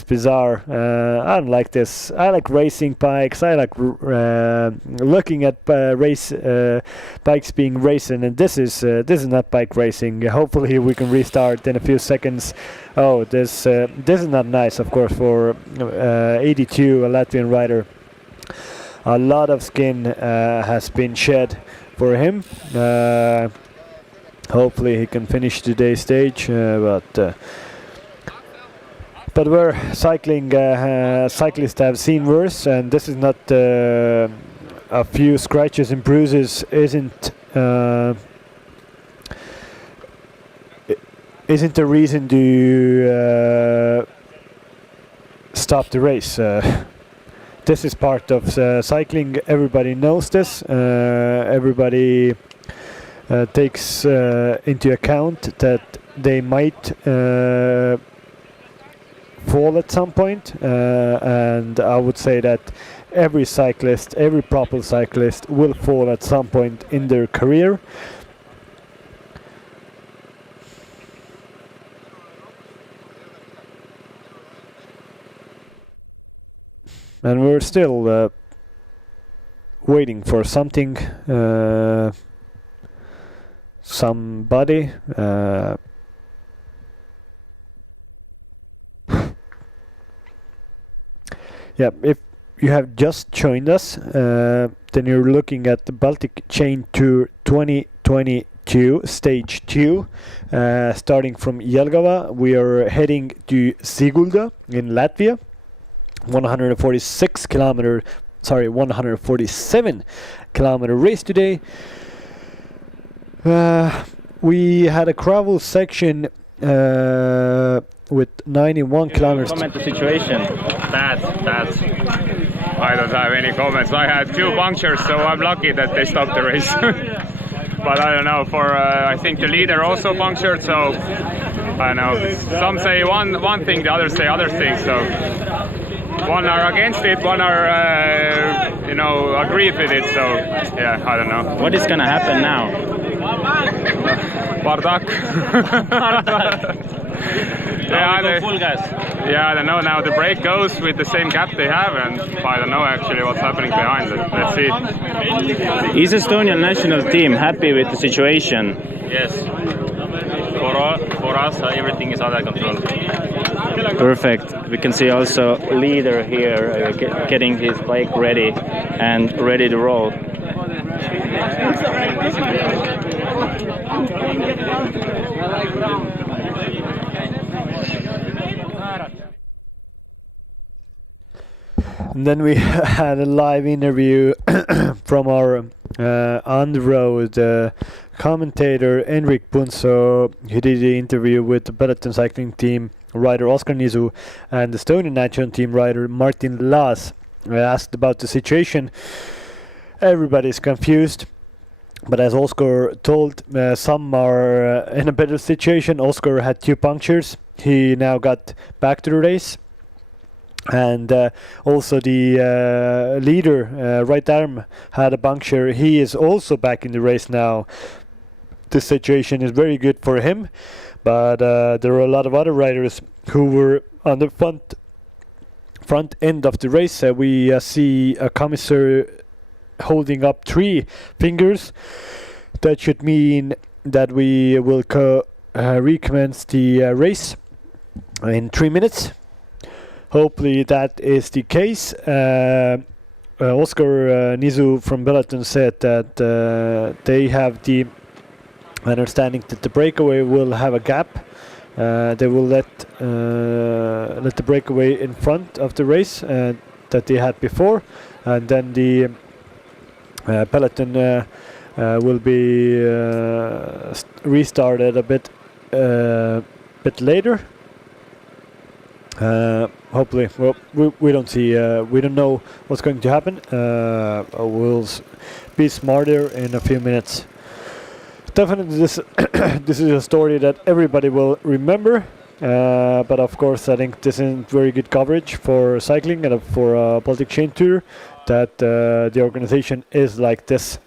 bizarre. I don't like this. I like racing bikes. I like looking at race bikes being racing, and this is not bike racing. Hopefully we can restart in a few seconds. Oh, this is not nice, of course, for 82, a Latvian rider. A lot of skin has been shed for him. Hopefully he can finish today's stage, but where cyclists have seen worse, and this is not a few scratches and bruises isn't a reason to stop the race. This is part of cycling. Everybody knows this. Everybody takes into account that they might fall at some point, and I would say that every cyclist, every proper cyclist will fall at some point in their career. And we're still waiting for something, somebody. Yeah, if you have just joined us, then you're looking at the Baltic Chain Tour 2022, Stage 2, starting from Jelgava. We are heading to Sigulda in Latvia. 147 kilometer race today. We had a gravel section with 91 kilometers. Comment the situation. Bad. I don't have any comments. I had 2 punctures, so I'm lucky that they stopped the race. But I don't know, I think the leader also punctured, so I don't know. Some say one thing, the others say other things, so one are against it, one are, agree with it, so yeah, I don't know. What is gonna happen now? Bardak. Full gas. Yeah, I don't know. Now the brake goes with the same gap they have, and I don't know actually what's happening behind it. Let's see. Is Estonian national team happy with the situation? Yes. For us, everything is under control. Perfect. We can see also leader here getting his bike ready and ready to roll. And then we had a live interview from our on-the-road commentator Enrik Punso. He did the interview with the Peloton cycling team rider Oskar Nisu and the Estonian national team rider Martin Laas. Asked about the situation. Everybody's confused, but as Oskar told, some are in a better situation. Oskar had 2 punctures. He now got back to the race. And also the leader, right arm, had a puncture. He is also back in the race now. The situation is very good for him, but there are a lot of other riders who were on the front end of the race. We see a commissar holding up 3 fingers. That should mean that we will recommence the race in 3 minutes. Hopefully that is the case. Oskar Nisu from Peloton said that they have the understanding that the breakaway will have a gap. They will let the breakaway in front of the race that they had before, and then the Peloton will be restarted a bit later. Hopefully, well, we don't see, we don't know what's going to happen. We'll be smarter in a few minutes. Definitely, this this is a story that everybody will remember. But of course, I think this isn't very good coverage for cycling and for Baltic Chain Tour. That the organization is like this.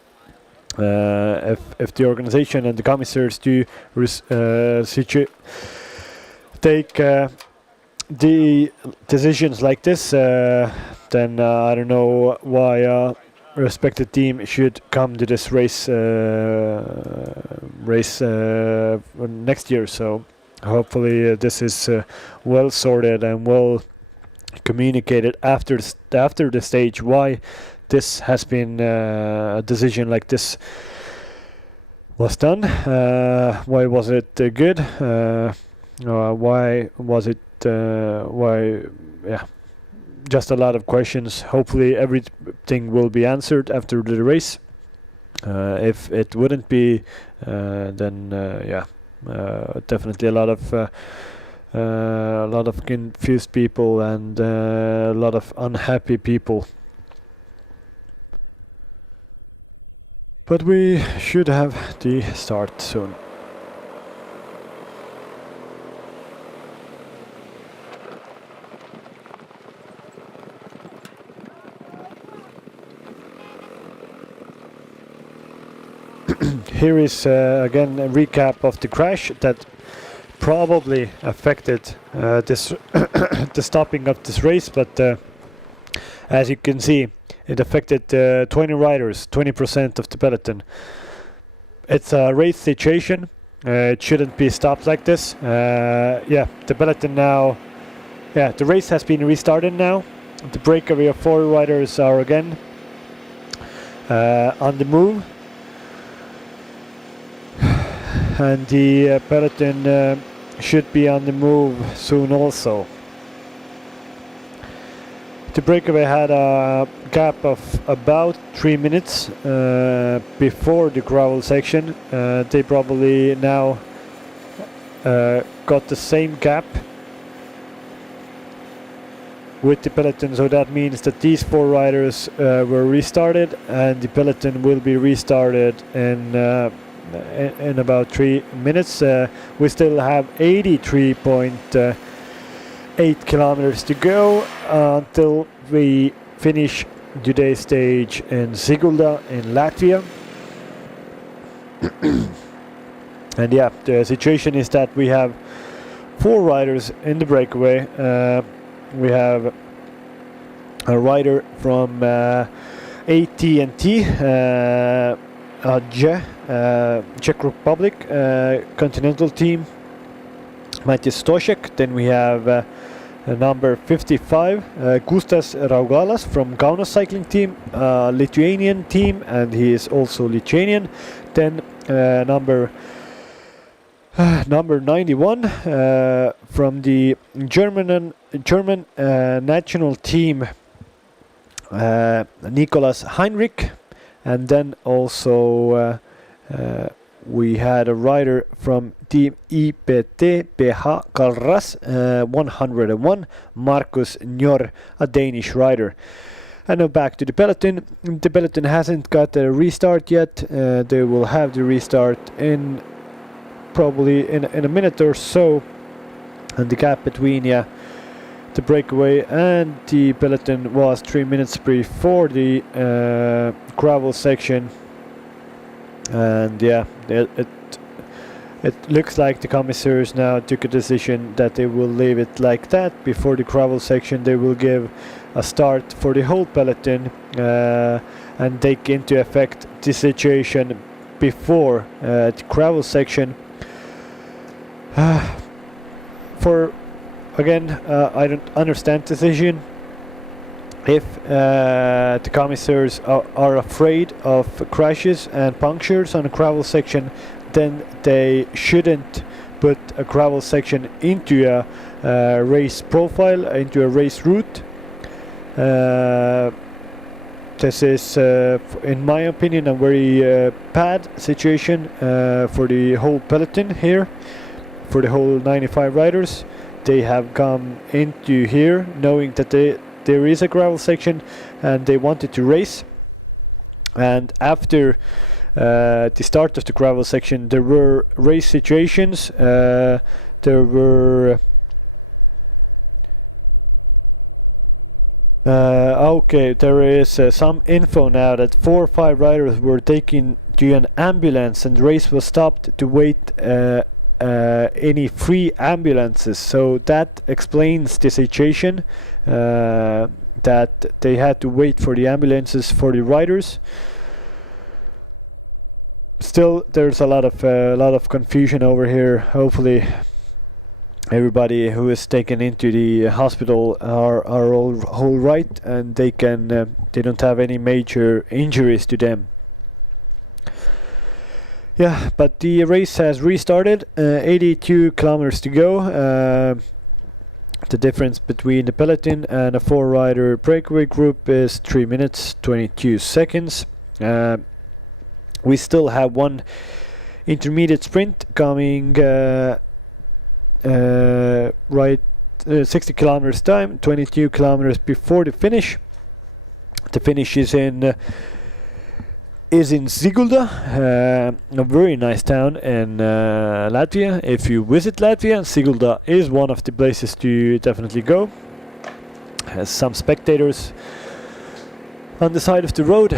If the organization and the commissars do take the decisions like this, then I don't know why a respected team should come to this race next year. So hopefully this is well sorted and well communicated after the stage why this has been a decision like this was done. Why was it good? Why was it? Why? Yeah, just a lot of questions. Hopefully everything will be answered after the race. If it wouldn't be, then yeah, definitely a lot of confused people and a lot of unhappy people. But we should have the start soon. Here is again a recap of the crash that probably affected this the stopping of this race, but as you can see, it affected 20 riders, 20% of the peloton. It's a race situation. It shouldn't be stopped like this. Yeah, the peloton now. Yeah, the race has been restarted now. The breakaway of 4 riders are again on the move, and the peloton should be on the move soon also. The breakaway had a gap of about 3 minutes before the gravel section. They probably now got the same gap with the peloton, so that means that these 4 riders were restarted, and the peloton will be restarted in about 3 minutes. We still have 83.8 kilometers to go until we finish today's stage in Sigulda in Latvia. And yeah, the situation is that we have 4 riders in the breakaway. We have a rider from AT&T, Czech Republic Continental Team, Matis Stošek. Then we have number 55, Gustas Raugalas from Kaunas Cycling Team, Lithuanian team, and he is also Lithuanian. Then number 91 from the German national team, Nicolas Heinrich. And then also we had a rider from Team IPT BH Kalras 101, Markus Njor, a Danish rider. And now back to the peloton. The peloton hasn't got a restart yet. They will have the restart in probably in a minute or so. And the gap between the breakaway and the peloton was 3 minutes before the gravel section. And yeah, it looks like the commissaires now took a decision that they will leave it like that. Before the gravel section, they will give a start for the whole peloton and take into effect the situation before the gravel section. I don't understand the decision. If the commissaires are afraid of crashes and punctures on a gravel section, then they shouldn't put a gravel section into a race profile, into a race route. This is, in my opinion, a very bad situation for the whole peloton here, for the whole 95 riders. They have come into here knowing that there is a gravel section and they wanted to race. And after the start of the gravel section, there were race situations. There were there is some info now that 4 or 5 riders were taken to an ambulance, and the race was stopped to wait any free ambulances. So that explains the situation, that they had to wait for the ambulances for the riders. Still, there's a lot of confusion over here. Hopefully everybody who is taken into the hospital are all right, and they don't have any major injuries to them. Yeah, but the race has restarted. 82 kilometers to go. The difference between the peloton and a 4-rider breakaway group is 3 minutes 22 seconds. We still have one intermediate sprint coming 60 kilometers time, 22 kilometers before the finish. The finish is in Sigulda, a very nice town in Latvia. If you visit Latvia, Sigulda is one of the places to definitely go. Has some spectators on the side of the road.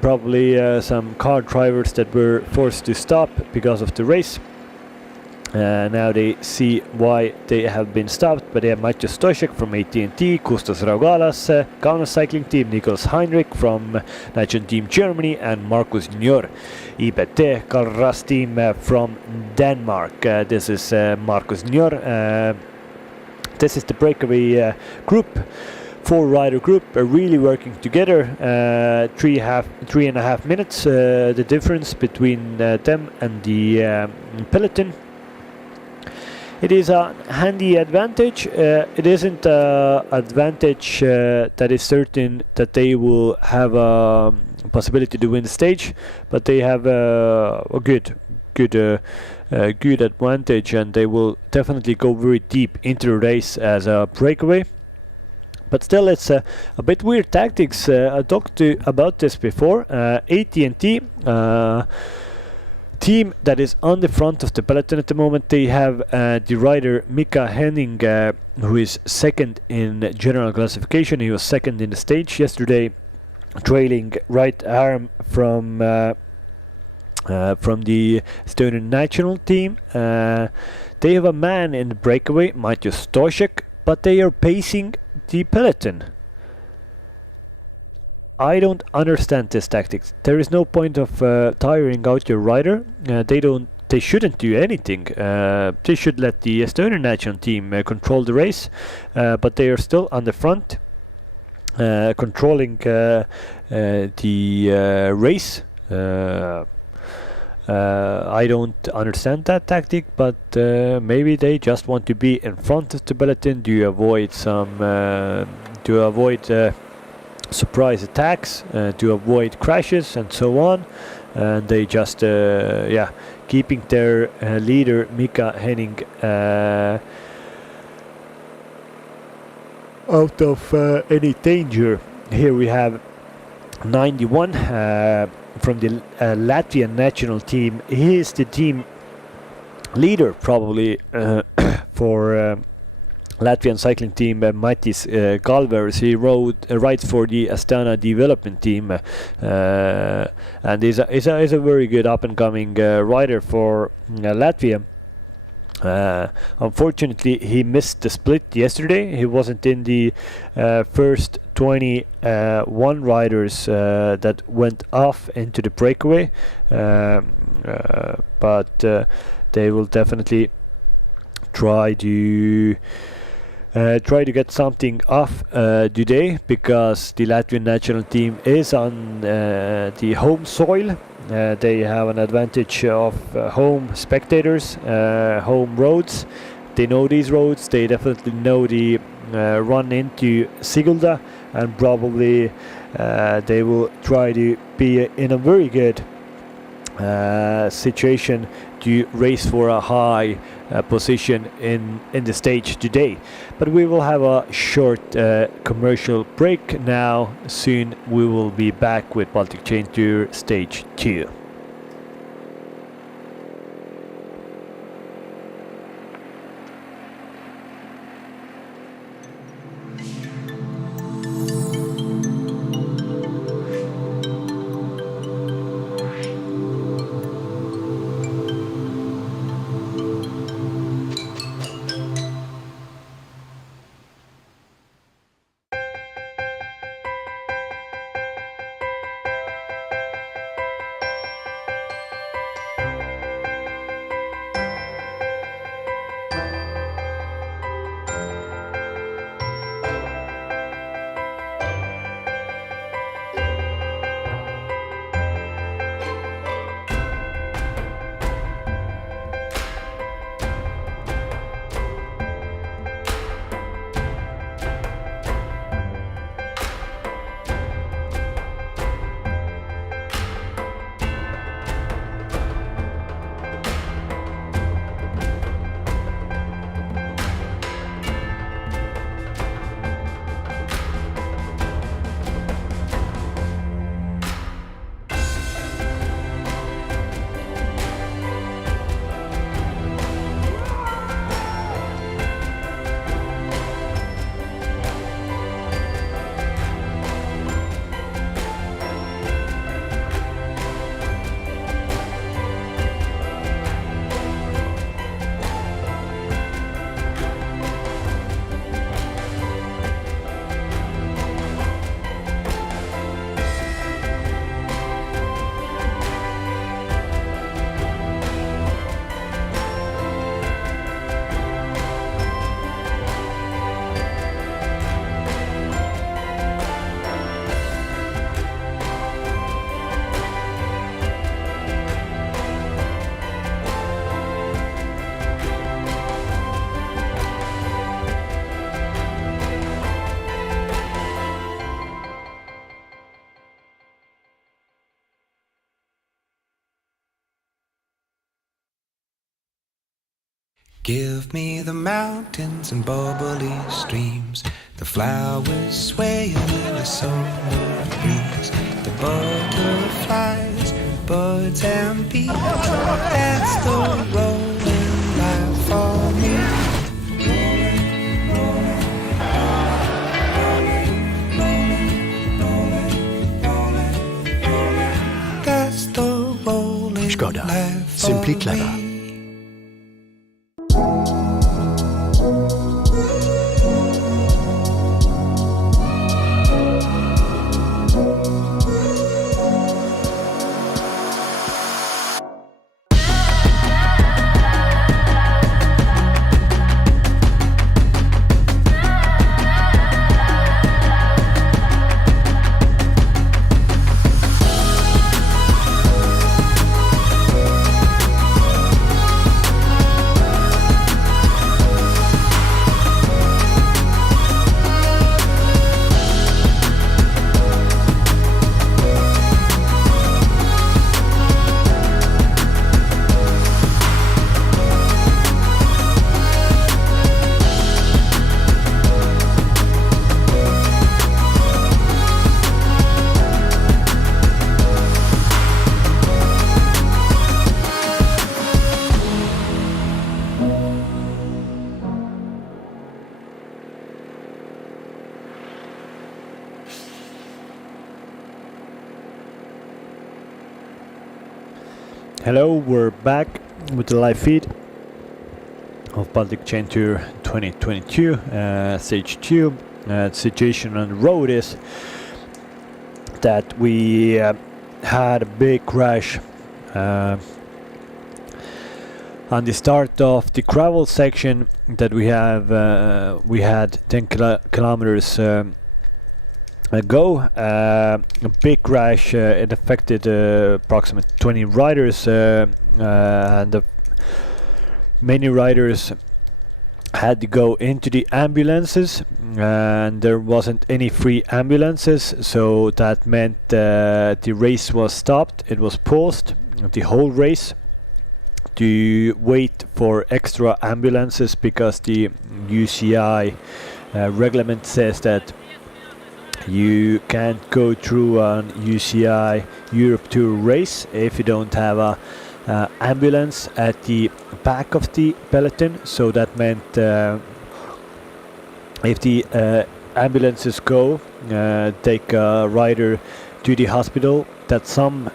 Probably some car drivers that were forced to stop because of the race. Now they see why they have been stopped, but they have Matthew Stoshek from AT&T, Kustas Raugalas, Kaunas Cycling Team, Nicholas Heinrich from National Team Germany, and Markus Njör, IPT Kalras Team from Denmark. This is Markus Njör. This is the breakaway group. 4-rider group really working together. 3.5 minutes the difference between them and the peloton. It is a handy advantage. It isn't an advantage that is certain that they will have a possibility to win the stage, but they have a good advantage, and they will definitely go very deep into the race as a breakaway. But still, it's a bit weird tactics. I talked about this before. AT&T. Team that is on the front of the peloton at the moment. They have the rider Mika Henning, who is second in general classification. He was second in the stage yesterday, trailing right arm from the Estonian national team. They have a man in the breakaway, Matthew Stoshek, but they are pacing the peloton. I don't understand this tactics. There is no point of tiring out your rider. They shouldn't do anything. They should let the Estonian national team control the race, but they are still on the front, controlling the race. I don't understand that tactic, but maybe they just want to be in front of the peloton to avoid surprise attacks, to avoid crashes and so on, and they just keeping their leader Mika Henning out of any danger. Here we have 91 from the Latvian national team. He is the team leader probably for Latvian cycling team. Matis Galvers, he rides for the Astana development team, and is a very good up and coming rider for Latvia. Unfortunately, he missed the split yesterday. He wasn't in the first 21 riders that went off into the breakaway, but they will definitely try to get something off today, because the Latvian national team is on the home soil. They have an advantage of home spectators, home roads. They know these roads. They definitely know the run into Sigulda, and probably they will try to be in a very good situation to race for a high position in the stage today. But we will have a short commercial break now. Soon we will be back with Baltic Chain Tour Stage 2. Give me the mountains and bubbly streams, the flowers swaying in the summer breeze, the butterflies, birds and bees. That's the rolling life for me. That's the rolling Skoda. life for Simply clever. me. Hello, we're back with the live feed of Baltic Chain Tour 2022, Stage 2. The situation on the road is that we had a big crash on the start of the gravel section that we had 10 kilometers ago. A big crash. It affected approximately 20 riders, and many riders had to go into the ambulances, and there wasn't any free ambulances, so that meant the race was stopped. It was paused, the whole race, to wait for extra ambulances, because the UCI reglement says that you can't go through an UCI Europe Tour race if you don't have a ambulance at the back of the peloton. So that meant if the ambulances go, take a rider to the hospital, that some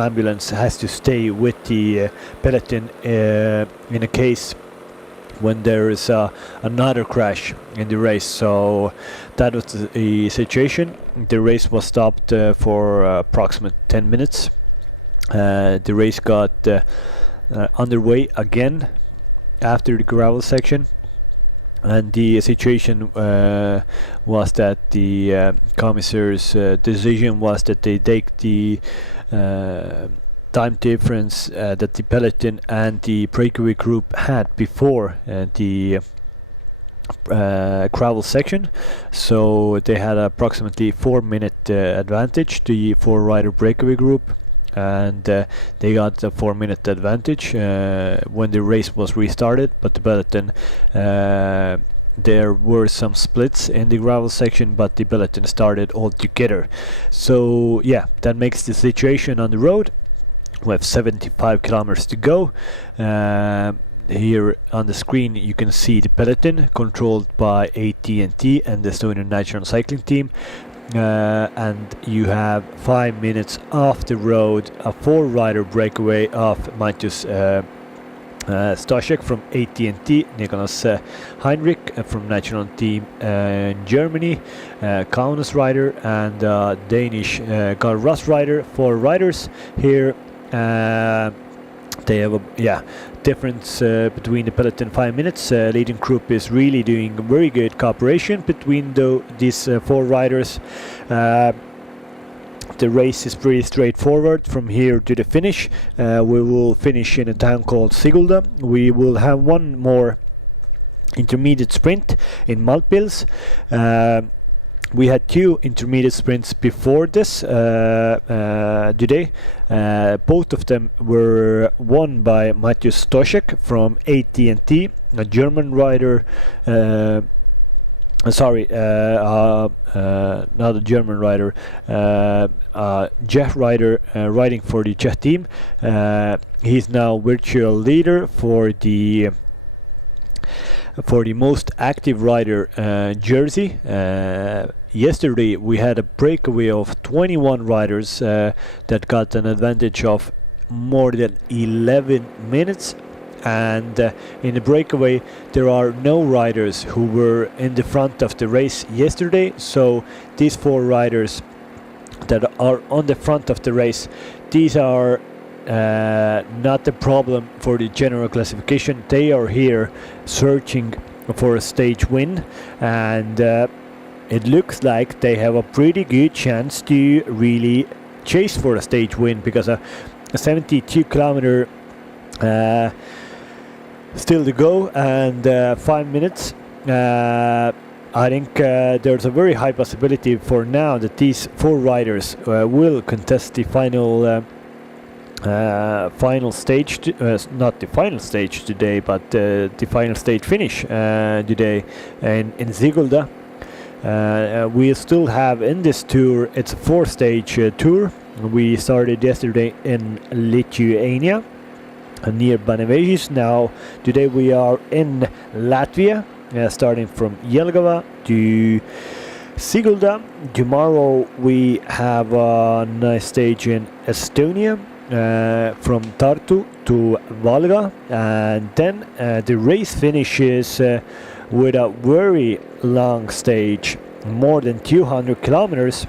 ambulance has to stay with the peloton in a case when there is another crash in the race. So that was the situation. The race was stopped for approximately 10 minutes. The race got underway again after the gravel section, and the situation was that the commissar's decision was that they take the time difference that the peloton and the breakaway group had before the gravel section. So they had approximately 4-minute advantage, the 4-rider breakaway group, and they got a 4-minute advantage when the race was restarted. But the peloton, there were some splits in the gravel section, but the peloton started all together. So yeah, that makes the situation on the road. We have 75 kilometers to go. Here on the screen you can see the peloton controlled by AT&T and the Estonian National Cycling Team. And you have 5 minutes off the road, a 4-rider breakaway of Matthias Staszek from AT&T, Nicholas Heinrich from National Team in Germany, Kaunas rider, and Danish Carl Ross rider. 4 riders here. They have a difference between the peloton 5 minutes. Leading group is really doing very good cooperation between these 4 riders. The race is pretty straightforward from here to the finish. We will finish in a town called Sigulda. We will have one more intermediate sprint in Maltpils. We had 2 intermediate sprints before this today. Both of them were won by Matthias Stoschek from AT&T, a German rider. Not a German rider, Czech rider riding for the Czech team. He's now virtual leader for the most active rider jersey. Yesterday we had a breakaway of 21 riders that got an advantage of more than 11 minutes. And in the breakaway there are no riders who were in the front of the race yesterday, so these 4 riders that are on the front of the race, these are not the problem for the general classification. They are here searching for a stage win, and it looks like they have a pretty good chance to really chase for a stage win, because a 72 kilometer still to go, and 5 minutes. I think there's a very high possibility for now that these 4 riders will contest the final stage, not the final stage today, but the final stage finish today in Sigulda. We still have in this tour, it's a 4-stage tour. We started yesterday in Lithuania, near Banevežys. Now today we are in Latvia, starting from Jelgava to Sigulda. Tomorrow we have a nice stage in Estonia, from Tartu to Valga, and then the race finishes with a very long stage, more than 200 kilometers,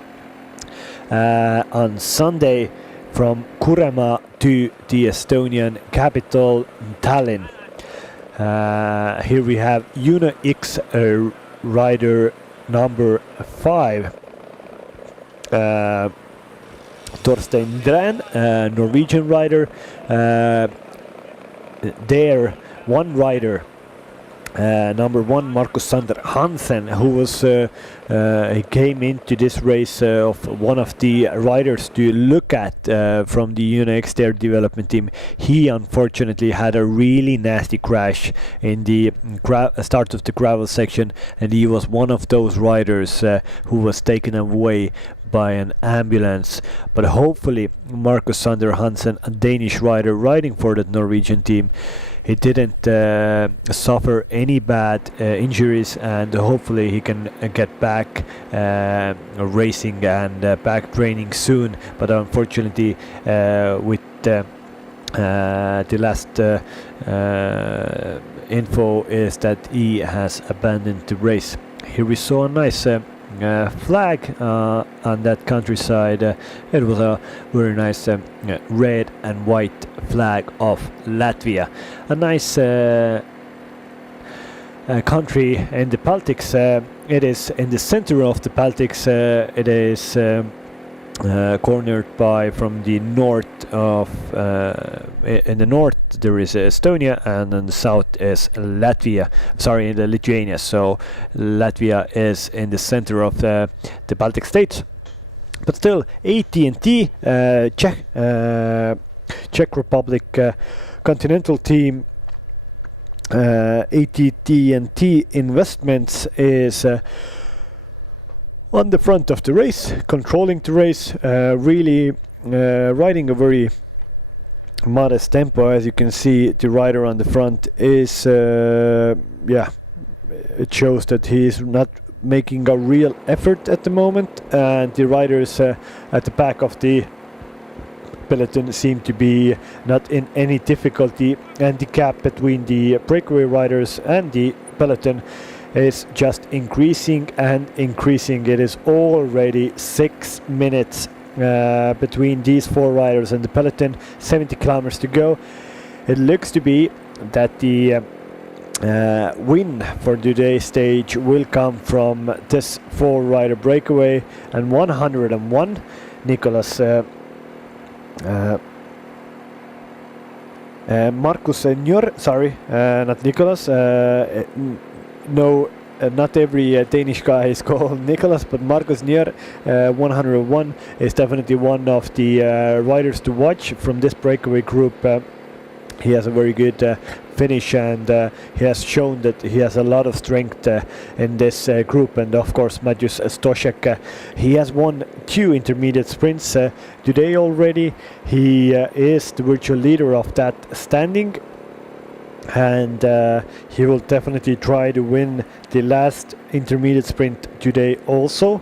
on Sunday from Kuremaa to the Estonian capital Tallinn. Here we have Uno X rider number 5, Torstein Dran, Norwegian rider. There, one rider, number 1, Markus Sander Hansen, who was he came into this race of one of the riders to look at from the UNX their development team. He unfortunately had a really nasty crash in the start of the gravel section, and he was one of those riders who was taken away by an ambulance. But hopefully Markus Sander Hansen, a Danish rider riding for the Norwegian team, he didn't suffer any bad injuries, and hopefully he can get back racing and back training soon. But unfortunately, with the last info is that he has abandoned the race. Here we saw a nice flag on that countryside. It was a very nice red and white flag of Latvia. A nice country in the Baltics. It is in the center of the Baltics. It is cornered by, from the north of in the north there is Estonia, and in the south is Latvia, sorry, the Lithuania. So Latvia is in the center of the Baltic states. But still, AT&T, Czech Republic continental team, AT&T Investments is on the front of the race, controlling the race, really riding a very modest tempo. As you can see, the rider on the front is, it shows that he is not making a real effort at the moment, and the riders at the back of the peloton seem to be not in any difficulty, and the gap between the breakaway riders and the peloton is just increasing and increasing. It is already 6 minutes between these 4 riders and the peloton, 70 kilometers to go. It looks to be that the win for today's stage will come from this 4-rider breakaway, and 101 Nicolas Markus Njör, sorry, not Nicolas, no not every Danish guy is called Nicholas, but Markus Nier, 101, is definitely one of the riders to watch from this breakaway group. He has a very good finish, and he has shown that he has a lot of strength in this group. And of course, Mateusz Stoszek, he has won 2 intermediate sprints today already. He is the virtual leader of that standing, and he will definitely try to win the last intermediate sprint today also.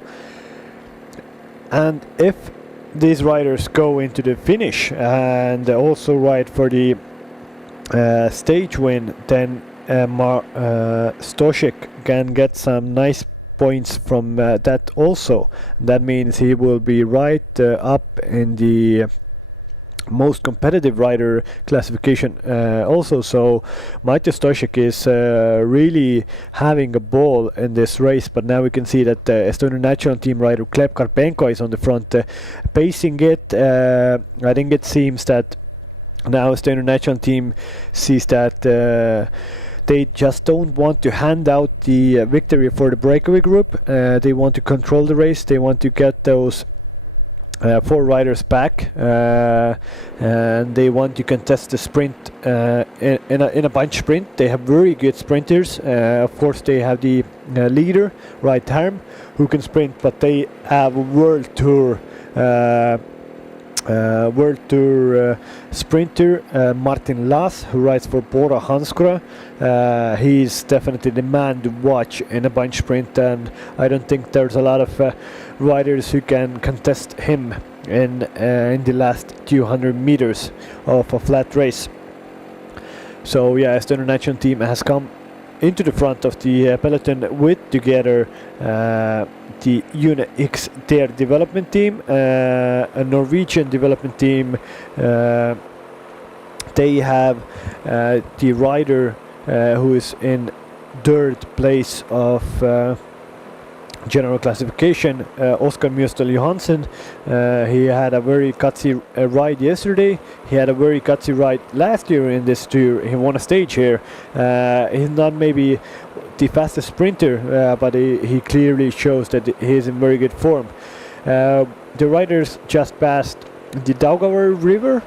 And if these riders go into the finish and also ride for the stage win, then Stoszek can get some nice points from that also. That means he will be right up in the most competitive rider classification also. So Mateusz Stoszek is really having a ball in this race, but now we can see that Estonian national team rider Gleb Karpenko is on the front pacing it. I think it seems that now Estonian national team sees that they just don't want to hand out the victory for the breakaway group. They want to control the race. They want to get those 4 riders back, and they want to contest the sprint in a bunch sprint. They have very good sprinters. Of course, they have the leader, Right Harm, who can sprint, but they have a World Tour sprinter Martin Laas, who rides for Bora Hansgrohe. He's definitely the man to watch in a bunch sprint, and I don't think there's a lot of riders who can contest him in the last 200 meters of a flat race. So yeah, Estonian national team has come into the front of the peloton with together the UNE-X their development team, a Norwegian development team. They have the rider who is in 3rd place of general classification, Oskar Mjøsdal Johansen. He had a very gutsy ride yesterday. He had a very gutsy ride last year in this tour. He won a stage here. He's not maybe the fastest sprinter, but he clearly shows that he is in very good form. The riders just passed the Daugava River.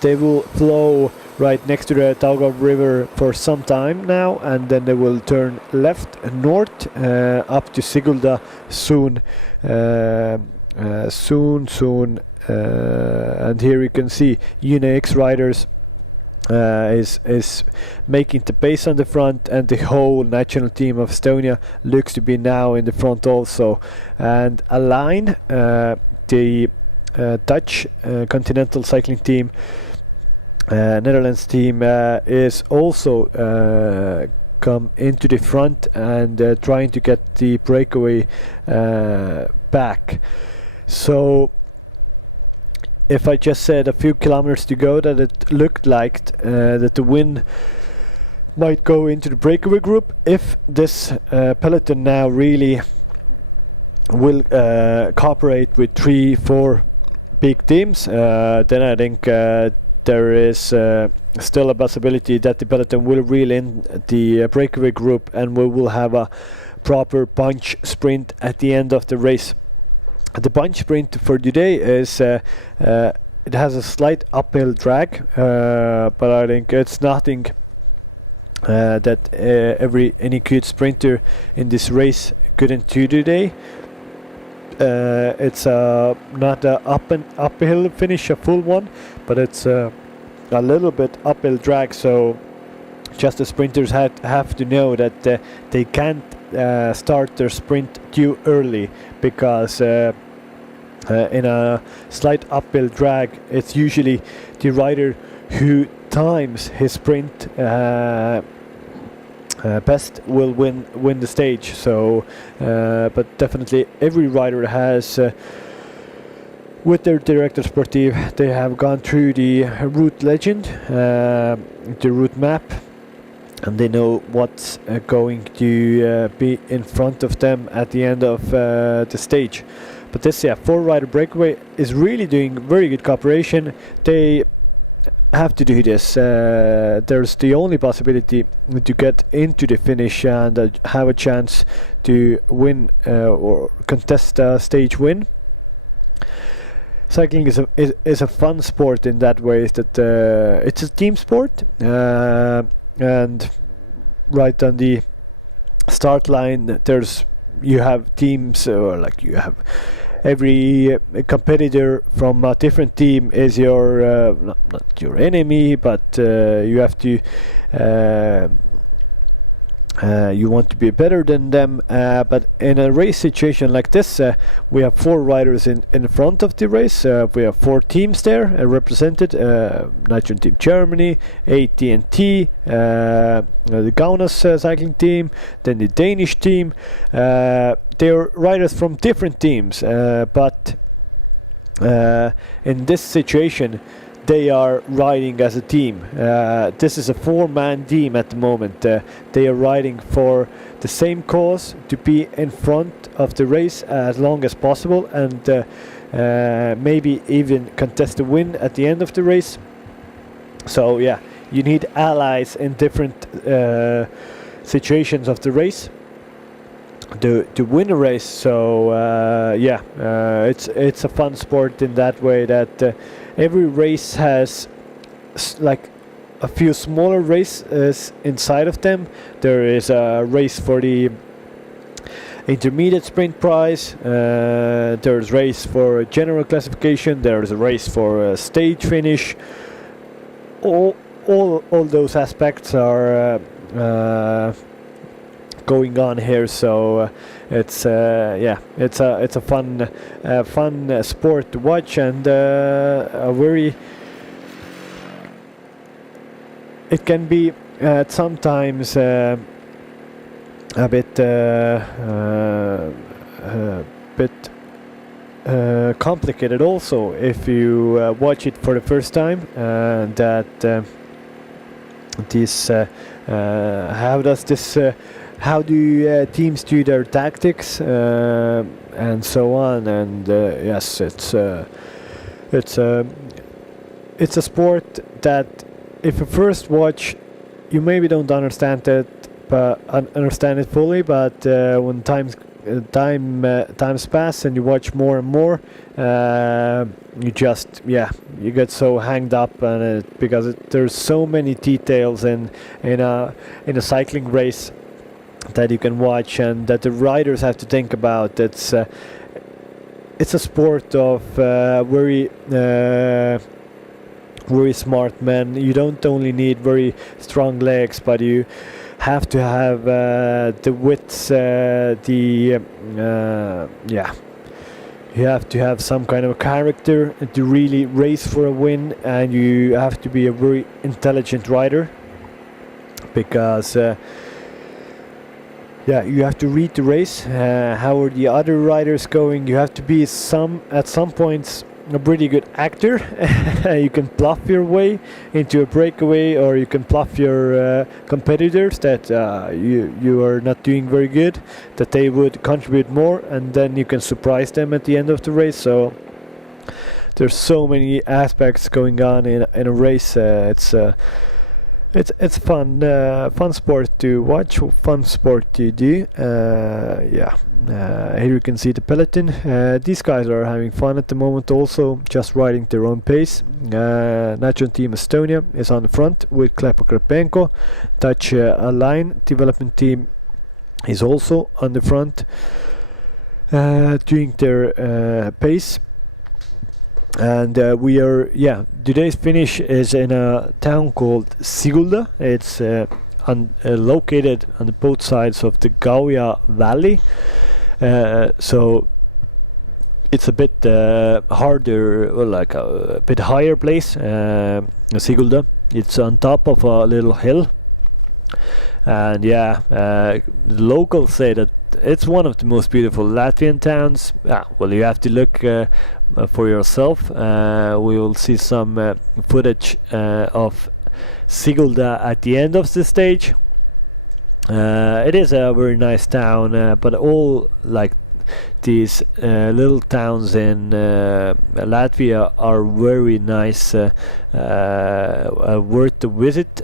They will flow right next to the Daugava River for some time now, and then they will turn left and north up to Sigulda soon. And here you can see UNE-X riders is making the pace on the front, and the whole national team of Estonia looks to be now in the front also. And Align, the Dutch continental cycling team, Netherlands team, is also come into the front and trying to get the breakaway back. So if I just said a few kilometers to go that it looked like that the win might go into the breakaway group, if this peloton now really will cooperate with 3-4 big teams, then I think there is still a possibility that the peloton will reel in the breakaway group, and we will have a proper bunch sprint at the end of the race. The bunch sprint for today is it has a slight uphill drag, but I think it's nothing that any good sprinter in this race couldn't do today. It's not an uphill finish, a full one, but it's a little bit uphill drag. So just the sprinters have to know that they can't start their sprint too early, because in a slight uphill drag, it's usually the rider who times his sprint best will win the stage. So but definitely every rider has with their director sportive, they have gone through the route legend, the route map, and they know what's going to be in front of them at the end of the stage. But this 4-rider breakaway is really doing very good cooperation. They have to do this. There's the only possibility to get into the finish and have a chance to win or contest a stage win. Cycling is a fun sport in that way, that it's a team sport, and right on the start line you have teams, or like you have every competitor from a different team is your not your enemy, but you have to you want to be better than them, but in a race situation like this, we have 4 riders in front of the race. We have 4 teams there represented: Nitrogen Team Germany, AT&T, the Kaunas cycling team, then the Danish team. They're riders from different teams, but in this situation they are riding as a team. This is a 4-man team at the moment. They are riding for the same cause, to be in front of the race as long as possible, and maybe even contest a win at the end of the race. So yeah, you need allies in different situations of the race to win a race. So it's a fun sport in that way, that every race has like a few smaller races inside of them. There is a race for the intermediate sprint prize, there's race for general classification, there's a race for a stage finish. All those aspects are going on here, so it's a fun sport to watch, and it can be sometimes a bit complicated also if you watch it for the first time, how do teams do their tactics and so on, and yes, it's a sport that if you first watch, you maybe don't understand it fully, but when times pass and you watch more and more, you get so hanged up on it, because there's so many details in a cycling race that you can watch and that the riders have to think about. It's a sport of very smart men. You don't only need very strong legs, but you have to have the wits, you have to have some kind of character to really race for a win, and you have to be a very intelligent rider, because you have to read the race. How are the other riders going? You have to be at some points a pretty good actor. You can bluff your way into a breakaway, or you can bluff your competitors that you are not doing very good, that they would contribute more, and then you can surprise them at the end of the race. So there's so many aspects going on in a race. It's fun sport to watch, fun sport to do. Here you can see the peloton. These guys are having fun at the moment, also just riding their own pace. National Team Estonia is on the front with Klepa Krepenko. Dutch Align development team is also on the front, doing their pace. And today's finish is in a town called Sigulda. It's located on both sides of the Gauja Valley, so it's a bit harder, or like a bit higher place. Sigulda, it's on top of a little hill, and the locals say that it's one of the most beautiful Latvian towns. Well, you have to look for yourself. We will see some footage of Sigulda at the end of the stage. It is a very nice town, but all like these little towns in Latvia are very nice, worth to visit.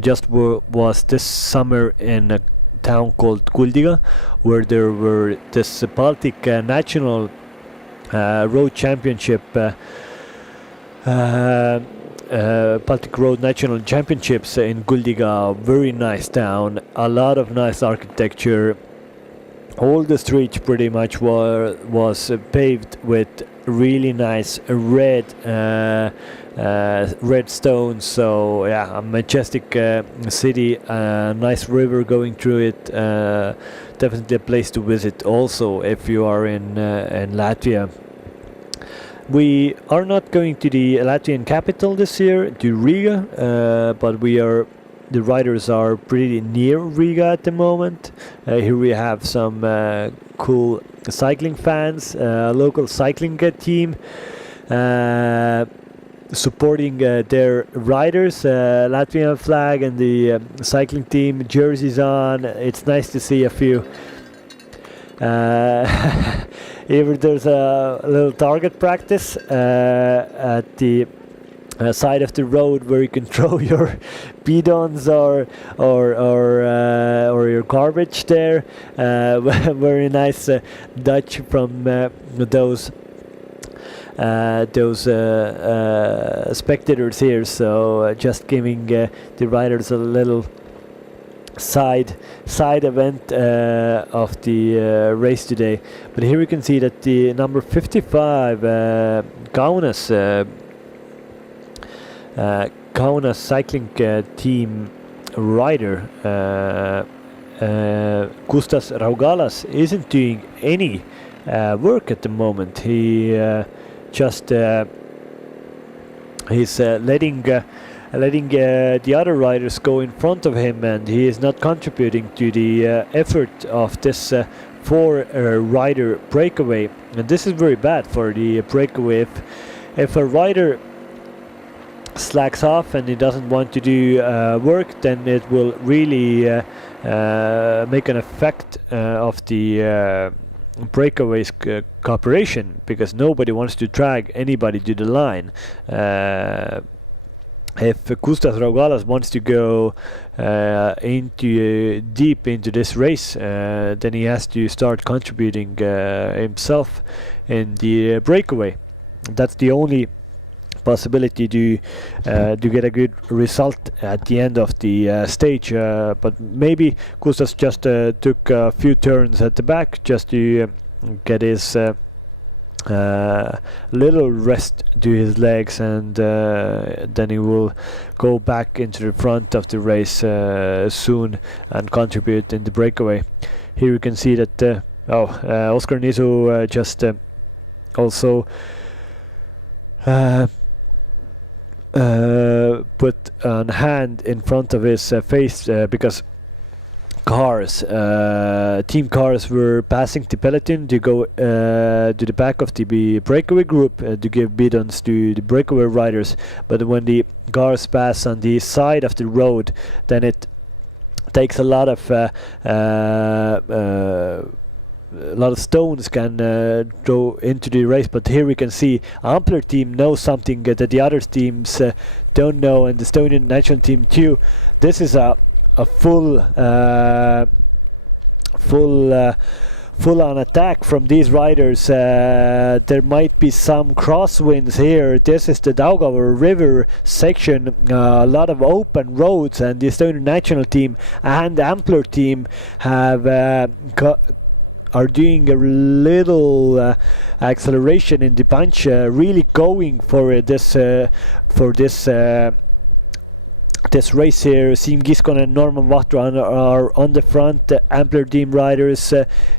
Just was this summer in a town called Kuldiga, where there were this Baltic national road championship. Baltic Road National Championships in Guldiga, very nice town, a lot of nice architecture. All the streets pretty much was paved with really nice red stones. So yeah, a majestic city, nice river going through it. Definitely a place to visit also if you are in Latvia. We are not going to the Latvian capital this year, to Riga, but the riders are pretty near Riga at the moment. Here we have some cool cycling fans, local cycling team supporting their riders, Latvian flag and the cycling team jerseys on. It's nice to see a few. Here there's a little target practice at the side of the road where you can throw your bidons or your garbage there. Very nice Dutch from those spectators here. So just giving the riders a little side event of the race today. But here we can see that the number 55 Kaunas cycling team rider Kustas Raugalas isn't doing any work at the moment. He he's letting the other riders go in front of him, and he is not contributing to the effort of this 4-rider breakaway. And this is very bad for the breakaway. If a rider slacks off and he doesn't want to do work, then it will really make an effect of the breakaways cooperation, because nobody wants to drag anybody to the line. If Kustas Raugalas wants to go deep into this race, then he has to start contributing himself in the breakaway. That's the only possibility to get a good result at the end of the stage. But maybe Kustas just took a few turns at the back just to get his little rest to his legs, and then he will go back into the front of the race soon and contribute in the breakaway. Here you can see that Oskar Nisu just also put a hand in front of his face because team cars were passing the peloton to go to the back of the breakaway group to give bidons to the breakaway riders. But when the cars pass on the side of the road, then it takes a lot of stones can go into the race. But here we can see Ampler team knows something that the other teams don't know, and the Estonian national team too. This is a full-on attack from these riders. There might be some crosswinds here. This is the Daugava River section, a lot of open roads, and the Estonian national team and Ampler team have are doing a little acceleration in the bunch, really going for this this race here. Siim Kiskon and Norman Vahtra are on the front. The Ampler team riders,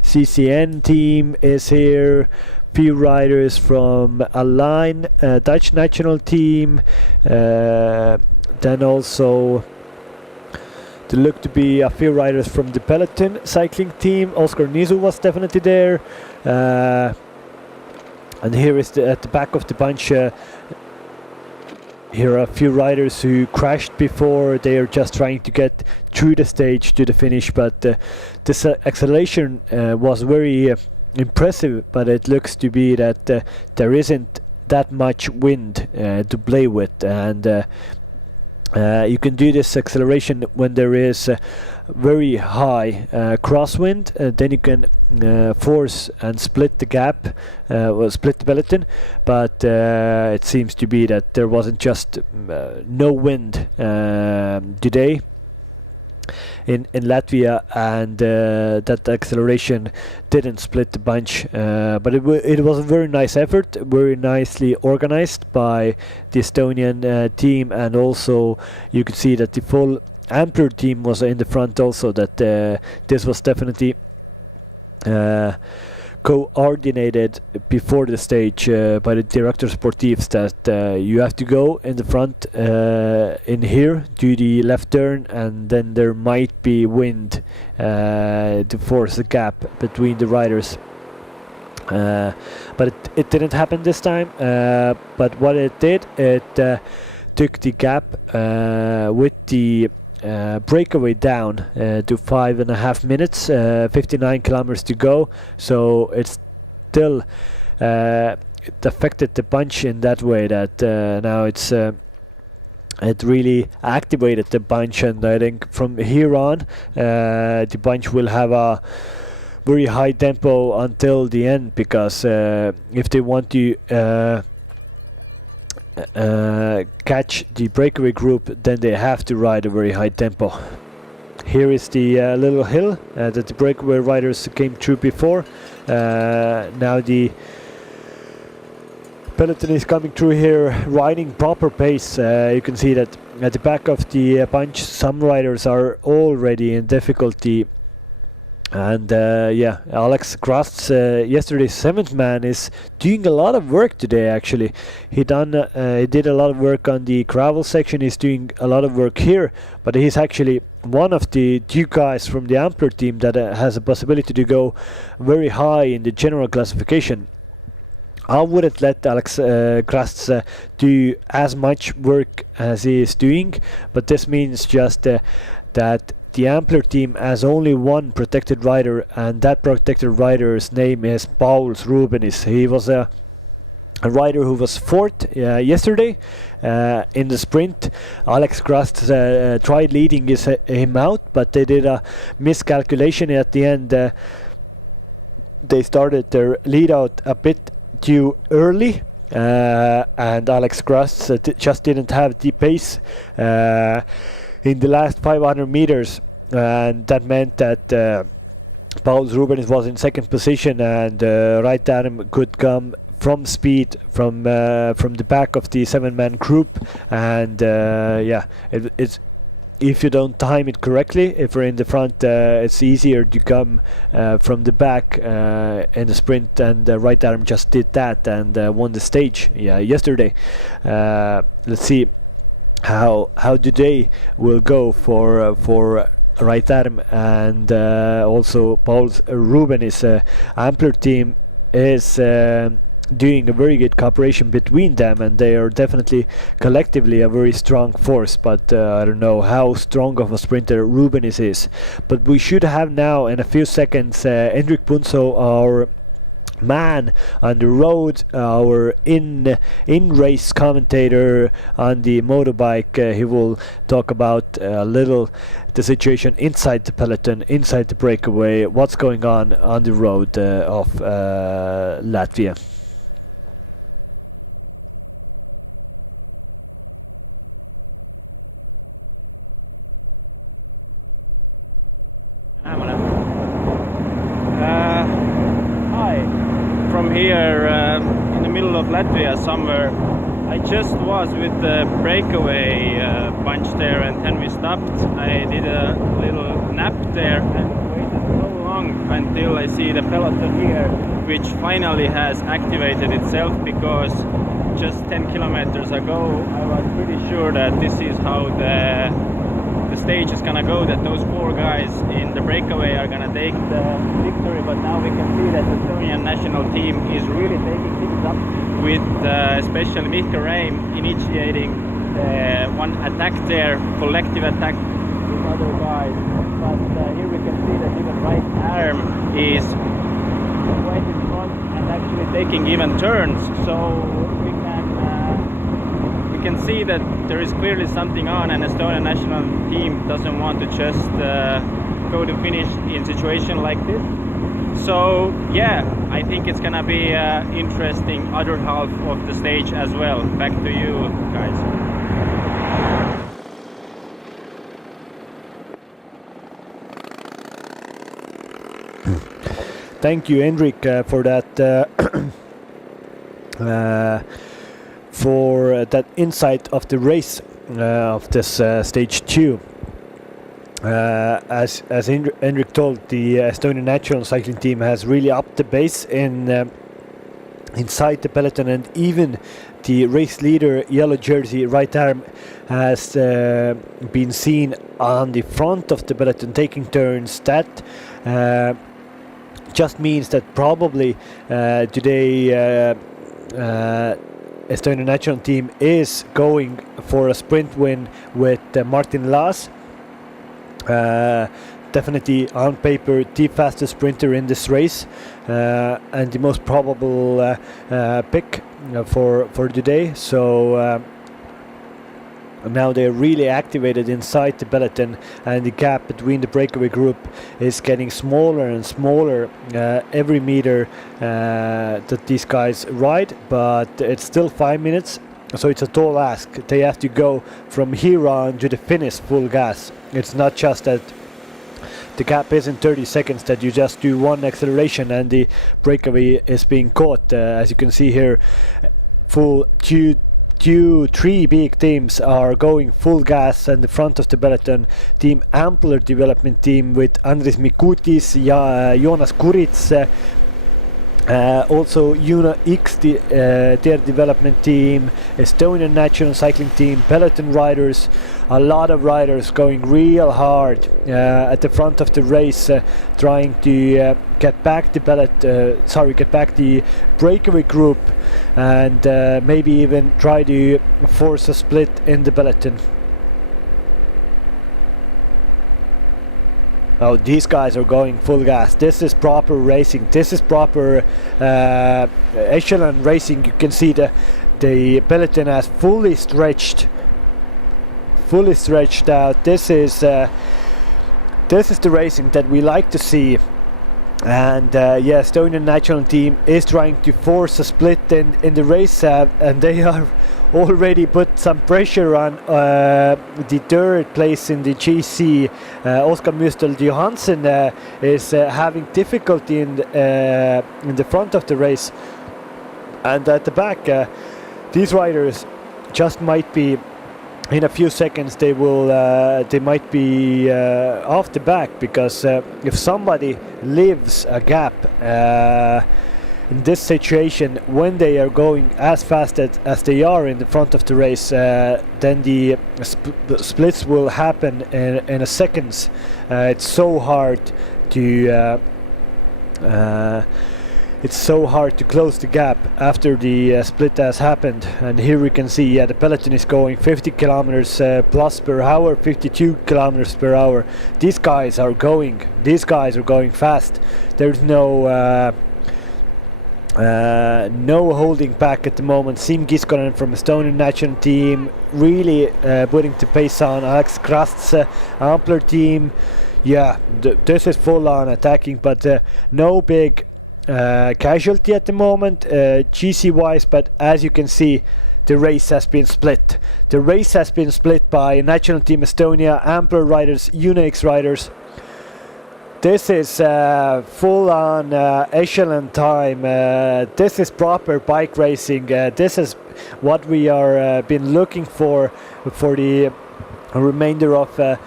CCN team is here. Few riders from Align, Dutch national team. Then also there look to be a few riders from the Peloton cycling team. Oskar Nisu was definitely there. And here is at the back of the bunch here are a few riders who crashed before. They are just trying to get through the stage to the finish, but this acceleration was very impressive, but it looks to be that there isn't that much wind to play with, and you can do this acceleration when there is very high crosswind. Then you can force and split the gap, split the peloton. But it seems to be that there wasn't just no wind today in Latvia, and that acceleration didn't split the bunch, but it was a very nice effort, very nicely organized by the Estonian team, and also you could see that the full Ampler team was in the front also, that this was definitely coordinated before the stage by the director sportifs, that you have to go in the front in here, do the left turn, and then there might be wind to force a gap between the riders. But it didn't happen this time, but what it did, it took the gap with the breakaway down to 5.5 minutes, 59 kilometers to go. So it's still it affected the bunch in that way, that now it's it really activated the bunch, and I think from here on the bunch will have a very high tempo until the end, because if they want to catch the breakaway group, then they have to ride a very high tempo. Here is the little hill that the breakaway riders came through before. Now the peloton is coming through here, riding proper pace. You can see that at the back of the bunch some riders are already in difficulty. And yeah, Alex Krast's yesterday's 7th man is doing a lot of work today. Actually, he did a lot of work on the gravel section. He's doing a lot of work here, but he's actually one of the 2 guys from the Ampler team that has a possibility to go very high in the general classification. I wouldn't let Alex Krast do as much work as he is doing, but this means just that the Ampler team has only one protected rider, and that protected rider's name is Pauls Rubenis. He was a rider who was 4th yesterday in the sprint. Alex Krast tried leading him out, but they did a miscalculation at the end. They started their lead out a bit too early, and Alex Krast just didn't have the pace in the last 500 meters, and that meant that Pauls Rubenis was in 2nd position, and Right Adam could come from speed from the back of the 7-man group, and yeah, it's if you don't time it correctly, if you're in the front, it's easier to come from the back in the sprint, and Right Arm just did that and won the stage yesterday. Let's see how today will go for Right Arm, and also Pauls Rubenis. Ampler team is doing a very good cooperation between them, and they are definitely collectively a very strong force, but I don't know how strong of a sprinter Rubenis is. But we should have now in a few seconds Hendrik Punso, our man on the road, our in-race commentator on the motorbike. He will talk about a little the situation inside the peloton, inside the breakaway, what's going on the road of Latvia. Hi, from here in the middle of Latvia somewhere. I just was with the breakaway bunch there, and then we stopped. I did a little nap there and waited so long until I see the peloton here, which finally has activated itself, because just 10 kilometers ago I was pretty sure that this is how the stage is gonna go, that those 4 guys in the breakaway are gonna take the victory. But now we can see that the Estonian national team is really taking things up, with especially Mihkel Reim initiating one attack there, collective attack with other guys. But here we can see that even right arm is right in front and actually taking even turns. So we can see that there is clearly something on, and Estonian national team doesn't want to just go to finish in situation like this. So yeah, I think it's gonna be interesting other half of the stage as well. Back to you guys. Thank you, Henrik, for that insight of the race of this stage 2. As Henrik told, the Estonian national cycling team has really upped the pace inside the peloton, and even the race leader, yellow jersey, right arm, has been seen on the front of the peloton taking turns. That just means that probably today Estonian national team is going for a sprint win with Martin Laas. Definitely on paper the fastest sprinter in this race, and the most probable pick for today. So now they're really activated inside the peloton, and the gap between the breakaway group is getting smaller and smaller every meter that these guys ride, but it's still 5 minutes, so it's a tall ask. They have to go from here on to the finish full gas. It's not just that the gap isn't 30 seconds, that you just do one acceleration and the breakaway is being caught. As you can see here, full three big teams are going full gas, and the front of the peloton, Team Ampler development team with Andris Mikutis, Joonas Kurits, also Una X, their development team, Estonian national cycling team, peloton riders, a lot of riders going real hard at the front of the race, trying to get back the breakaway group, and maybe even try to force a split in the peloton. Oh, these guys are going full gas. This is proper racing. This is proper echelon racing. You can see the peloton has fully stretched out. This is the racing that we like to see. And yeah, Estonian national team is trying to force a split in the race, and they are already put some pressure on the third place in the GC. Oskar Müstel Johansen is having difficulty in the front of the race, and at the back these riders just might be, in a few seconds they might be off the back, because if somebody leaves a gap in this situation, when they are going as fast as they are in the front of the race, then the splits will happen in a seconds. It's so hard to close the gap after the split has happened. And here we can see, the peloton is going 50 kilometers plus per hour, 52 kilometers per hour. These guys are going fast. There's no holding back at the moment. Siim Kiskonen from Estonian national team really putting the pace on. Alex Krasts, Ampler team, this is full on attacking, but no big casualty at the moment GC wise. But as you can see, the race has been split. The race has been split by National Team Estonia, Ampler riders, Unix riders. This is full-on echelon time. This is proper bike racing. This is what we are been looking for the remainder of the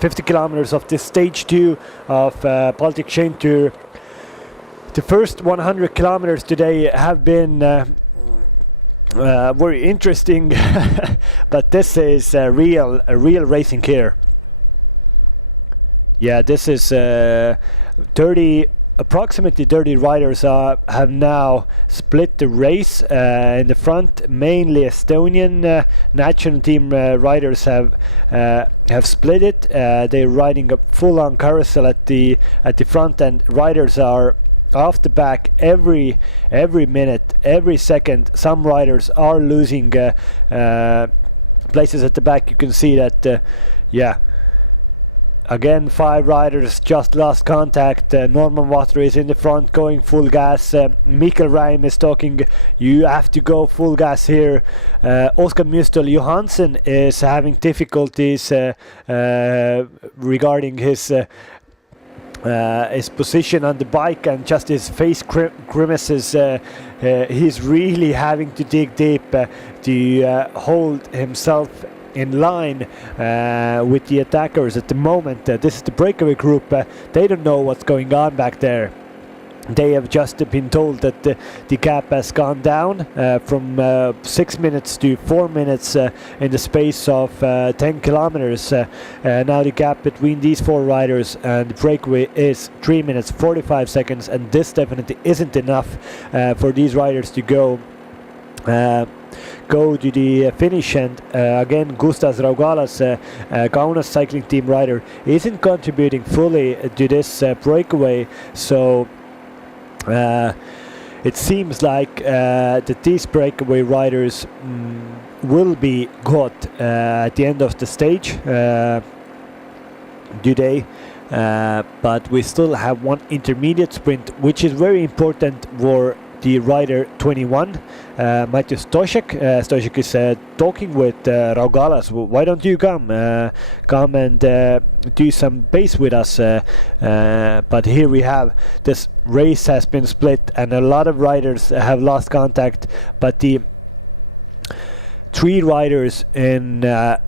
50 kilometers of this stage 2 of Baltic Chain Tour. The first 100 kilometers today have been very interesting, but this is real racing here. Yeah, this is 30 approximately 30 riders have now split the race in the front. Mainly Estonian national team riders have split it. They're riding a full-on carousel at the front, and riders are off the back every minute, every second. Some riders are losing places at the back. You can see that, again, 5 riders just lost contact. Norman Water is in the front going full gas. Mikkel Reim is talking, you have to go full gas here. Oskar Mjøstøl Johansen is having difficulties regarding his position on the bike and just his face grimaces. He's really having to dig deep to hold himself in line with the attackers at the moment. This is the breakaway group. They don't know what's going on back there. They have just been told that the gap has gone down from 6 minutes to 4 minutes in the space of 10 kilometers. Now the gap between these 4 riders and the breakaway is 3 minutes 45 seconds, and this definitely isn't enough for these riders to go to the finish. And again, Gustas Raugalas, Kaunas cycling team rider, isn't contributing fully to this breakaway. So it seems like that these breakaway riders will be caught at the end of the stage today. But we still have one intermediate sprint, which is very important for the rider 21, Matthew Stoshek. Stoshek is talking with Raugalas. Why don't you come and do some pace with us? But here we have this race has been split, and a lot of riders have lost contact. But the 3 riders in the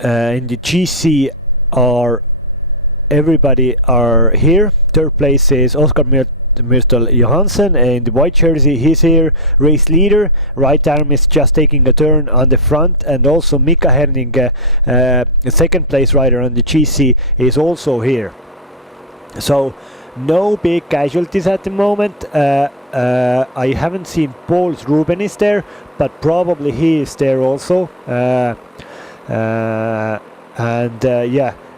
GC everybody are here. Third place is Oskar Mjøstøl Johansen in the white jersey. He's here, race leader. Right arm is just taking a turn on the front, and also Mika Herning, second place rider on the GC, is also here. So no big casualties at the moment. I haven't seen Paul's Ruben is there, but probably he is there also.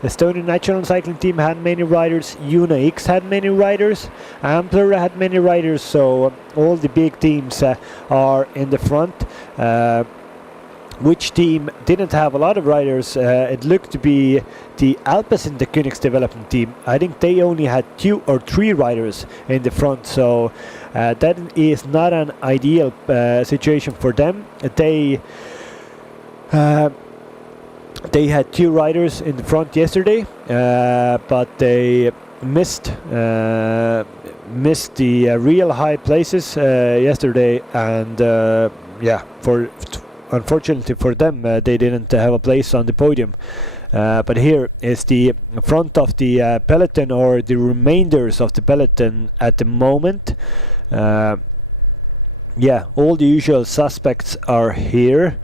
Estonian national cycling team had many riders. Una X had many riders. Ampler had many riders. So all the big teams are in the front. Which team didn't have a lot of riders? It looked to be the Alpecin the Koenigs development team. I think they only had 2 or 3 riders in the front. So that is not an ideal situation for them. They had 2 riders in the front yesterday, but they missed the real high places yesterday, and unfortunately for them, they didn't have a place on the podium. But here is the front of the peloton, or the remainders of the peloton at the moment. All the usual suspects are here.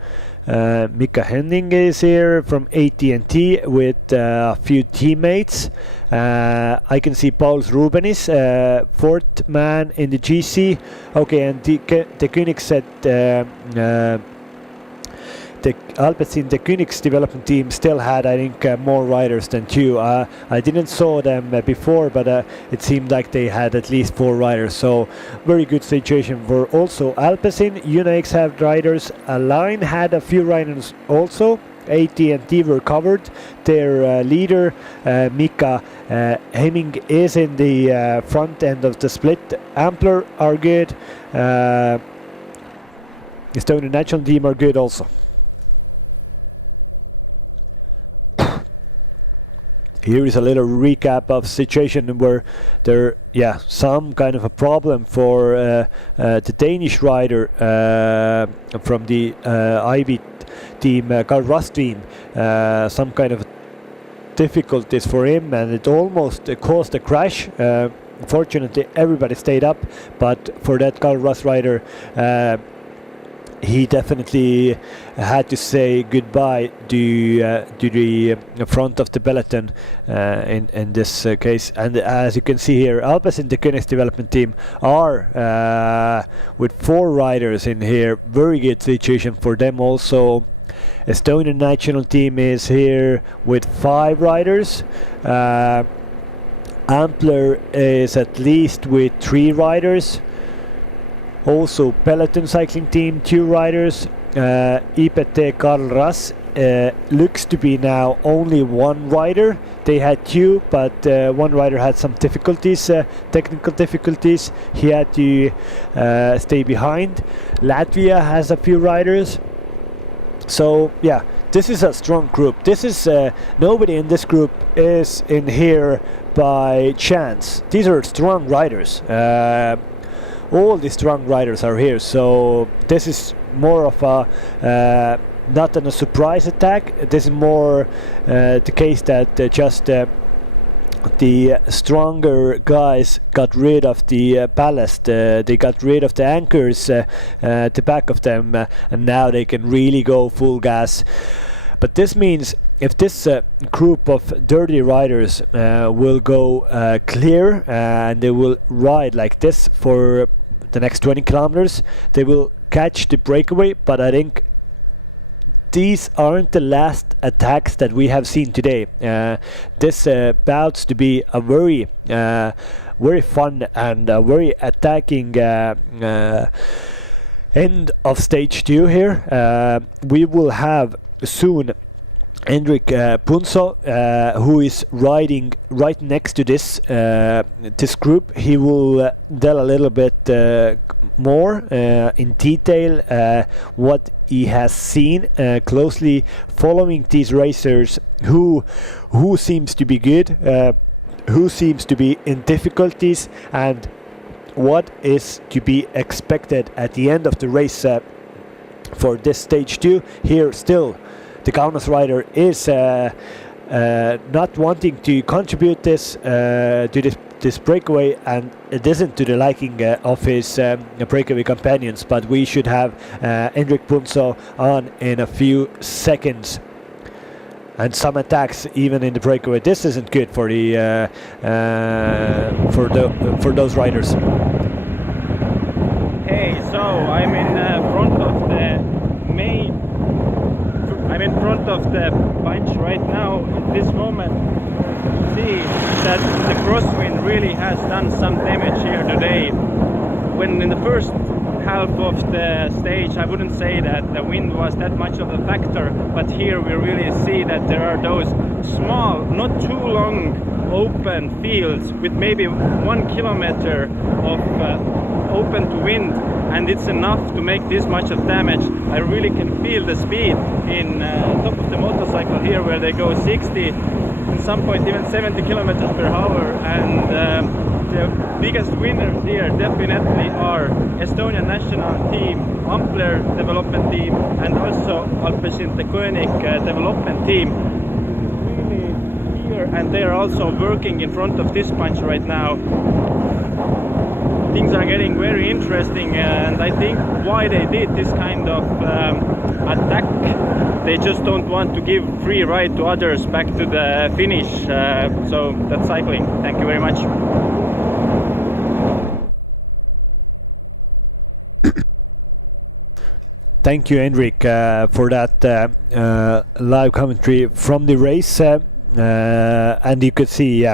Mika Henning is here from AT&T with a few teammates. I can see Pauls Rubenis, 4th man in the GC. Okay, and the Koenigs said the Alpecin, the Koenigs development team, still had, I think, more riders than 2. I didn't saw them before, but it seemed like they had at least 4 riders. So very good situation for also Alpecin. Unax have riders. Align had a few riders also. AT&T were covered. Their leader, Mika Hemming, is in the front end of the split. Ampler are good. Estonian national team are good also. Here is a little recap of situation where there, some kind of a problem for the Danish rider from the IB team, Carl Rust team. Some kind of difficulties for him, and it almost caused a crash. Fortunately, everybody stayed up, but for that Carl Rust rider, he definitely had to say goodbye to the front of the peloton in this case. And as you can see here, Alpes in the Koenigs development team are with 4 riders in here. Very good situation for them also. Estonian national team is here with 5 riders. Ampler is at least with 3 riders. Also peloton cycling team, 2 riders. IPT Karl Rass looks to be now only 1 rider. They had 2, but one rider had some difficulties, technical difficulties. He had to stay behind. Latvia has a few riders. So yeah, this is a strong group. This is nobody in this group is in here by chance. These are strong riders. All the strong riders are here, so this is more of a not a surprise attack. This is more the case that just the stronger guys got rid of the ballast. They got rid of the anchors at the back of them, and now they can really go full gas. But this means if this group of dirty riders will go clear and they will ride like this for the next 20 kilometers, they will catch the breakaway. But I think these aren't the last attacks that we have seen today. This bouts to be a very fun and a very attacking end of stage 2 here. We will have soon Hendrik Punso, who is riding right next to this this group. He will tell a little bit more in detail what he has seen, closely following these racers, who seems to be good, who seems to be in difficulties, and what is to be expected at the end of the race for this stage 2. Here still the Kaunas rider is not wanting to contribute this to this breakaway, and it isn't to the liking of his breakaway companions. But we should have Hendrik Punso on in a few seconds, and some attacks even in the breakaway. This isn't good for the for those riders. Hey, so I'm in front of the main. I'm in front of the bunch right now. At this moment, see that the crosswind really has done some damage here today. When in the first half of the stage, I wouldn't say that the wind was that much of a factor, but here we really see that there are those small, not too long open fields with maybe 1 kilometer of open to wind, and it's enough to make this much of damage. I really can feel the speed in top of the motorcycle here, where they go 60, at some point even 70 kilometers per hour, and the biggest winners here definitely are Estonian national team, Ampler development team, and also Alpes in the Koenigs development team. Really here, and they are also working in front of this bunch right now. Things are getting very interesting, and I think why they did this kind of attack, they just don't want to give free ride to others back to the finish. So that's cycling. Thank you very much. Thank you, Hendrik, for that live commentary from the race. And you could see,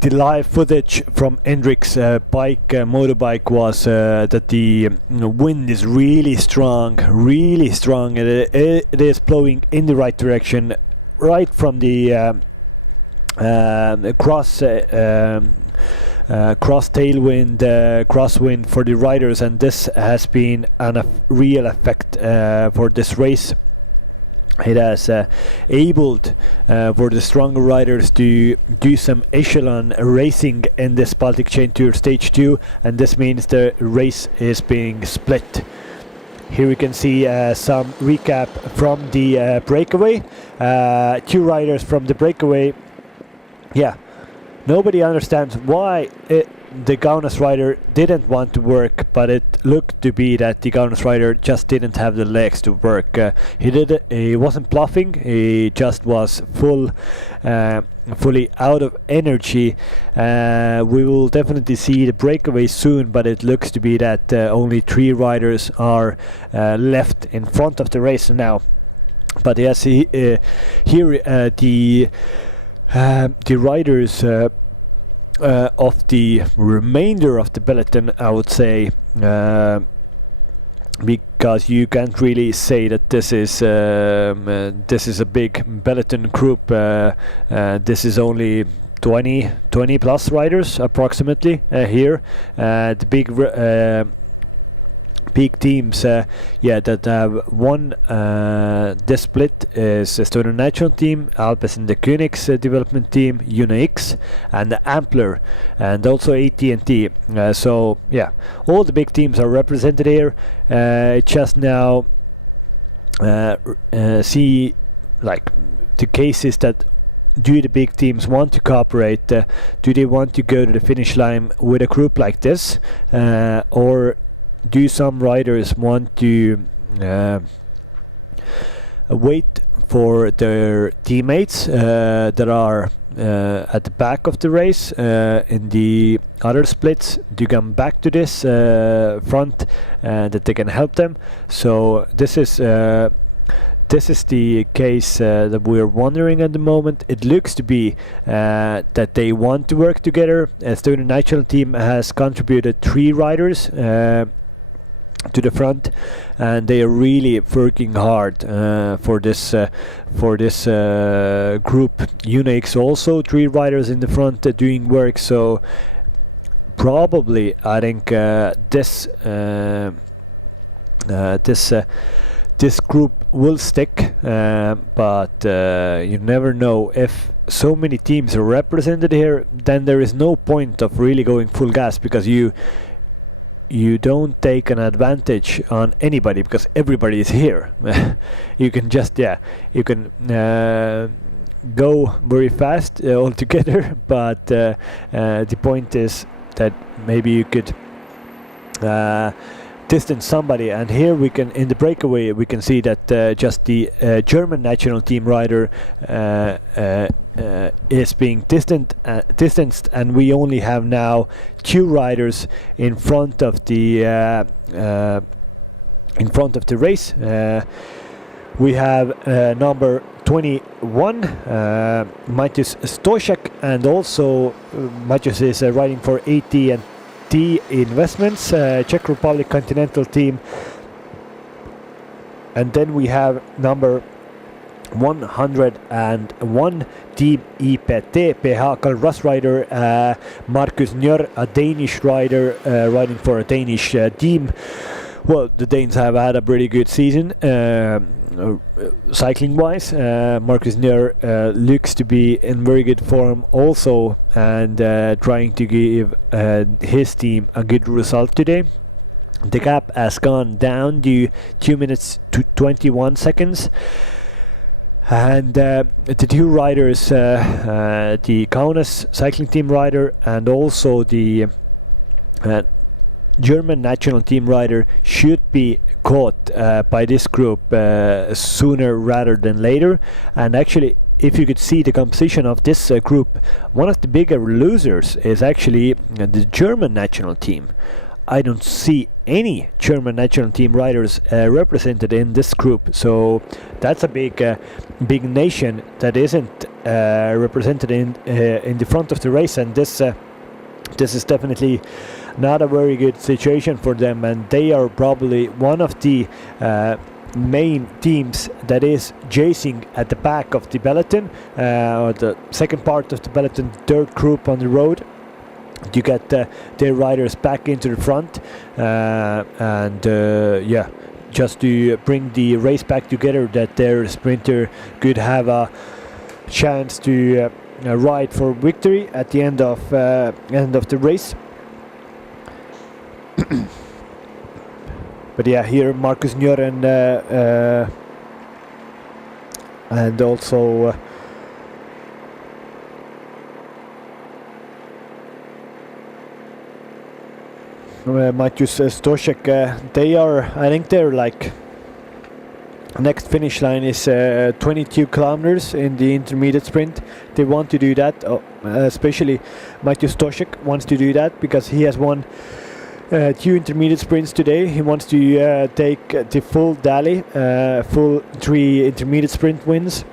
the live footage from Hendrik's motorbike was that the wind is really strong, and it is blowing in the right direction, right from the cross tailwind, crosswind for the riders, and this has been a real effect for this race. It has enabled for the stronger riders to do some echelon racing in this Baltic Chain Tour Stage 2, and this means the race is being split. Here we can see some recap from the breakaway. 2 riders from the breakaway. Yeah, nobody understands why the Kaunas rider didn't want to work, but it looked to be that the Kaunas rider just didn't have the legs to work. He wasn't bluffing. He just was fully out of energy. We will definitely see the breakaway soon, but it looks to be that only 3 riders are left in front of the race now. But yes, here the riders of the remainder of the peloton, I would say, because you can't really say that this is a big peloton group. This is only 20 plus riders approximately here. The big teams that have won this split is Estonian national team, Alpes in the Königs development team, UNX, and Ampler, and also AT&T. So yeah, all the big teams are represented here. Just now see like the cases that do the big teams want to cooperate? Do they want to go to the finish line with a group like this, or do some riders want to wait for their teammates that are at the back of the race in the other splits to come back to this front, that they can help them? So this is the case that we're wondering at the moment. It looks to be that they want to work together. Estonian national team has contributed 3 riders to the front, and they are really working hard for this group. Unix also 3 riders in the front doing work. So probably I think this group will stick, but you never know. If so many teams are represented here, then there is no point of really going full gas, because you don't take an advantage on anybody because everybody is here. You can just you can go very fast all together, but the point is that maybe you could distance somebody. And here we can, in the breakaway, we can see that just the German national team rider is being distanced, and we only have now 2 riders in front of the race. We have number 21, Mattius Stošek, and also Mattius is riding for AT&T Investments, Czech Republic Continental team. And then we have number 101, Team IPT, PH Kalras rider, Markus Njör, a Danish rider riding for a Danish team. Well, the Danes have had a pretty good season cycling-wise. Markus Njör looks to be in very good form also, and trying to give his team a good result today. The gap has gone down to 2 minutes to 21 seconds. And the 2 riders, the Kaunas cycling team rider and also the German national team rider, should be caught by this group sooner rather than later. And actually, if you could see the composition of this group, one of the bigger losers is actually the German national team. I don't see any German national team riders represented in this group, so that's a big nation that isn't represented in the front of the race, and this is definitely not a very good situation for them, and they are probably one of the main teams that is chasing at the back of the peloton, or the second part of the peloton, third group on the road, to get their riders back into the front, and just to bring the race back together, that their sprinter could have a chance to ride for victory at the end of the race. But yeah, here Markus Njör and also Maciusz Stoszek, they are, I think they're like, next finish line is 22 kilometers in the intermediate sprint. They want to do that, especially Maciusz Stoszek wants to do that because he has won 2 intermediate sprints today. He wants to take the full Dali, full 3 intermediate sprint wins,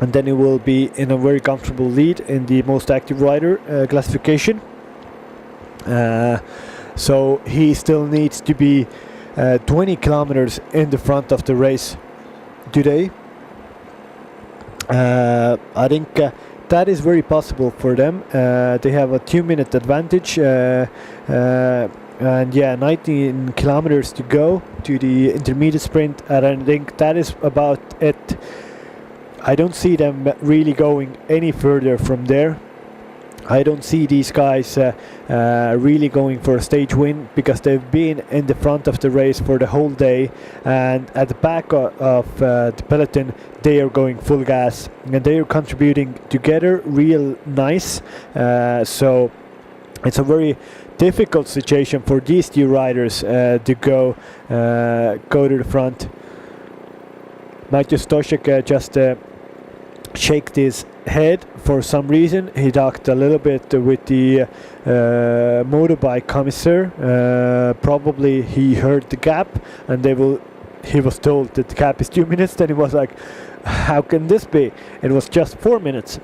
and then he will be in a very comfortable lead in the most active rider classification. So he still needs to be 20 kilometers in the front of the race today. I think that is very possible for them. They have a 2-minute advantage, and yeah, 19 kilometers to go to the intermediate sprint, and I think that is about it. I don't see them really going any further from there. I don't see these guys really going for a stage win because they've been in the front of the race for the whole day, and at the back of the peloton they are going full gas and they are contributing together real nice. So it's a very difficult situation for these 2 riders to go to the front. Maciusz Stoszek just shaked his head for some reason. He talked a little bit with the motorbike commissar. Probably he heard the gap, and he was told that the gap is 2 minutes. Then he was like, how can this be? It was just 4 minutes.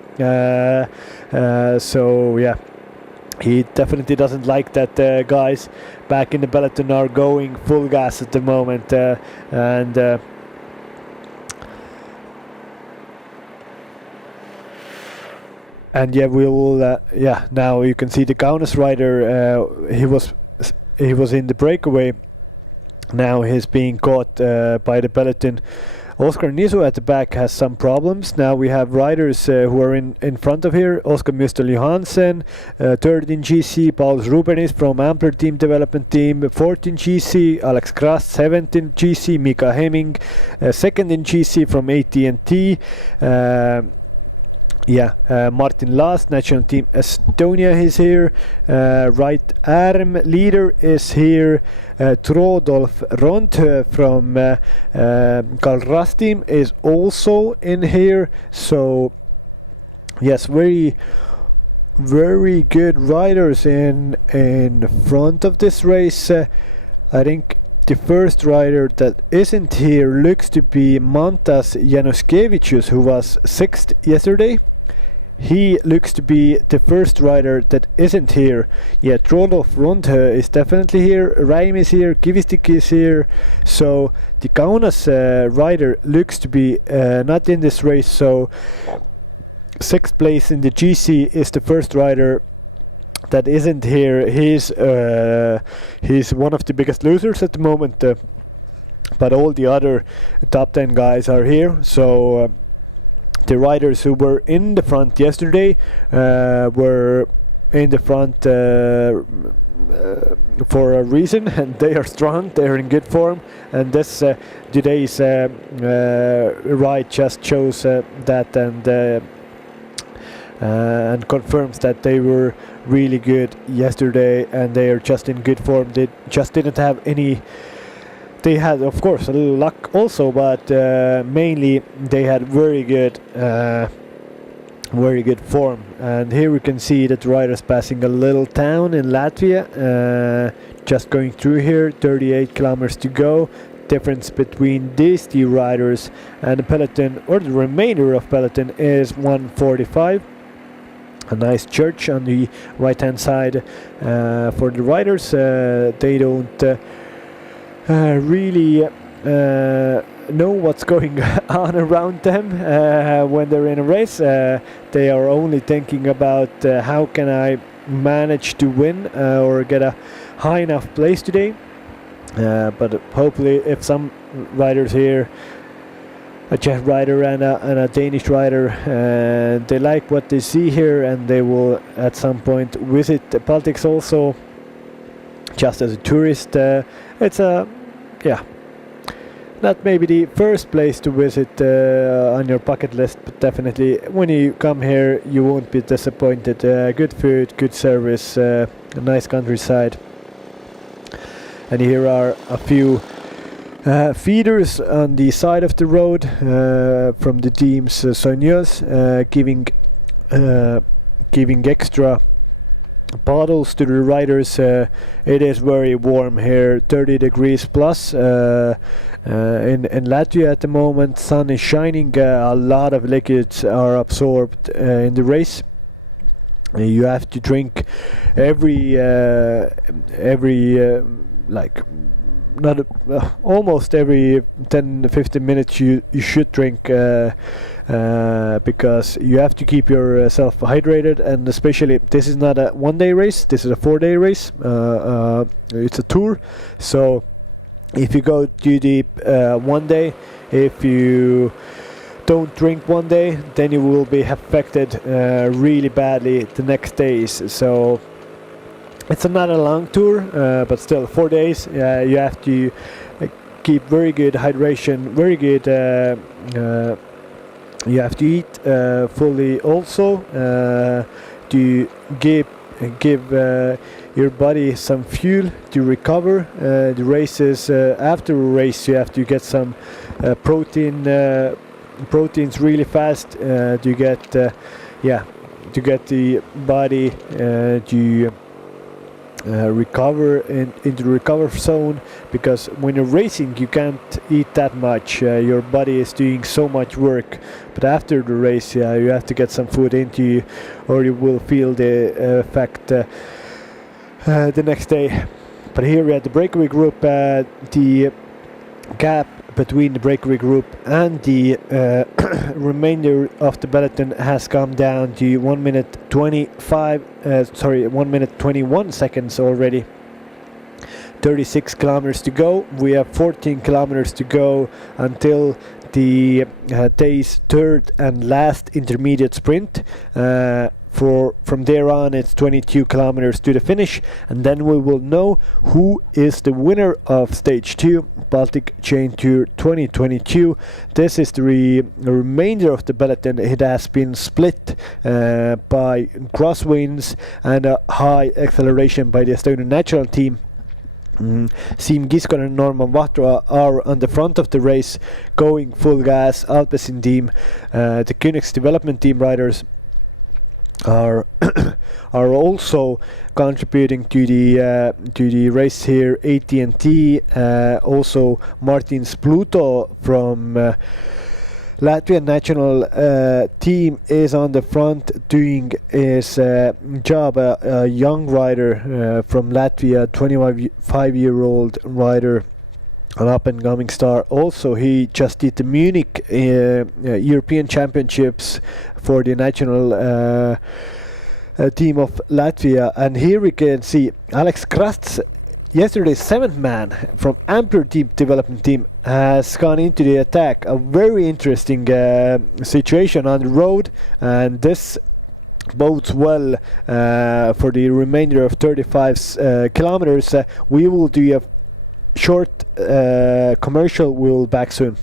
So yeah, he definitely doesn't like that guys back in the peloton are going full gas at the moment, and yeah, we will. Yeah, now you can see the Kaunas rider. He was in the breakaway. Now he's being caught by the peloton. Oscar Nisu at the back has some problems. Now we have riders who are in front of here. Oscar Müstel Johansen, third in GC. Paulus Rubenis from Ampler Team Development Team, fourth in GC. Alex Krast, seventh in GC. Mika Hemming, second in GC from AT&T. Martin Last, National Team Estonia is here. Right arm leader is here. Trodolf Rondhö from Karl Rast team is also in here. So yes, very good riders in front of this race. I think the first rider that isn't here looks to be Mantas Januszkiewicz, who was 6th yesterday. He looks to be the first rider that isn't here. Yeah, Trodolf Rondhö is definitely here. Raim is here. Kivistik is here. So the Kaunas rider looks to be not in this race. So 6th place in the GC is the first rider that isn't here. He's one of the biggest losers at the moment. But all the other top 10 guys are here. So the riders who were in the front yesterday were in the front for a reason, and they are strong, they are in good form, and this today's ride just shows that and confirms that they were really good yesterday and they are just in good form. They just didn't have any. They had, of course, a little luck also, but mainly they had very good form. And here we can see that the riders passing a little town in Latvia, just going through here, 38 kilometers to go. Difference between these 2 riders and the peloton, or the remainder of peloton, is 1:45. A nice church on the right hand side for the riders. They don't really know what's going on around them when they're in a race. They are only thinking about how can I manage to win or get a high enough place today. But hopefully, if some riders here, a Czech rider and a Danish rider, they like what they see here, and they will at some point visit the Baltics also, just as a tourist. It's not maybe the first place to visit on your bucket list, but definitely when you come here you won't be disappointed. Good food, good service, a nice countryside. and here are a few feeders on the side of the road from the team's Soigneuse, giving extra bottles to the riders. It is very warm here, 30 degrees plus in Latvia at the moment. Sun is shining, a lot of liquids are absorbed in the race. You have to drink every like not almost every 10-15 minutes you should drink because you have to keep yourself hydrated, and especially this is not a 1-day race, this is a 4-day race. It's a tour, so if you go too deep one day, if you don't drink one day, then you will be affected really badly the next days. So it's not a long tour, but still 4 days. You have to keep very good hydration, very good. You have to eat fully also to give your body some fuel to recover. The races after a race, you have to get some proteins really fast to get to get the body to recover into the recover zone, because when you're racing you can't eat that much, your body is doing so much work, but after the race you have to get some food into you or you will feel the effect the next day. But here we had the breakaway group, the gap between the breakaway group and the remainder of the peloton has come down to 1 minute 1 minute 21 seconds already. 36 kilometers to go. We have 14 kilometers to go until the day's third and last intermediate sprint. From there on it's 22 kilometers to the finish, and then we will know who is the winner of stage 2 Baltic Chain Tour 2022. This is the remainder of the peloton. It has been split by crosswinds and a high acceleration by the Estonian national team. Siim Kiskon and Norman Vahtra are on the front of the race, going full gas. Alpecin team, the Koenigs development team riders are also contributing to the race here. AT&T, also Martins Pluto from Latvian national team is on the front doing his job. A young rider from Latvia, 25-year-old rider, an up-and-coming star. Also, he just did the Munich European Championships for the national team of Latvia. And here we can see Alex Kratz, yesterday's 7th man from Ampere team development team, has gone into the attack. A very interesting situation on the road, and this bodes well for the remainder of 35 kilometers. We will do a short commercial. We'll back soon.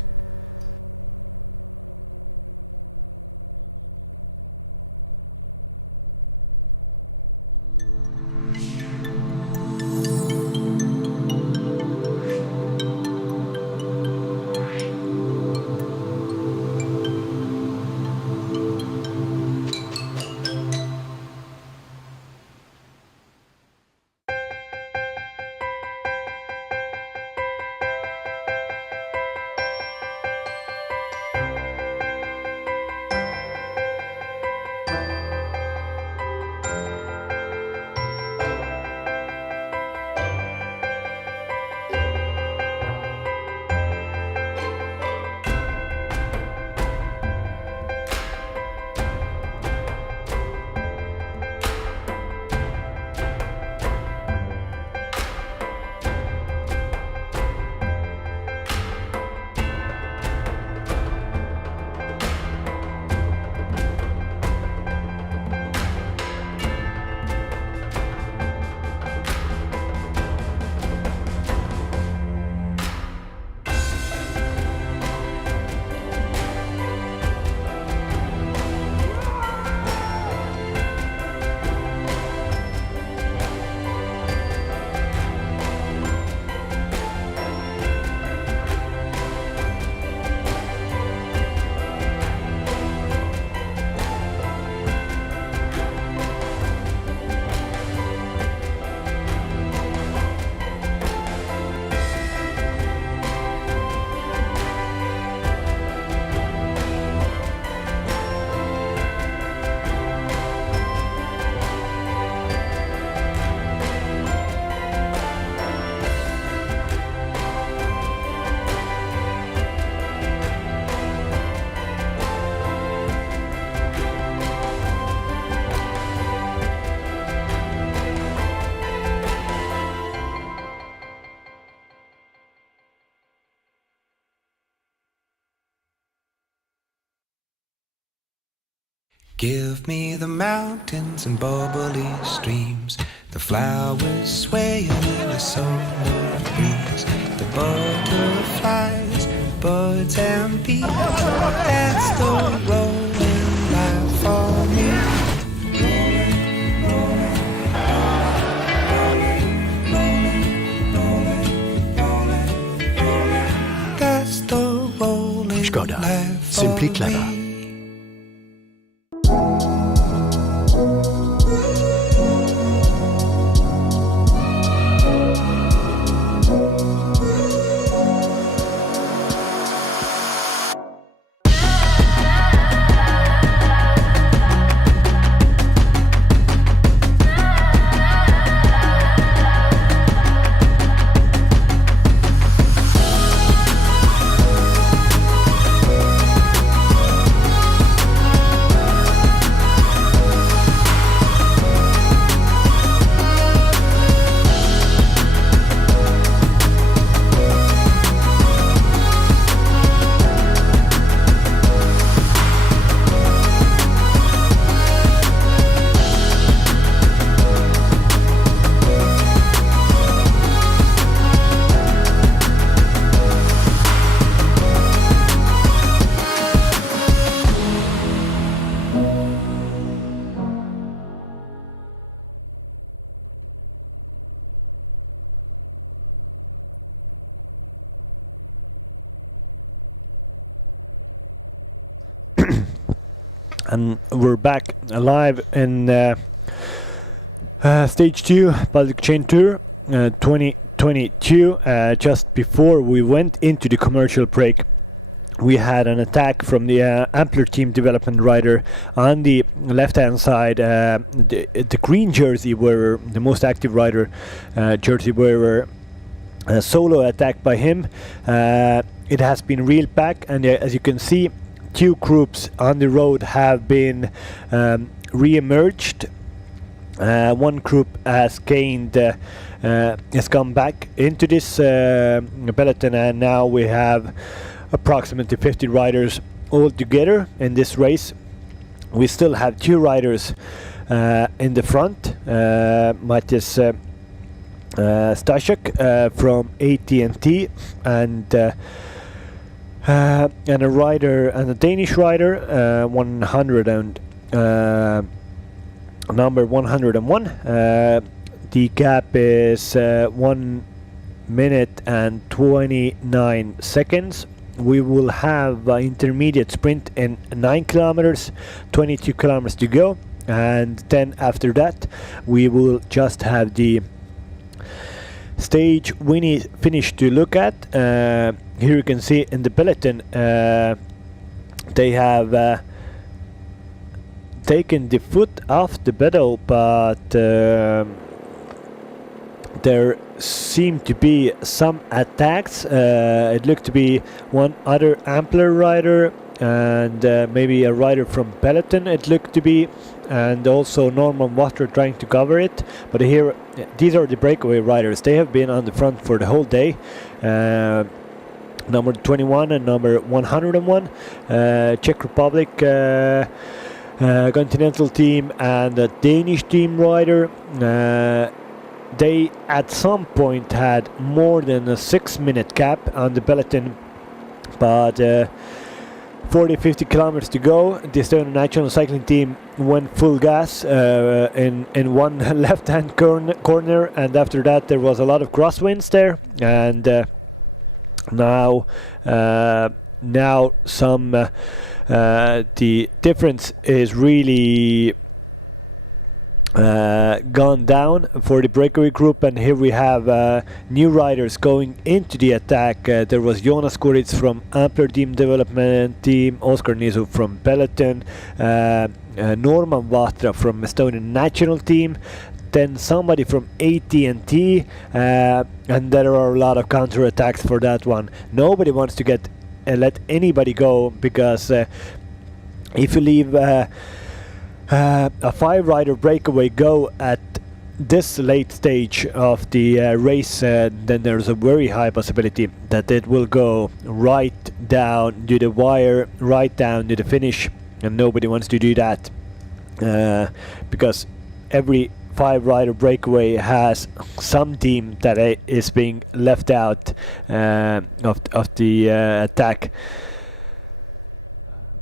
Give me the mountains and bubbly streams, the flowers swaying in a summer breeze, the butterflies, birds and bees. That's the rolling life for me. That's the rolling Skoda. life Simply for clever. me. And we're back live in stage 2 Baltic Chain Tour 2022. Just before we went into the commercial break, we had an attack from the Ampler team development rider on the left hand side, the green jersey wearer, the most active rider jersey wearer, solo attack by him. It has been reeled back, and as you can see, two groups on the road have been re-emerged. One group has gained, has come back into this peloton, and now we have approximately 50 riders all together in this race. We still have two riders in the front, Matthias Staszek from AT&T, and a rider, and a Danish rider, 100 and number 101. The gap is 1 minute and 29 seconds. We will have an intermediate sprint in 9 kilometers, 22 kilometers to go, and then after that we will just have the stage finish to look at. Here you can see in the peloton they have taken the foot off the pedal, but there seem to be some attacks. It looked to be one other Ampler rider and maybe a rider from peloton, it looked to be, and also Norman Water trying to cover it. But here, these are the breakaway riders. They have been on the front for the whole day. Number 21 and number 101, Czech Republic continental team and a Danish team rider. They at some point had more than a 6-minute gap on the peloton, but 40-50 kilometers to go. The Estonian national cycling team went full gas in one left-hand corner, and after that there was a lot of crosswinds there, and now some the difference is really gone down for the breakaway group. And here we have new riders going into the attack. There was Jonas Kuritz from Ampler team development team, Oskar Nisu from peloton, Norman Vatra from Estonian national team, then somebody from AT&T, and there are a lot of counter attacks for that one. Nobody wants to get let anybody go, because if you leave a 5-rider breakaway go at this late stage of the race, then there's a very high possibility that it will go right down to the wire, right down to the finish, and nobody wants to do that. because every 5-rider breakaway has some team that is being left out of the attack.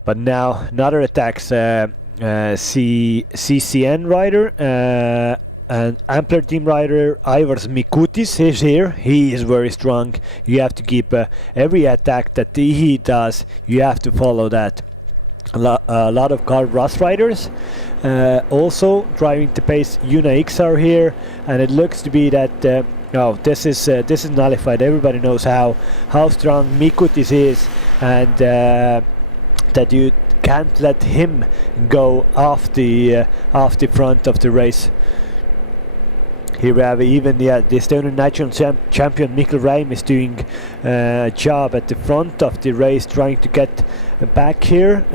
But now another attacks CCN rider and Ampler team rider Ivars Mikutis is here. He is very strong. You have to keep every attack that he does, you have to follow that. A lot of Carl Ross riders also driving the pace. Una X are here, and it looks to be that this is nullified. Everybody knows how strong Mikutis is, and that you can't let him go off the front of the race. Here we have even the Estonian national champion Mikkel Reim is doing a job at the front of the race, trying to get back here.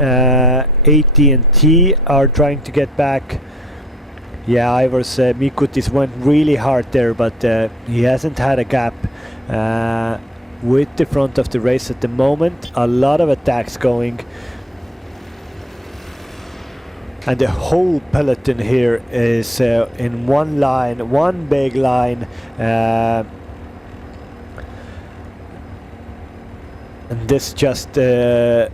AT&T are trying to get back. Yeah, Ivars Mikutis went really hard there, but he hasn't had a gap with the front of the race at the moment. A lot of attacks going. And the whole peloton here is in one line, one big line. And this just, it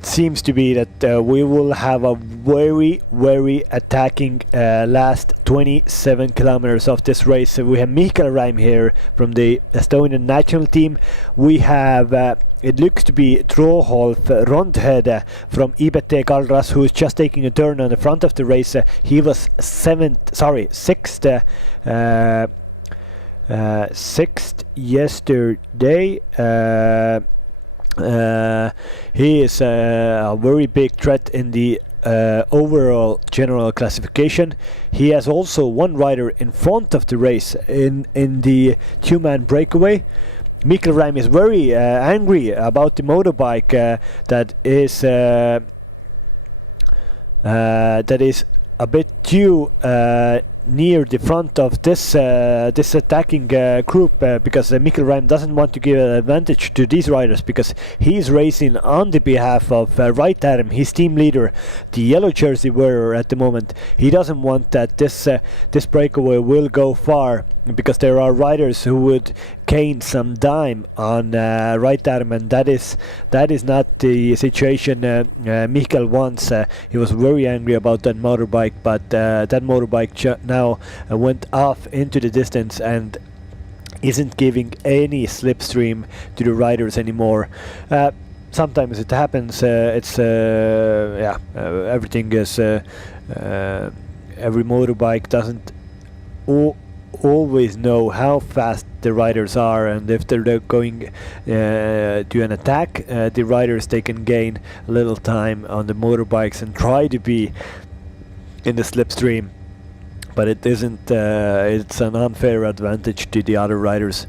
seems to be that we will have a very, very attacking last 27 kilometers of this race. So we have Mikael Reim here from the Estonian national team. We have it looks to be Droholf Rondhed from IBT Galras, who is just taking a turn on the front of the race. He was sixth yesterday. He is a very big threat in the overall general classification. He has also one rider in front of the race in the two-man breakaway. Mikkel Reim is very angry about the motorbike that is a bit too near the front of this attacking group, because Mikkel Reim doesn't want to give an advantage to these riders, because he's racing on the behalf of Right Adam, his team leader, the yellow jersey wearer at the moment. He doesn't want that this breakaway will go far, because there are riders who would gain some dime on Right Adam, and that is not the situation Mikkel wants. He was very angry about that motorbike, but that motorbike now went off into the distance and isn't giving any slipstream to the riders anymore. Sometimes it happens. Everything is every motorbike doesn't always know how fast the riders are, and if they're going to an attack, the riders, they can gain a little time on the motorbikes and try to be in the slipstream, but it isn't. It's an unfair advantage to the other riders.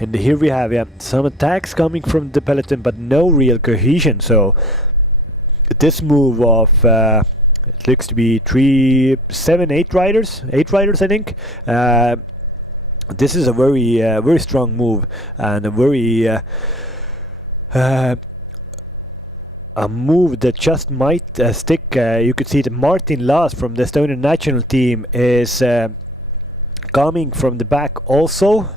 And here we have some attacks coming from the peloton, but no real cohesion. So this move of it looks to be 8 riders, I think. This is a very strong move, and a very a move that just might stick. You could see that Martin Laas from the Estonian national team is coming from the back, also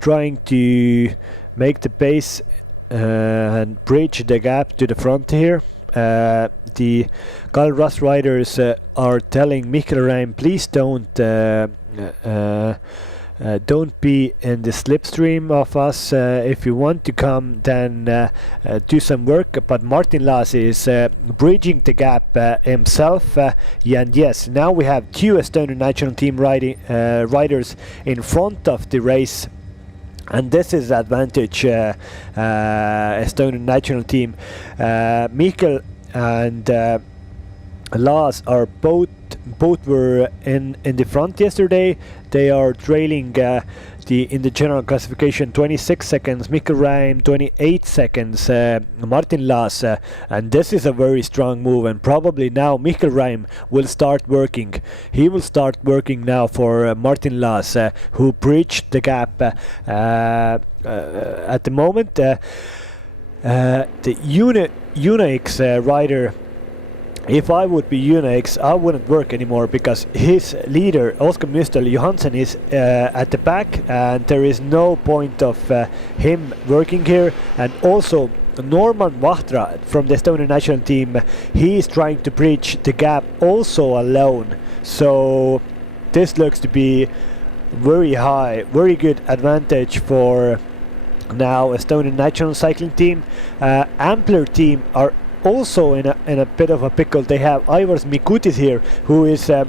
trying to make the pace and bridge the gap to the front here. The Carl Ross riders are telling Mikkel Reim, please don't be in the slipstream of us. If you want to come, then do some work. But Martin Laas is bridging the gap himself. And yes, now we have 2 Estonian national team riders in front of the race. And this is advantage Estonian national team. Mikkel and Laas are both were in the front yesterday. They are trailing in the general classification 26 seconds. Mikkel Reim 28 seconds. Martin Laas, and this is a very strong move. And probably now Mikkel Reim will start working. He will start working now for Martin Laas, who bridged the gap at the moment. The Unix rider if I would be Unix, I wouldn't work anymore because his leader, Oscar Müstel Johansson, is at the back, and there is no point of him working here. And also, Norman Vahtra from the Estonian national team, he is trying to bridge the gap also alone. So this looks to be very high, very good advantage for now Estonian national cycling team. Ampler team are also in a bit of a pickle. They have Aivars Mikutis here, who is a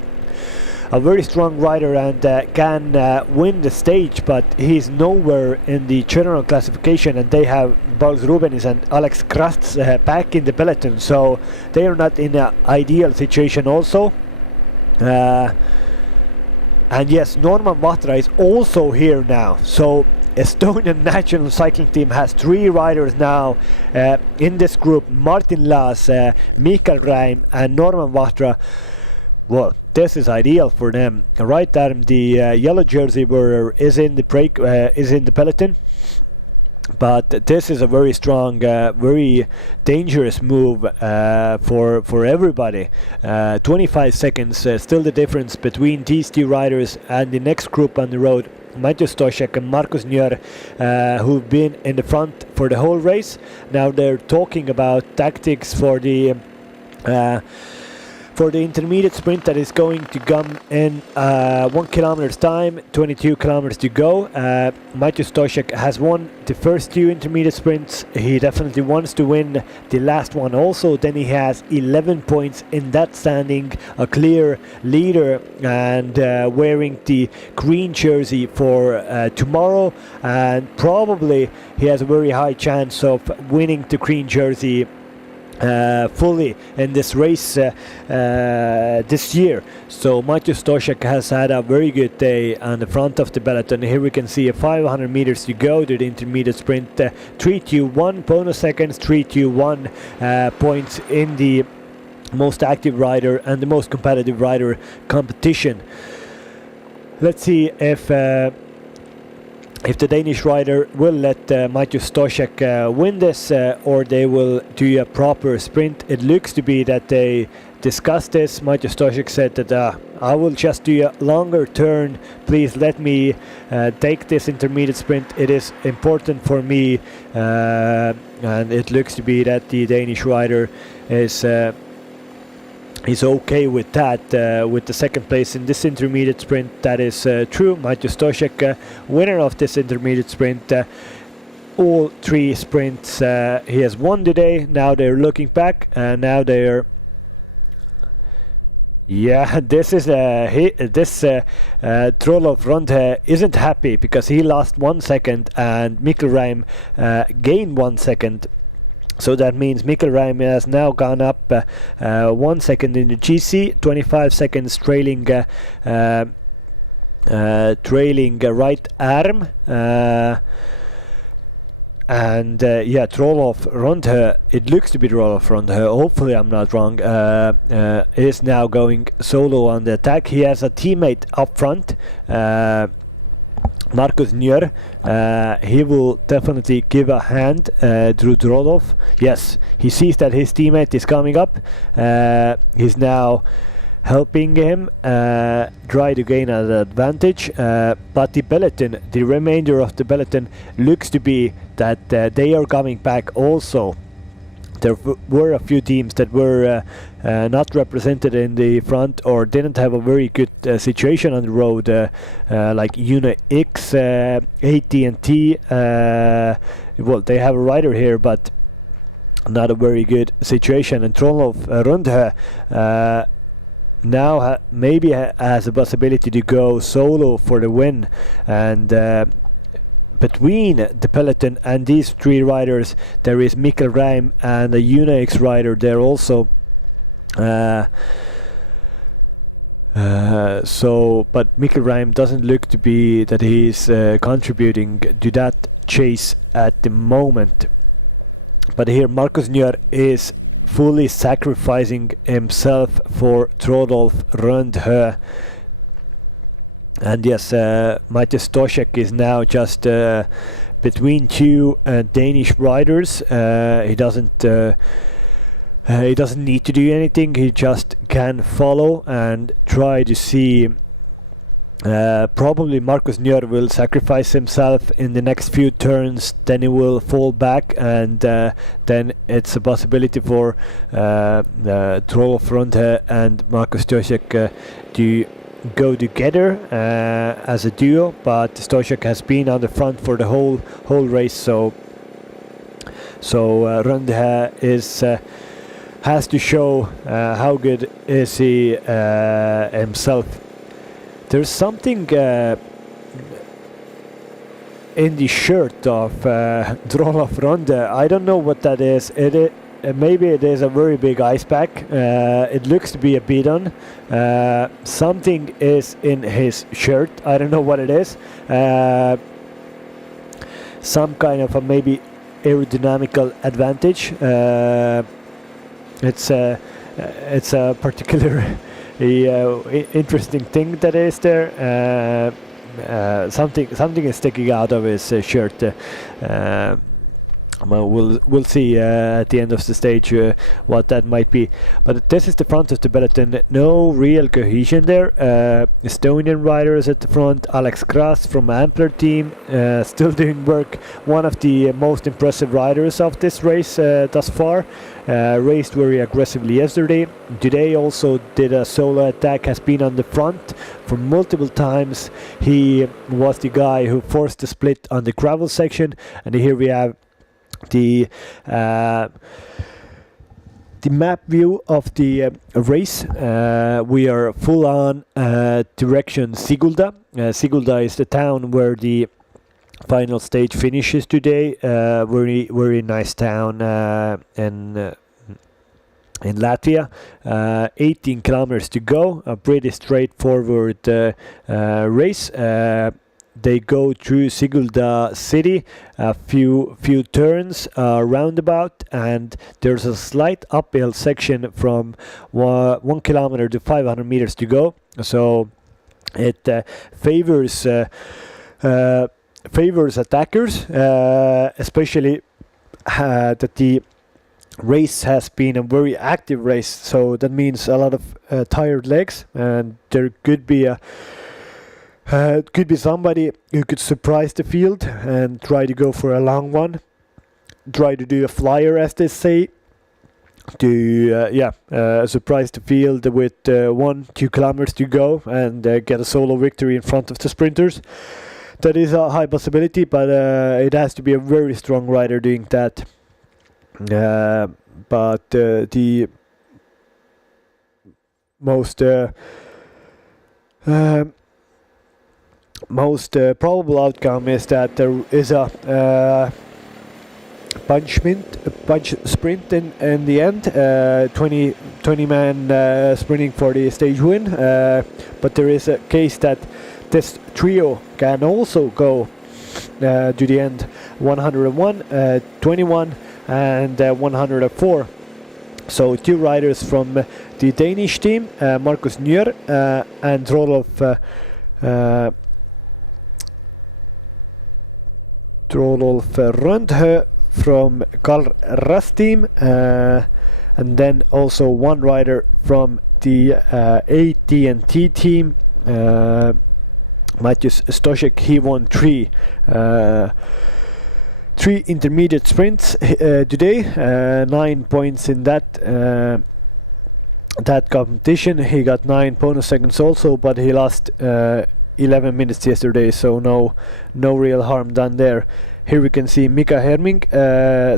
very strong rider and can win the stage, but he's nowhere in the general classification. And they have Pauls Rubenis and Alex Krasts back in the peloton, so they are not in an ideal situation also. And yes, Norman Vahtra is also here now. So Estonian national cycling team has 3 riders now in this group: Martin Laas, Mikael Räim and Norman Vahtra. Well, this is ideal for them. Right arm, the yellow jersey wearer is in the peloton. But this is a very strong, very dangerous move for everybody. 25 seconds, still the difference between these 2 riders and the next group on the road. Matej Stošek and Markus Njör, who've been in the front for the whole race. Now they're talking about tactics for the intermediate sprint that is going to come in 1 kilometer's time, 22 kilometers to go. Matej Stošek has won the first 2 intermediate sprints. He definitely wants to win the last one also. Then he has 11 points in that standing, a clear leader, and wearing the green jersey for tomorrow. And probably he has a very high chance of winning the green jersey fully in this race this year. So Matej Stošek has had a very good day on the front of the peloton. Here we can see 500 meters to go to the intermediate sprint. 3-2-1 bonus seconds, 3-2-1 points in the most active rider and the most competitive rider competition. Let's see if the Danish rider will let Matej Stošek win this, or they will do a proper sprint. It looks to be that they discussed this. Matej Stošek said that I will just do a longer turn. Please let me take this intermediate sprint. It is important for me, and it looks to be that the Danish rider is okay with that, with the second place in this intermediate sprint. That is true. Matej Stošek, winner of this intermediate sprint. All 3 sprints he has won today. Now they're looking back, and now they're... Yeah, this is Trollof Rondhe isn't happy because he lost 1 second and Mikael Räim gained 1 second. So that means Mikael Räim has now gone up 1 second in the GC, 25 seconds trailing right arm. And yeah, Trollof Rondhe, it looks to be Trollof Rondhe, hopefully I'm not wrong, is now going solo on the attack. He has a teammate up front, Markus Njör. He will definitely give a hand to Trollof. Yes, he sees that his teammate is coming up. He's now helping him try to gain an advantage, but the peloton, the remainder of the peloton, looks to be that they are coming back also. There were a few teams that were not represented in the front or didn't have a very good situation on the road, like Una X, AT&T. Well, they have a rider here, but not a very good situation. And Trollof Rondhe now maybe has a possibility to go solo for the win. And between the peloton and these 3 riders, there is Mikael Räim and a Unix rider there also. But Mikael Räim doesn't look to be that he's contributing to that chase at the moment. But here Markus Njör is fully sacrificing himself for Trollof Rondhe. And yes, Matej Stošek is now just between 2 Danish riders. He doesn't he doesn't need to do anything. He just can follow and try to see. Probably Markus Njör will sacrifice himself in the next few turns, then he will fall back, and then it's a possibility for Troll Fronte and Markus Stošek to go together as a duo, but Stošek has been on the front for the whole race, so Rönde is has to show how good is he himself. There's something in the shirt of Drolov Ronde. I don't know what that is. Maybe it is a very big ice pack. It looks to be a bidon. Something is in his shirt. I don't know what it is. Some kind of a maybe aerodynamical advantage. It's a particular interesting thing that is there. Something is sticking out of his shirt. We'll see at the end of the stage what that might be. But this is the front of the peloton. No real cohesion there. Estonian riders at the front. Alex Kras from Ampler team still doing work. One of the most impressive riders of this race thus far. Raced very aggressively yesterday. Today also did a solo attack. Has been on the front for multiple times. He was the guy who forced the split on the gravel section. And here we have the map view of the race. We are full on direction Sigulda. Sigulda is the town where the final stage finishes today. Very nice town in Latvia. 18 kilometers to go. A pretty straightforward race. They go through Sigulda city, a few turns, roundabout, and there's a slight uphill section from 1 kilometer to 500 meters to go. So it favors attackers, especially that the race has been a very active race. So that means a lot of tired legs, and there could be somebody who could surprise the field and try to go for a long one, try to do a flyer, as they say, to surprise the field with 1-2 kilometers to go and get a solo victory in front of the sprinters. That is a high possibility, but it has to be a very strong rider doing that. But the most probable outcome is that there is a bunch sprint in the end. 20 man sprinting for the stage win. But there is a case that this trio can also go to the end. 101, 21 and 104. So two riders from the Danish team, Markus Njör and Rolf Röndhö from Karl Ras team, and then also one rider from the AT&T team, Markus Stošek. He won three intermediate sprints today, 9 points in that competition. He got 9 bonus seconds also, but he lost 11 minutes yesterday, so no real harm done there. Here we can see Mika Herming,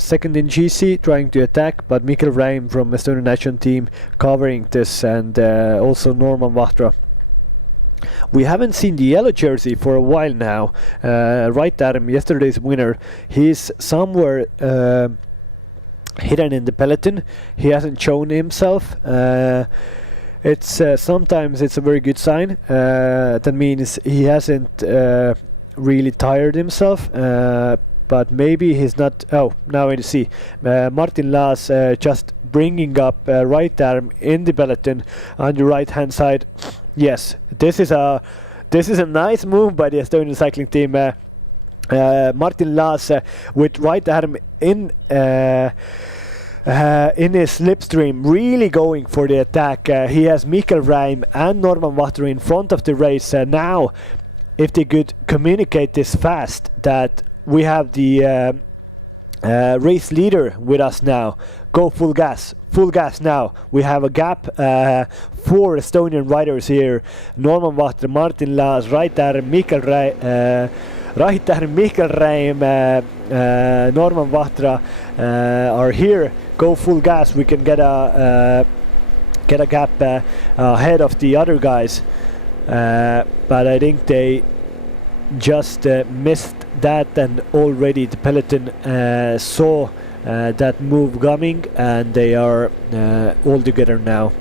second in GC, trying to attack, but Mikael Räim from Estonian national team covering this, and also Norman Vahtra. We haven't seen the yellow jersey for a while now. Right Adam, yesterday's winner, he's somewhere hidden in the peloton. He hasn't shown himself. It's sometimes it's a very good sign. That means he hasn't really tired himself. But maybe he's not. Oh, now I see. Martin Laas just bringing up right arm in the peloton on the right hand side. Yes, this is a nice move by the Estonian cycling team. Martin Laas with right arm in in his slipstream, really going for the attack. He has Mikael Reim and Norman Wachter in front of the race. Now, if they could communicate this fast, that we have the race leader with us now, go full gas now. We have a gap, 4 Estonian riders here, Norman Wachter, Martin Laas, right there Mikael Reim, Norman Wachter are here. Go full gas, we can get a gap ahead of the other guys, but I think they just missed that, and already the peloton saw that move coming, and they are all together now.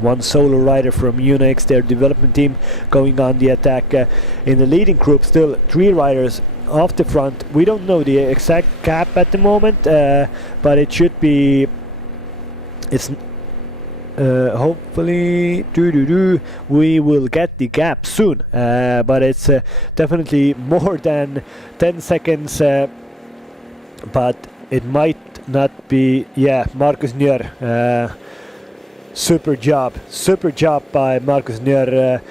One solo rider from Unix, their development team, going on the attack. In the leading group, still 3 riders off the front. We don't know the exact gap at the moment, but it should be. It's hopefully we will get the gap soon, but it's definitely more than 10 seconds, but it might not be. Yeah, Markus Njör, super job by Markus Njör,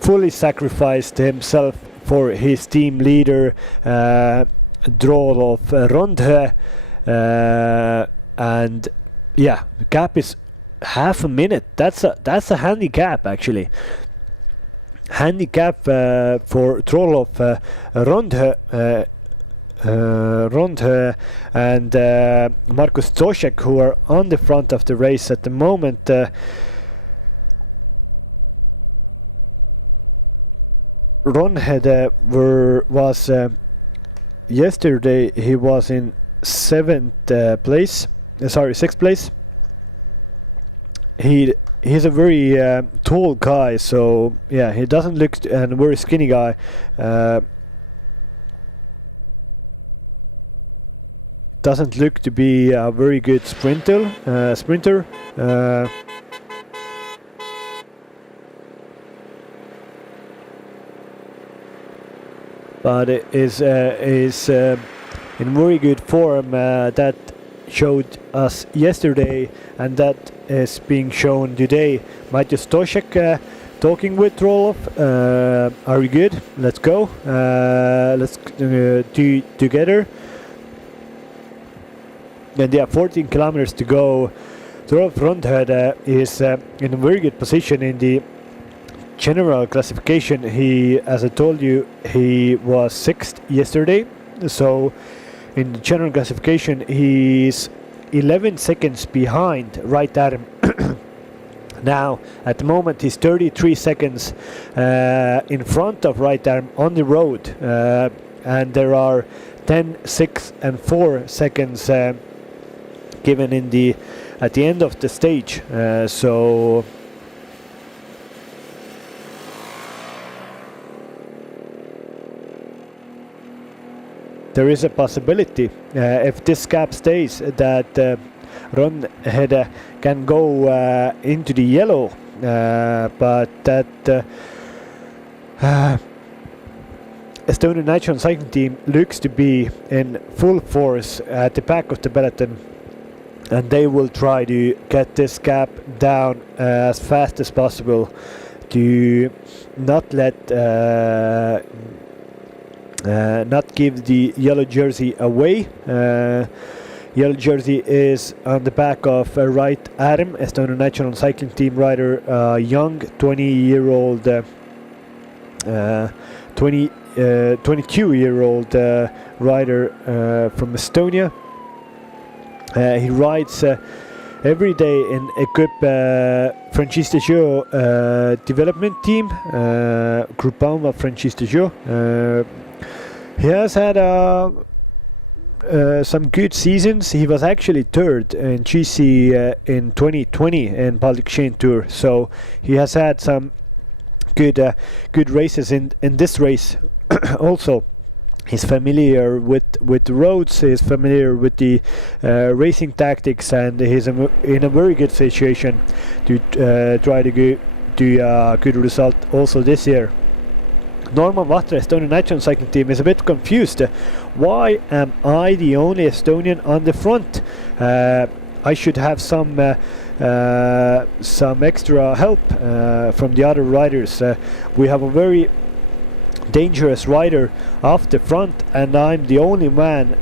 fully sacrificed himself for his team leader Drolov Rondhö, and yeah, the gap is half a minute. That's a handy gap, actually. Handy gap for Drolov Rondhö and Markus Zošek, who are on the front of the race at the moment. Rondhö was yesterday. He was in 6th place. He's a very tall guy, so yeah, he doesn't look, and a very skinny guy. Doesn't look to be a very good sprinter. But it is in very good form. That showed us yesterday, and that is being shown today. Matěj Stošek talking with Drolov. Are we good? Let's go. Let's do together. And yeah, 14 kilometers to go. Drolov Rondhö is in a very good position in the general classification. He, as I told you, he was 6th yesterday. So in the general classification, he's 11 seconds behind Right Arm. Now, at the moment, he's 33 seconds in front of Right Arm on the road. And there are 10, 6 and 4 seconds given in at the end of the stage. So there is a possibility, if this gap stays, that Rondhö can go into the yellow, but that Estonian national cycling team looks to be in full force at the back of the peloton, and they will try to get this gap down as fast as possible to not let not give the yellow jersey away. Yellow jersey is on the back of Right Arm, Estonian national cycling team rider, young 22-year-old rider from Estonia. He rides every day in Equip Francis Dejeau development team, Groupama Francis Dejeau. He has had some good seasons. He was actually 3rd in GC in 2020 in Baltic Chain Tour, so he has had some good races in this race. Also, he's familiar with the roads, he's familiar with the racing tactics, and he's in a very good situation to try to do a good result also this year. Norman Wachter, Estonian national cycling team, is a bit confused. Why am I the only Estonian on the front? I should have some extra help from the other riders. We have a very dangerous rider off the front, and I'm the only man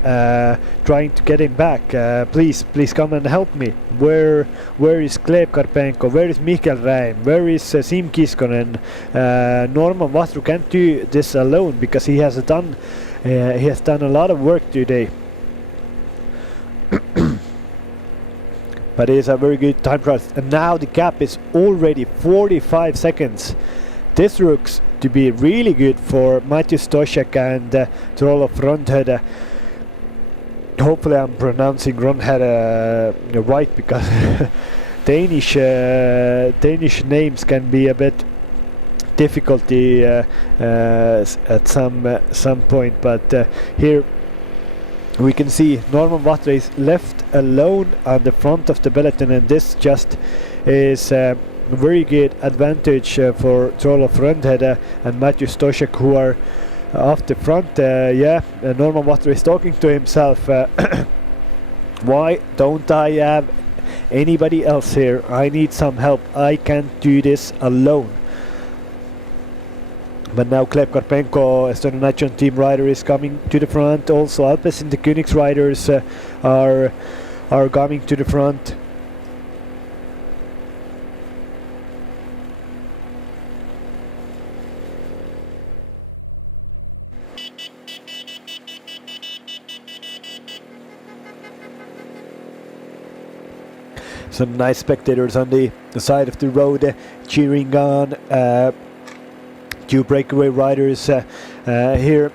trying to get him back. Please come and help me. Where is Gleb Karpenko? Where is Mikael Räim? Where is Siim Kiskonen? Norman Vatru can't do this alone because he has done a lot of work today. But it is a very good time trial, and now the gap is already 45 seconds. This looks to be really good for Matthew Stoshak and Rolof Rundhede. Hopefully I'm pronouncing Rundhede right, because Danish names can be a bit difficulty at some point, but here we can see Norman Vatru is left alone on the front of the peloton, and this just is very good advantage for Rolof Rundhede and Matthew Stoshak, who are off the front. Norman Vatru is talking to himself. Why don't I have anybody else here? I need some help. I can't do this alone. But now Gleb Karpenko, Estonian national team rider, is coming to the front. Also Alpes and the Königs riders are coming to the front. Some nice spectators on the side of the road cheering on two breakaway riders here.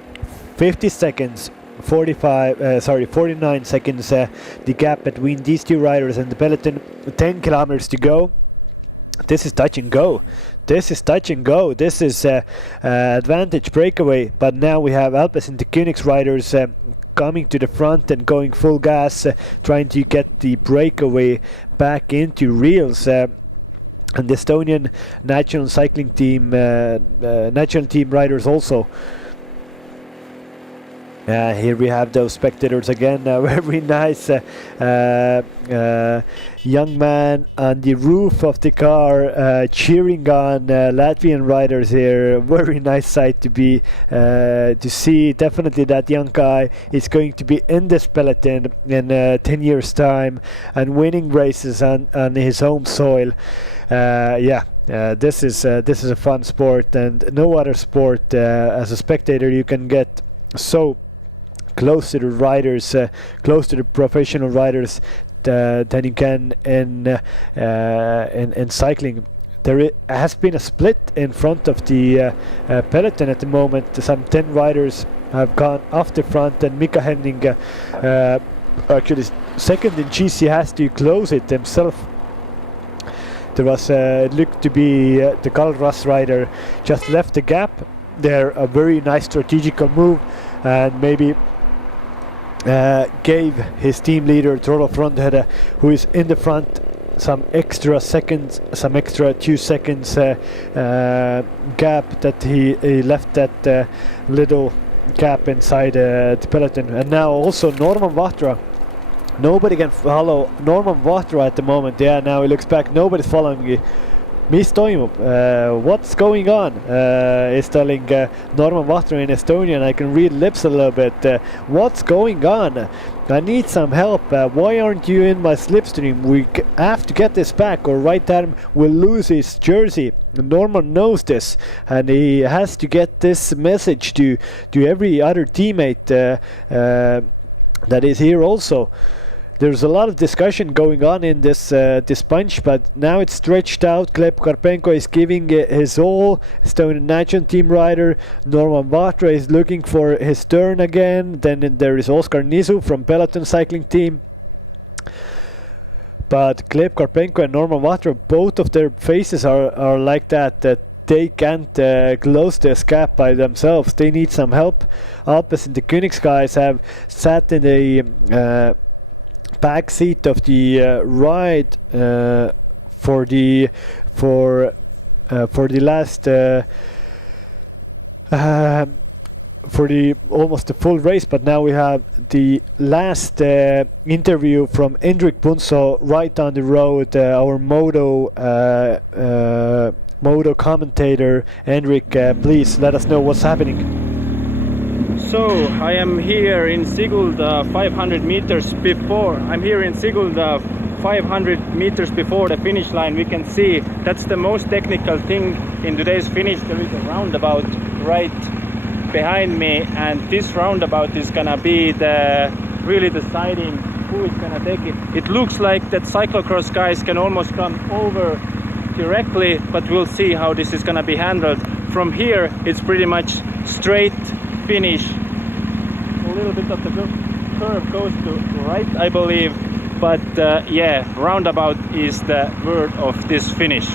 50 seconds, 49 seconds the gap between these two riders and the peloton. 10 kilometers to go. This is touch and go. This is advantage breakaway, but now we have Alpes and the Königs riders coming to the front and going full gas, trying to get the breakaway back into reels. And the Estonian national cycling team, national team riders also. Here we have those spectators again. Very nice young man on the roof of the car cheering on Latvian riders here. Very nice sight to see. Definitely that young guy is going to be in this peloton in 10 years time and winning races on his home soil. This is a fun sport, and no other sport as a spectator you can get so close to the riders, close to the professional riders than you can in cycling. There has been a split in front of the peloton at the moment. Some 10 riders have gone off the front, and Mika Henning actually second in GC has to close it himself. There was it looked to be the Kalras rider just left the gap there. A very nice strategical move, and maybe gave his team leader Rolof Rundhede, who is in the front, some extra seconds, some extra 2 seconds gap that he left that little gap inside the peloton. And now also Norman Vatru. Nobody can follow Norman Vatru at the moment. Yeah, now he looks back. Nobody's following me. Mis toimub? What's going on? Is telling Norman Vatru in Estonian. I can read lips a little bit. What's going on? I need some help. Why aren't you in my slipstream? We have to get this back, or Right Arm will lose his jersey. Norman knows this, and he has to get this message to every other teammate that is here also. There's a lot of discussion going on in this bunch, but now it's stretched out. Gleb Karpenko is giving his all. Estonian national team rider Norman Vatru is looking for his turn again. Then there is Oskar Nisu from Peloton cycling team. But Gleb Karpenko and Norman Vatru, both of their faces are like that they can't close this gap by themselves. They need some help. Alpes and the Königs guys have sat in the back seat of the ride for the last almost the full race, but now we have the last interview from Hendrik Punso right on the road. Our moto commentator. Hendrik, please let us know what's happening. So I am here in Sigulda 500 meters before. I'm here in Sigulda 500 meters before the finish line. We can see that's the most technical thing in today's finish. There is a roundabout right behind me, and this roundabout is gonna be the really deciding who is gonna take it. It looks like that cyclocross guys can almost come over directly, but we'll see how this is gonna be handled. From here it's pretty much straight finish. A little bit of the curve goes to right, I believe, but yeah, roundabout is the word of this finish.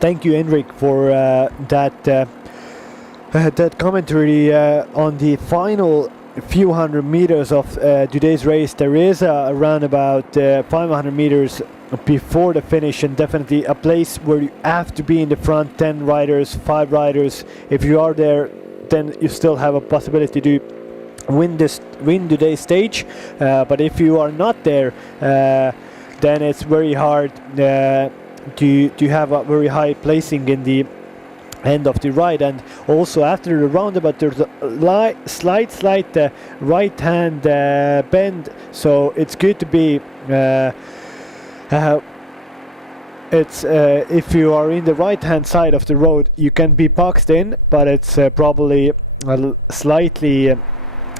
Thank you, Hendrik, for that commentary on the final few hundred meters of today's race. There is around about 500 meters before the finish, and definitely a place where you have to be in the front. 10 riders, 5 riders. If you are there, then you still have a possibility to win today's stage. But if you are not there, then it's very hard to have a very high placing in the end of the ride. And also after the roundabout there's a slight right hand bend, so it's good to be if you are in the right hand side of the road, you can be boxed in, but it's probably a slightly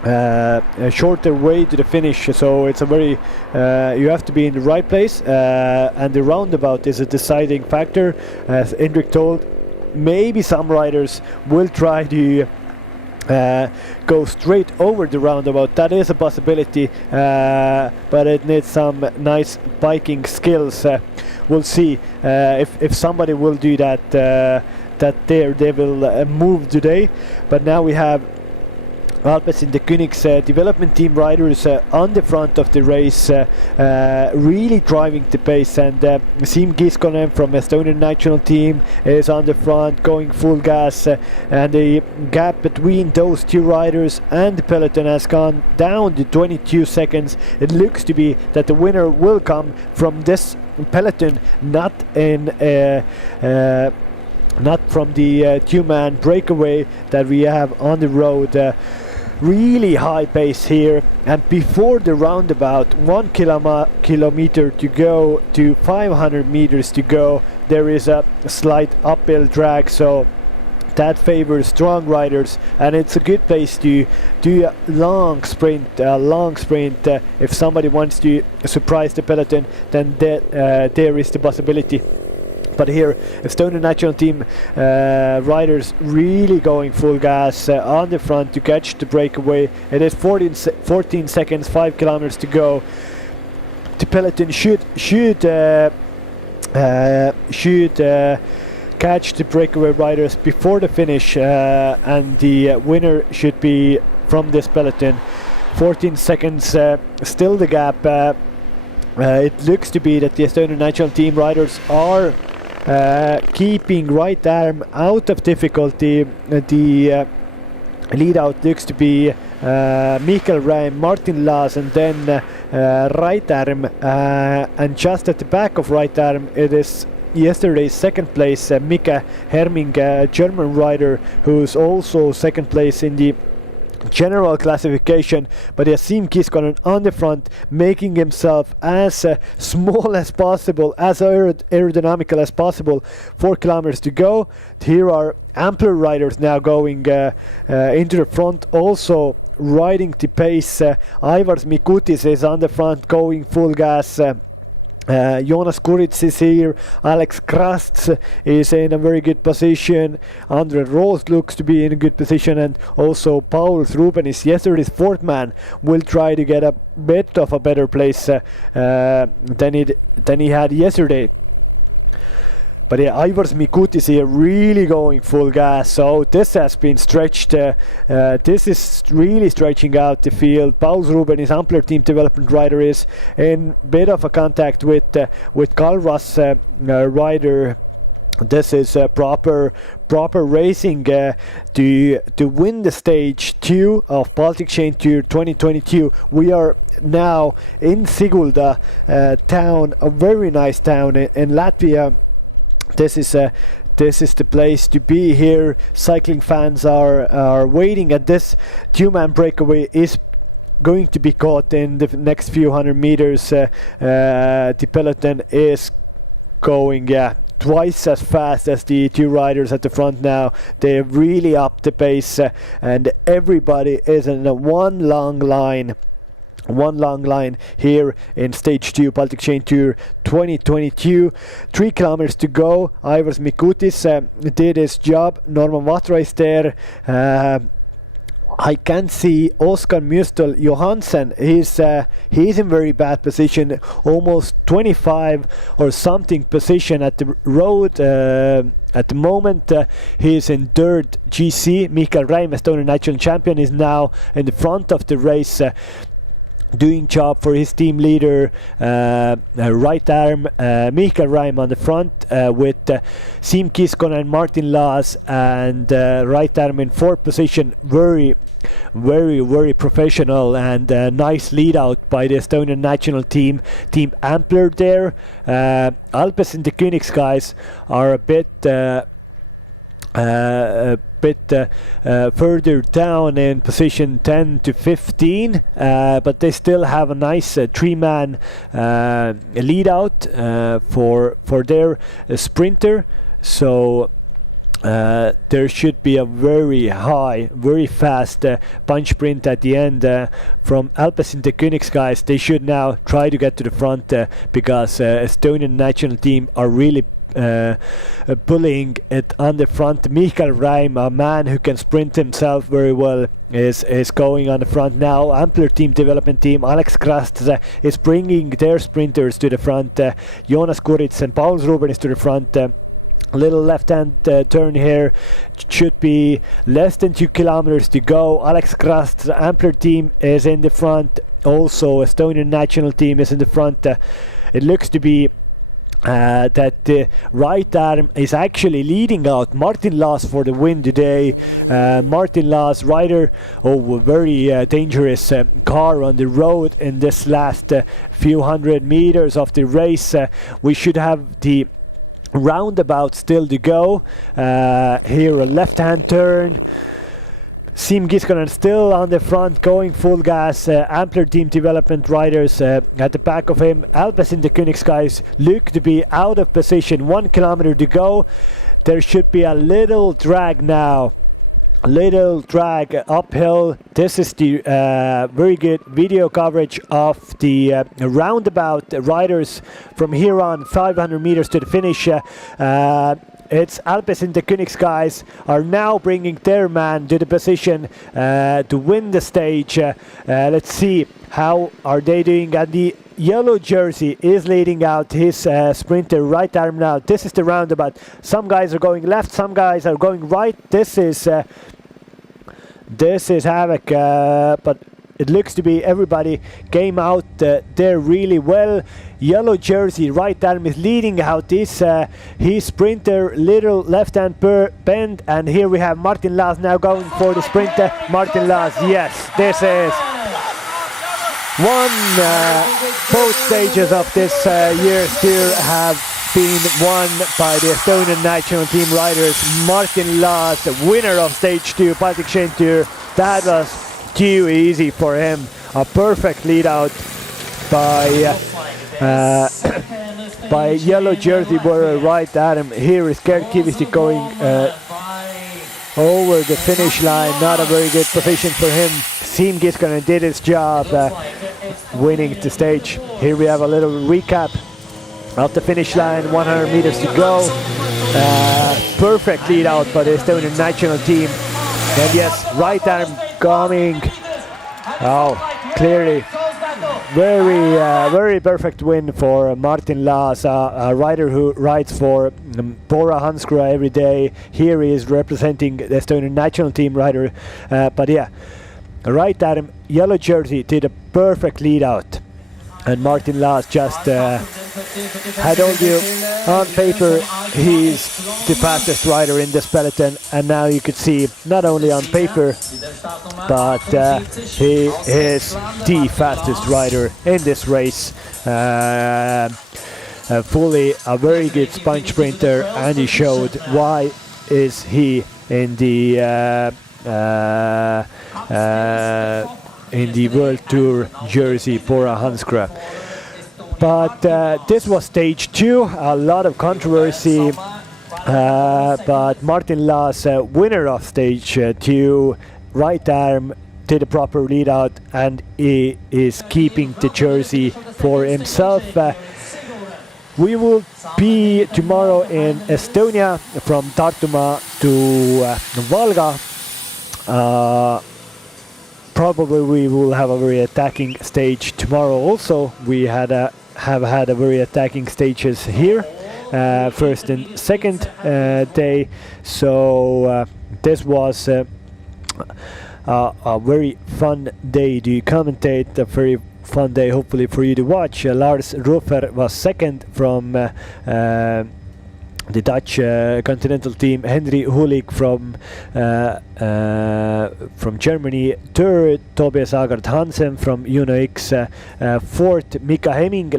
a shorter way to the finish, so it's a very you have to be in the right place, and the roundabout is a deciding factor. As Hendrik told, maybe some riders will try to go straight over the roundabout. That is a possibility, but it needs some nice biking skills. We'll see if somebody will do that. They will move today. But now we have Alpes in the Koenig's development team riders on the front of the race, really driving the pace, and Siim Kiskonen from Estonian national team is on the front going full gas, and the gap between those two riders and the peloton has gone down to 22 seconds. It looks to be that the winner will come from this peloton, not from the two-man breakaway that we have on the road. Really high pace here, and before the roundabout, 1 kilometer to go to 500 meters to go, there is a slight uphill drag, so that favors strong riders, and it's a good place to do a long sprint. If somebody wants to surprise the peloton, then there is the possibility. But here, Estonian national team riders really going full gas on the front to catch the breakaway. It is 14 seconds, 5 kilometers to go. The peloton should catch the breakaway riders before the finish, and the winner should be from this peloton. 14 seconds, still the gap. It looks to be that the Estonian national team riders are keeping right arm out of difficulty. The lead out looks to be Mikael Räim, Martin Laas, and then right arm, and just at the back of right arm it is yesterday's second place Mika Herming, a German rider who's also second place in the general classification. But Siim Kiskonen on the front, making himself as small as possible, as aerodynamical as possible. 4 kilometers to go. Here are ampler riders now going into the front, also riding the pace. Aivars Mikutis is on the front going full gas. Jonas Kurits is here, Alex Krasts is in a very good position, Andre Roos looks to be in a good position, and also Paul Ruben is yesterday's fourth man, will try to get a bit of a better place than he had yesterday. But yeah, Ivars Mikutis here really going full gas. So this has been stretched. This is really stretching out the field. Pauls Ruben, his Ampler team development rider, is in bit of a contact with Kalvas rider. This is proper racing to win the stage 2 of Baltic Chain Tour 2022. We are now in Sigulda town, a very nice town in Latvia. This is the place to be here. Cycling fans are waiting, and this two-man breakaway is going to be caught in the next few hundred meters. The peloton is going twice as fast as the two riders at the front now. They really upped the pace, and everybody is in one long line here in stage 2 Baltic Chain Tour 2022. 3 kilometers to go. Ivars Mikutis did his job. Norman Vatra is there. I can see Oskar Mjöstol Johansen. He's in very bad position, almost 25 or something position at the road. At the moment, he's in third GC. Mikael Räim, Estonian national champion, is now in the front of the race. Doing job for his team leader, right arm Mikael Räim on the front with Siim Kiskonen and Martin Laas, and right arm in fourth position. Very professional and nice lead out by the Estonian national team Ampler there. Alpes in the Königs guys are a bit further down in position 10 to 15, but they still have a nice 3-man lead out for their sprinter. So there should be a very high, very fast punch sprint at the end from Alpes in the Königs guys. They should now try to get to the front because Estonian national team are really pulling it on the front. Mikael Räim, a man who can sprint himself very well, is going on the front now. Ampler team development team Alex Krast is bringing their sprinters to the front. Jonas Kuritz and Pauls Ruben is to the front. Little left-hand turn here, should be less than 2 kilometers to go. Alex Krast's Ampler team is in the front. Also, Estonian national team is in the front. It looks to be that the right arm is actually leading out Martin Laas for the win today. Martin Laas, rider of a very dangerous car on the road in this last few hundred meters of the race. We should have the roundabout still to go. Here a left-hand turn. Siim Kiskonen still on the front, going full gas. Ampler team development riders at the back of him. Alpes in the Königs guys look to be out of position. 1 kilometer to go. There should be a little drag now. A little drag uphill. This is the very good video coverage of the roundabout riders from here on 500 meters to the finish. It's Alpes in the Königs guys are now bringing their man to the position to win the stage. Let's see how are they doing. And the yellow jersey is leading out his sprinter right arm now. This is the roundabout. Some guys are going left, some guys are going right. This is havoc, but it looks to be everybody came out there really well. Yellow jersey right arm is leading out his sprinter, little left hand bend, and here we have Martin Laas now going for the sprinter. Martin Laas, yes, this is both stages of this year's tour have been won by the Estonian national team riders. Martin Laas, winner of stage 2 Baltic Chain Tour. That was too easy for him. A perfect lead out by yellow jersey wearer right at him. Here is Gerd Kivisi going over the finish line. Not a very good position for him. Siim Kiskonen did his job winning the stage. Here we have a little recap of the finish line. 100 meters to go. Perfect lead out by the Estonian national team. And yes, right arm coming. Oh, clearly very perfect win for Martin Laas, a rider who rides for Pora Hansgrohe every day. Here he is representing the Estonian national team rider. But yeah, right at him, yellow jersey, did a perfect lead out. And Martin Laas just, I told you, on paper he's the fastest rider in this peloton, and now you could see not only on paper, but he is the fastest rider in this race. Fully a very good sponge sprinter, and he showed why is he in the World Tour jersey Pora Hansgrohe. But this was stage 2, a lot of controversy, but Martin Laas, winner of stage 2, right arm did a proper lead out, and he is keeping the jersey for himself. We will be tomorrow in Estonia from Tartumaa to Valga. Probably we will have a very attacking stage tomorrow also. We have had a very attacking stages here, first and second day. So this was a very fun day to commentate, a very fun day hopefully for you to watch. Lars Rufer was second from the Dutch continental team, Henry Hulik from Germany, third Tobias Agard Hansen from Uno X, fourth Mika Hemming,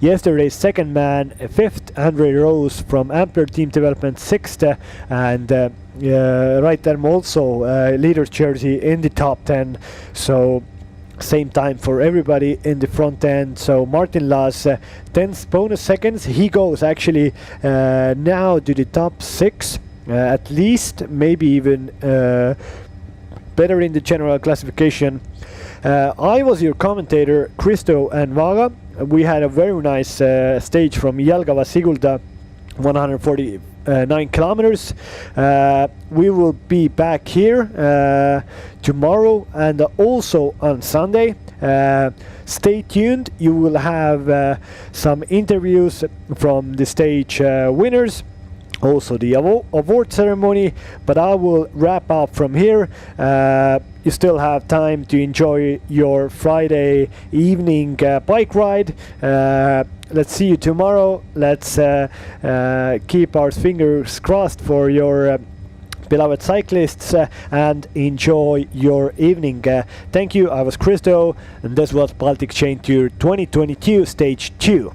yesterday's second man, fifth Andre Rose from Ampere Team Development, sixth, and right there also leader's jersey in the top 10. So same time for everybody in the front end. So Martin Laas, 10 bonus seconds. He goes actually now to the top 6, at least, maybe even better in the general classification. I was your commentator, Kristo and Vaga. We had a very nice stage from Jelgava-Sigulda, 149 kilometers. We will be back here tomorrow and also on Sunday. Stay tuned. You will have some interviews from the stage winners, also the award ceremony, but I will wrap up from here. You still have time to enjoy your Friday evening bike ride. Let's see you tomorrow. Let's keep our fingers crossed for your beloved cyclists and enjoy your evening. Thank you. I was Kristo, and this was Baltic Chain Tour 2022 Stage 2.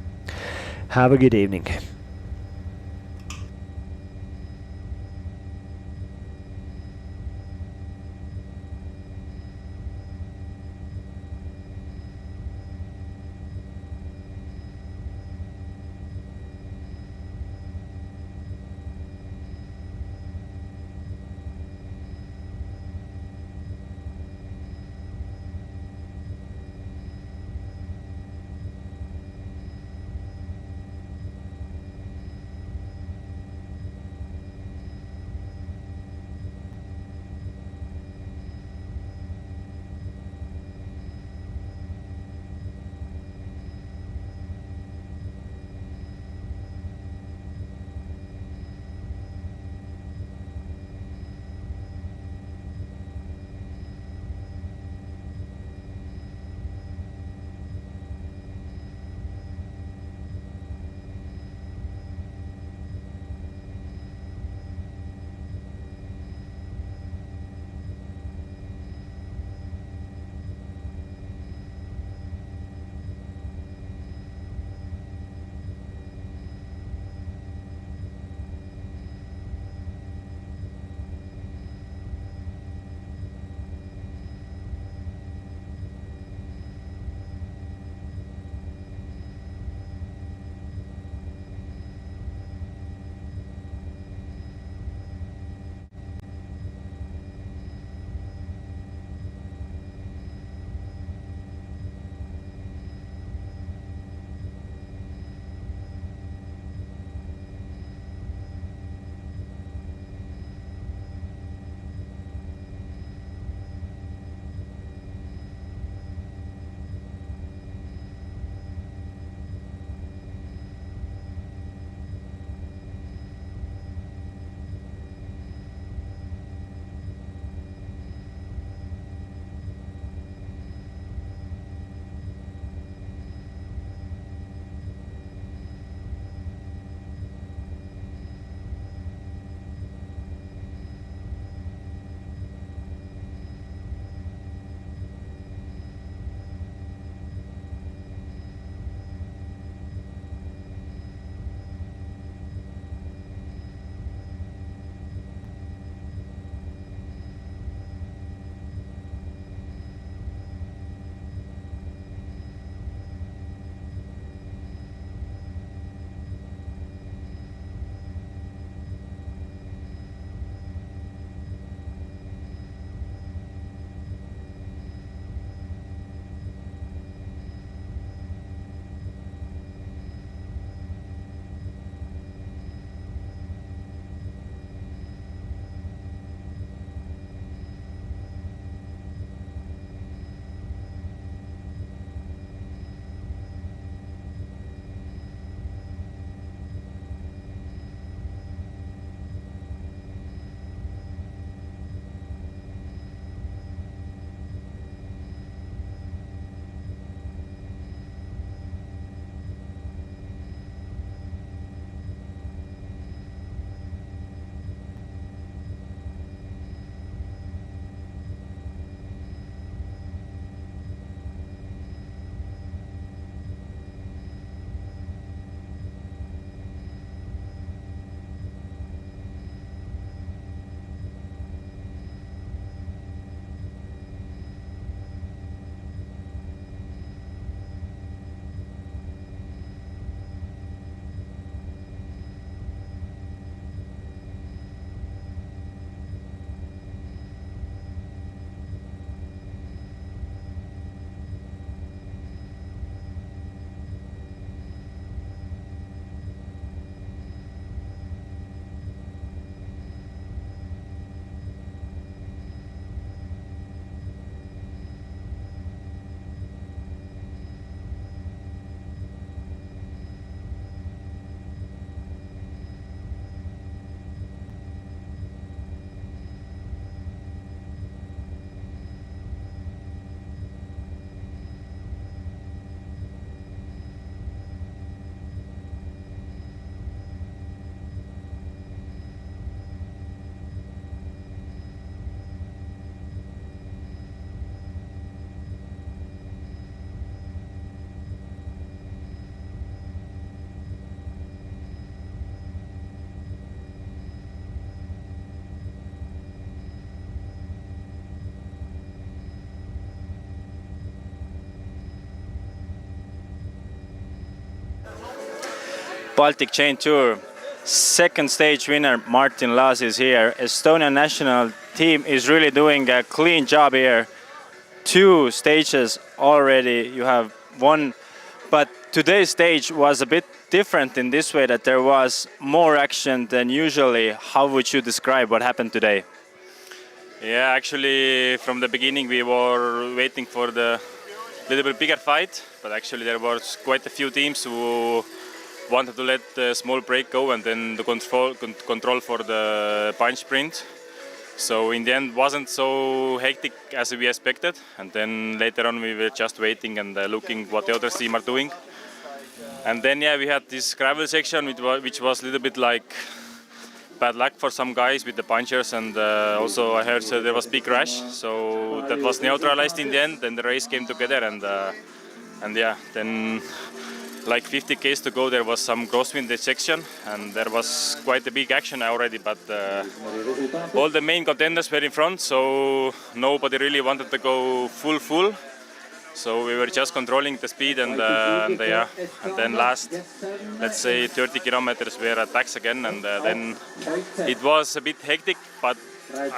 Have a good evening. Baltic Chain Tour. Second stage winner Martin Laas is here. Estonian national team is really doing a clean job here. 2 stages already you have won, but today's stage was a bit different in this way that there was more action than usually. How would you describe what happened today? Yeah, actually from the beginning we were waiting for the little bit bigger fight, but actually there was quite a few teams who wanted to let the small break go and then the control for the punch sprint. So in the end wasn't so hectic as we expected, and then later on we were just waiting and looking what the other team are doing. And then yeah, we had this gravel section which was a little bit like bad luck for some guys with the punchers, and also I heard there was big crash, so that was neutralized in the end. Then the race came together, and yeah, then like 50 k's to go there was some crosswind section, and there was quite a big action already, but all the main contenders were in front, so nobody really wanted to go full. So we were just controlling the speed and yeah, and then last, let's say 30 kilometers we were attacks again, and then it was a bit hectic, but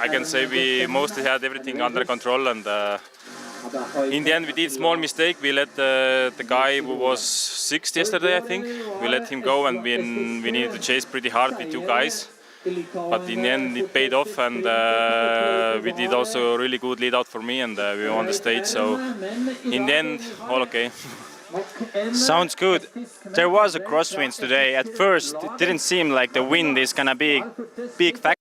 I can say we mostly had everything under control, and in the end we did small mistake. We let the guy who was 6th yesterday, I think, we let him go, and we needed to chase pretty hard with 2 guys. But in the end it paid off, and we did also a really good lead out for me, and we won the stage, so in the end all okay. Sounds good. There was a crosswind today. At first it didn't seem like the wind is gonna be a big factor.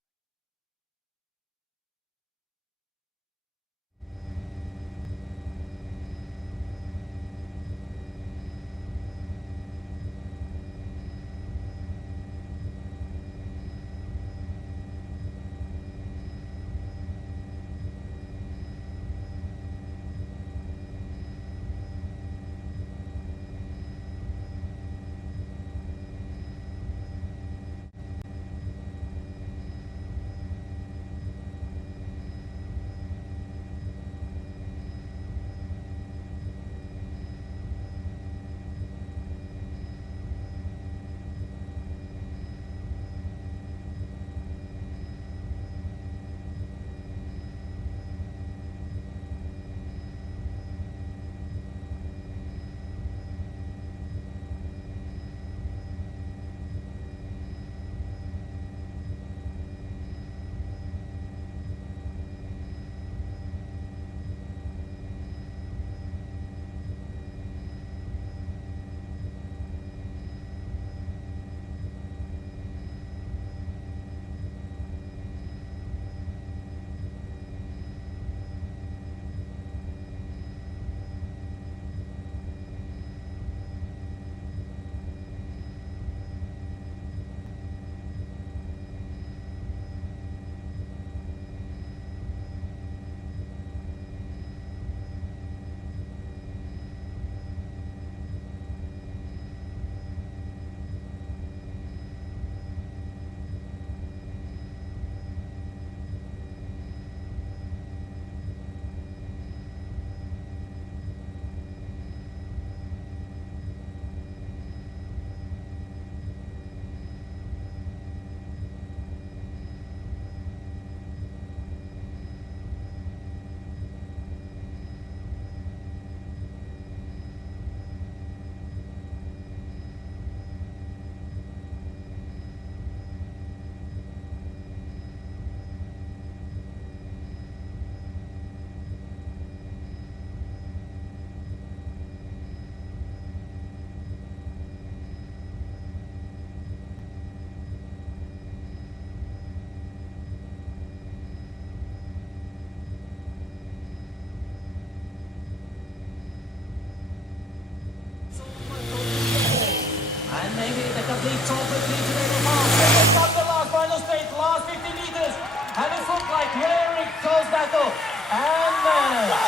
complete top of the intermediate pass. Second up the last final straight, last 50 meters. And it looked like very close battle. And now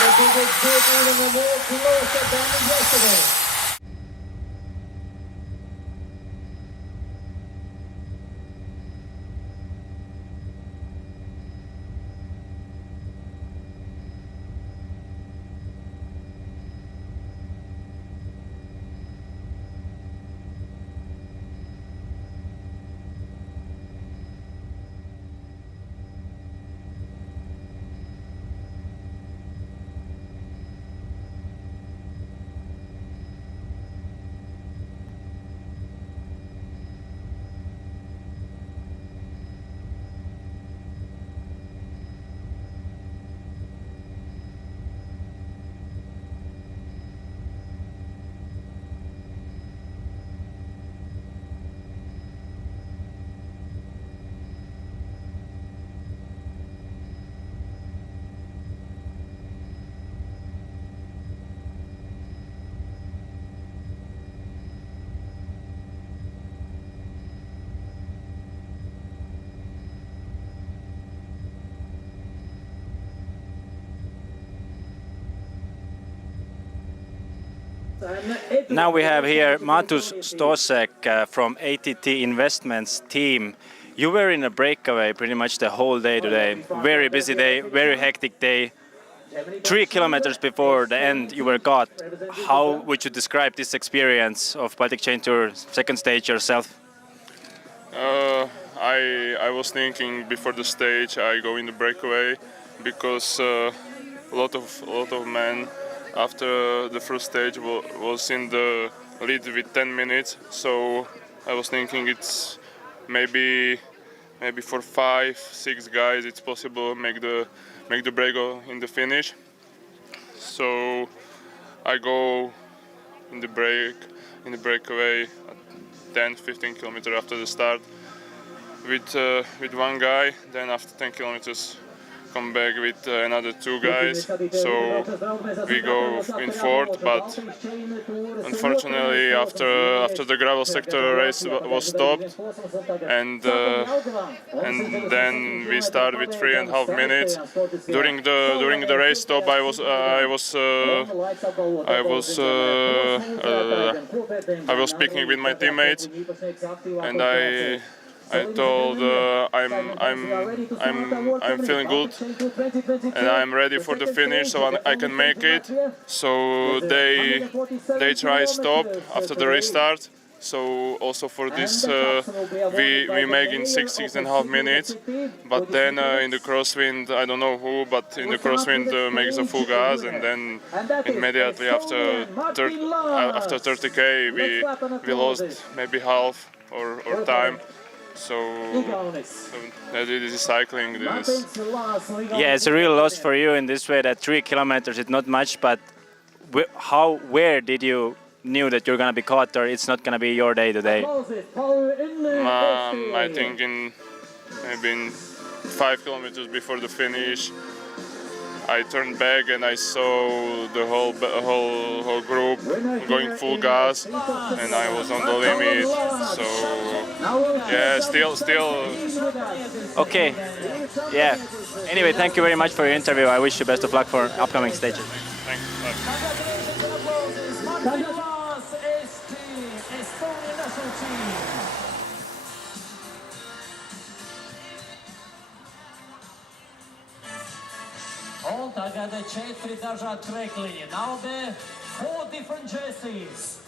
the biggest bit even more closer than yesterday. Now we have here Matus Stosek from ATT Investments team. You were in a breakaway pretty much the whole day today. Very busy day, very hectic day. 3 kilometers before the end you were caught. How would you describe this experience of Baltic Chain Tour second stage yourself? I was thinking before the stage I go in the breakaway because a lot of men after the first stage was in the lead with 10 minutes. So I was thinking it's maybe for 5-6 guys it's possible make the break in the finish. So I go in the breakaway 10-15 kilometers after the start with one guy. Then after 10 kilometers come back with another 2 guys. So we go in fourth, but unfortunately after the gravel sector race was stopped, and then we start with 3.5 minutes. During the race stop, I was speaking with my teammates, and I told I'm feeling good and I'm ready for the finish, so I can make it. So they try stop after the race start. So also for this we make in 6.5 minutes. But then in the crosswind, I don't know who, but in the crosswind makes a full gas, and then immediately after 30k we lost maybe half or time. So this is cycling. Yeah, it's a real loss for you in this way that 3 kilometers is not much, but where did you knew that you're gonna be caught, or it's not gonna be your day today? I think maybe in 5 kilometers before the finish, I turned back and I saw the whole group going full gas, and I was on the limit. So yeah, still. Okay. Yeah. Anyway, thank you very much for your interview. I wish you best of luck for upcoming stages. Thanks. On tagad 4 dažādi krekliņi. Now there 4 different jerseys.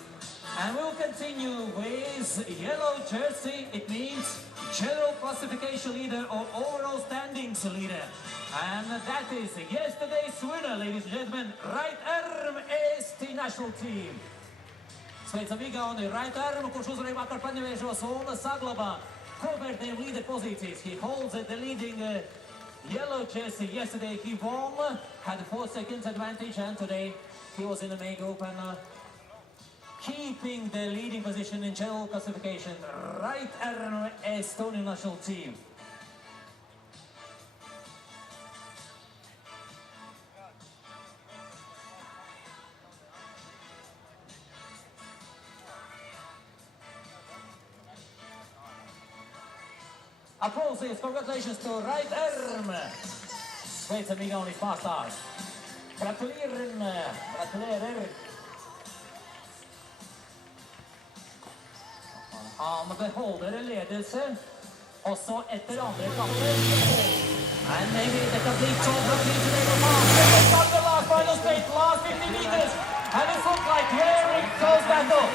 And we'll continue with yellow jersey. It means general classification leader or overall standings leader. And that is yesterday's winner, ladies and gentlemen, right arm ST national team. Sveicam Igauni right arm, kurš uzvarēja vakar paņemējušos un saglabā kopvērtējuma līdera pozīcijas. He holds the leading yellow jersey. Yesterday he won, had 4 seconds advantage, and today he was in the main group and keeping the leading position in general classification. Right arm Estonian national team. Applauses, congratulations to right arm. Sveicam Igaunijas pārstāvis. Gratulerer. Han beholder ledelse, også etter andre kamper. And maybe det kan bli tough to start the last final straight, last 50 meters. And it looks like here it goes battle.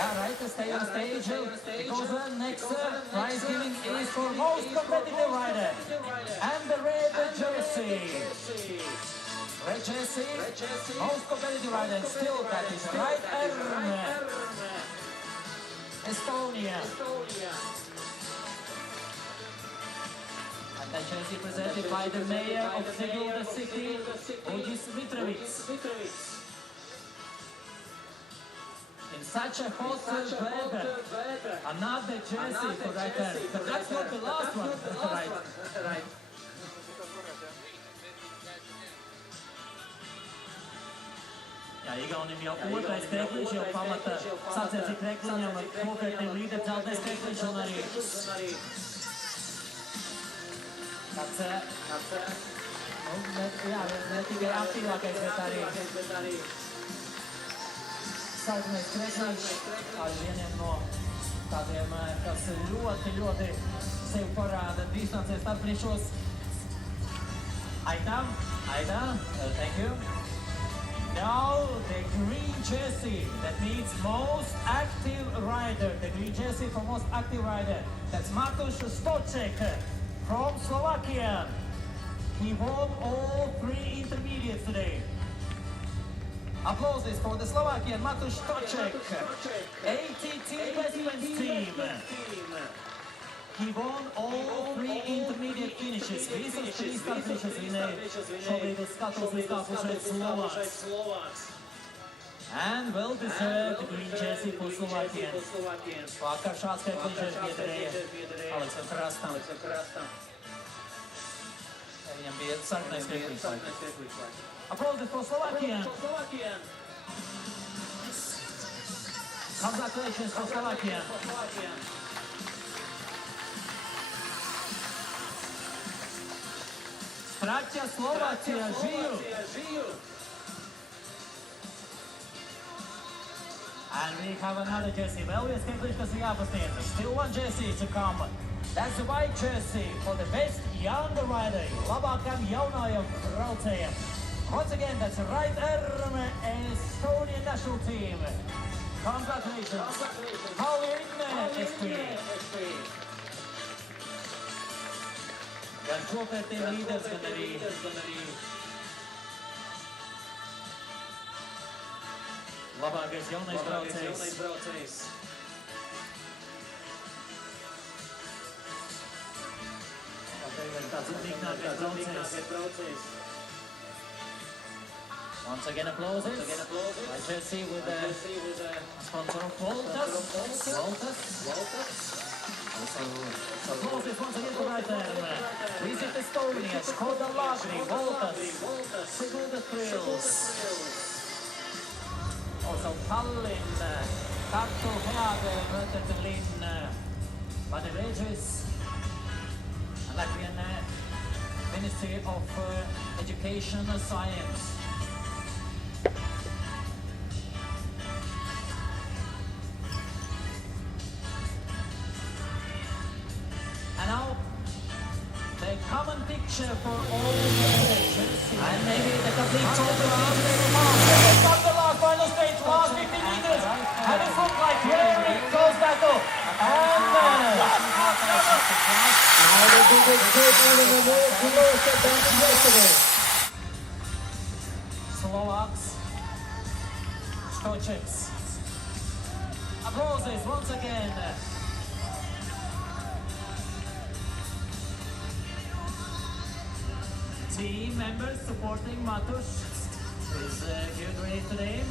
Alright, stay on stage, because the next prize giving is for most competitive rider. And the red jersey. Red jersey, most competitive rider, and still that is right arm. Estonia. And that jersey presented by the mayor of Sigulda city, Ojis Mitrovic. In such a hot weather, another jersey for right arm. But that's not the last one, right? Jā, Igauniem jau otrais krekliņš, jau pamata sacensību krekliņam ar konkrētiem līderceltais krekliņš un arī Jā, ne tikai aktīvākais, bet arī sarkanais krekliņš ar vieniem no tādiem, kas ļoti sevi parāda distancē starpniešos. Aita, thank you. Now the green jersey, that means most active rider. The green jersey for most active rider. That's Matusz Stoček from Slovakia. He won all 3 intermediates today. Applauses for the Slovakian Matusz Stoček, ATT Investments team. He won all 3 intermediate finishes. Visas 3 start finishes vinēja šobrīd uz skatuves izkāpušais Slovāks. And well deserved green jersey for Slovakians. Vakar šāds krekliņš piederēja Aleksam Krastam. Viņam bija sarkanais krekliņš. Applauses for Slovakia. Congratulations for Slovakia. Bratia Slovakia, žiju! And we have another jersey. Vēl viens krekliņš, kas ir jāpasniedz. Still one jersey to come. That's the white jersey for the best young rider. Labākam jaunajam braucējam. Once again, that's right arm Estonian national team. Congratulations. Pauliin SP. Gan šopērtiem līderis, gan arī labākais jaunais braucējs. Tāds unikākais braucējs. Once again applauses. White jersey with a sponsor of Baltic. Also applauses once again for right there. Visit Estonia, Škoda Lagri, Jelgava-Sigulda Thrills. Also Tallinn, Tartu, Heade, Möter-Berlin, Vanevežis, and Latvian Ministry of Education and Science. And now, the common picture for all the and maybe the complete total it's on the last final stage, last 50 meters, and it looks like very close battle. And now they do this good even more closer than yesterday. Slovaks, Stočeks. Applauses once again. Team members supporting Matusz is here today.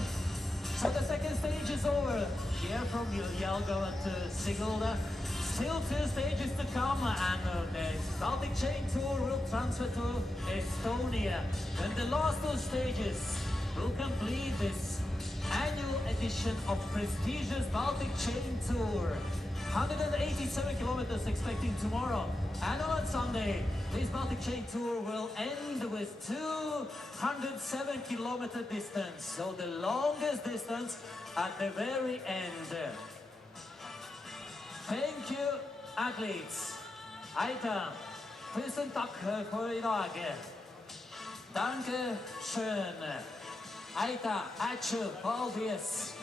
So the second stage is over. Here from Jelgava to Sigulda. Still 2 stages to come, and the Baltic Chain Tour will transfer to Estonia. When the last 2 stages will complete this annual edition of prestigious Baltic Chain Tour. 187 kilometers expecting tomorrow. And on Sunday, this Baltic Chain Tour will end with 207 kilometer distance. So the longest distance at the very end. Thank you, athletes. Aita, tusen tack för idag. Danke schön. Aita, ačiū, paldies.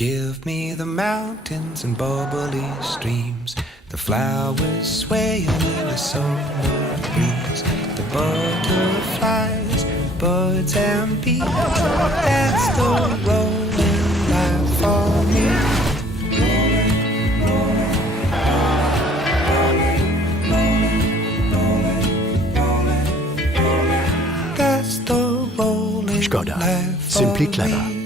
Give me the mountains and bubbly streams, the flowers swaying in a summer breeze, the butterflies, birds and bees. That's the rolling life for me. That's the rolling Skoda. life for Simply me. clever.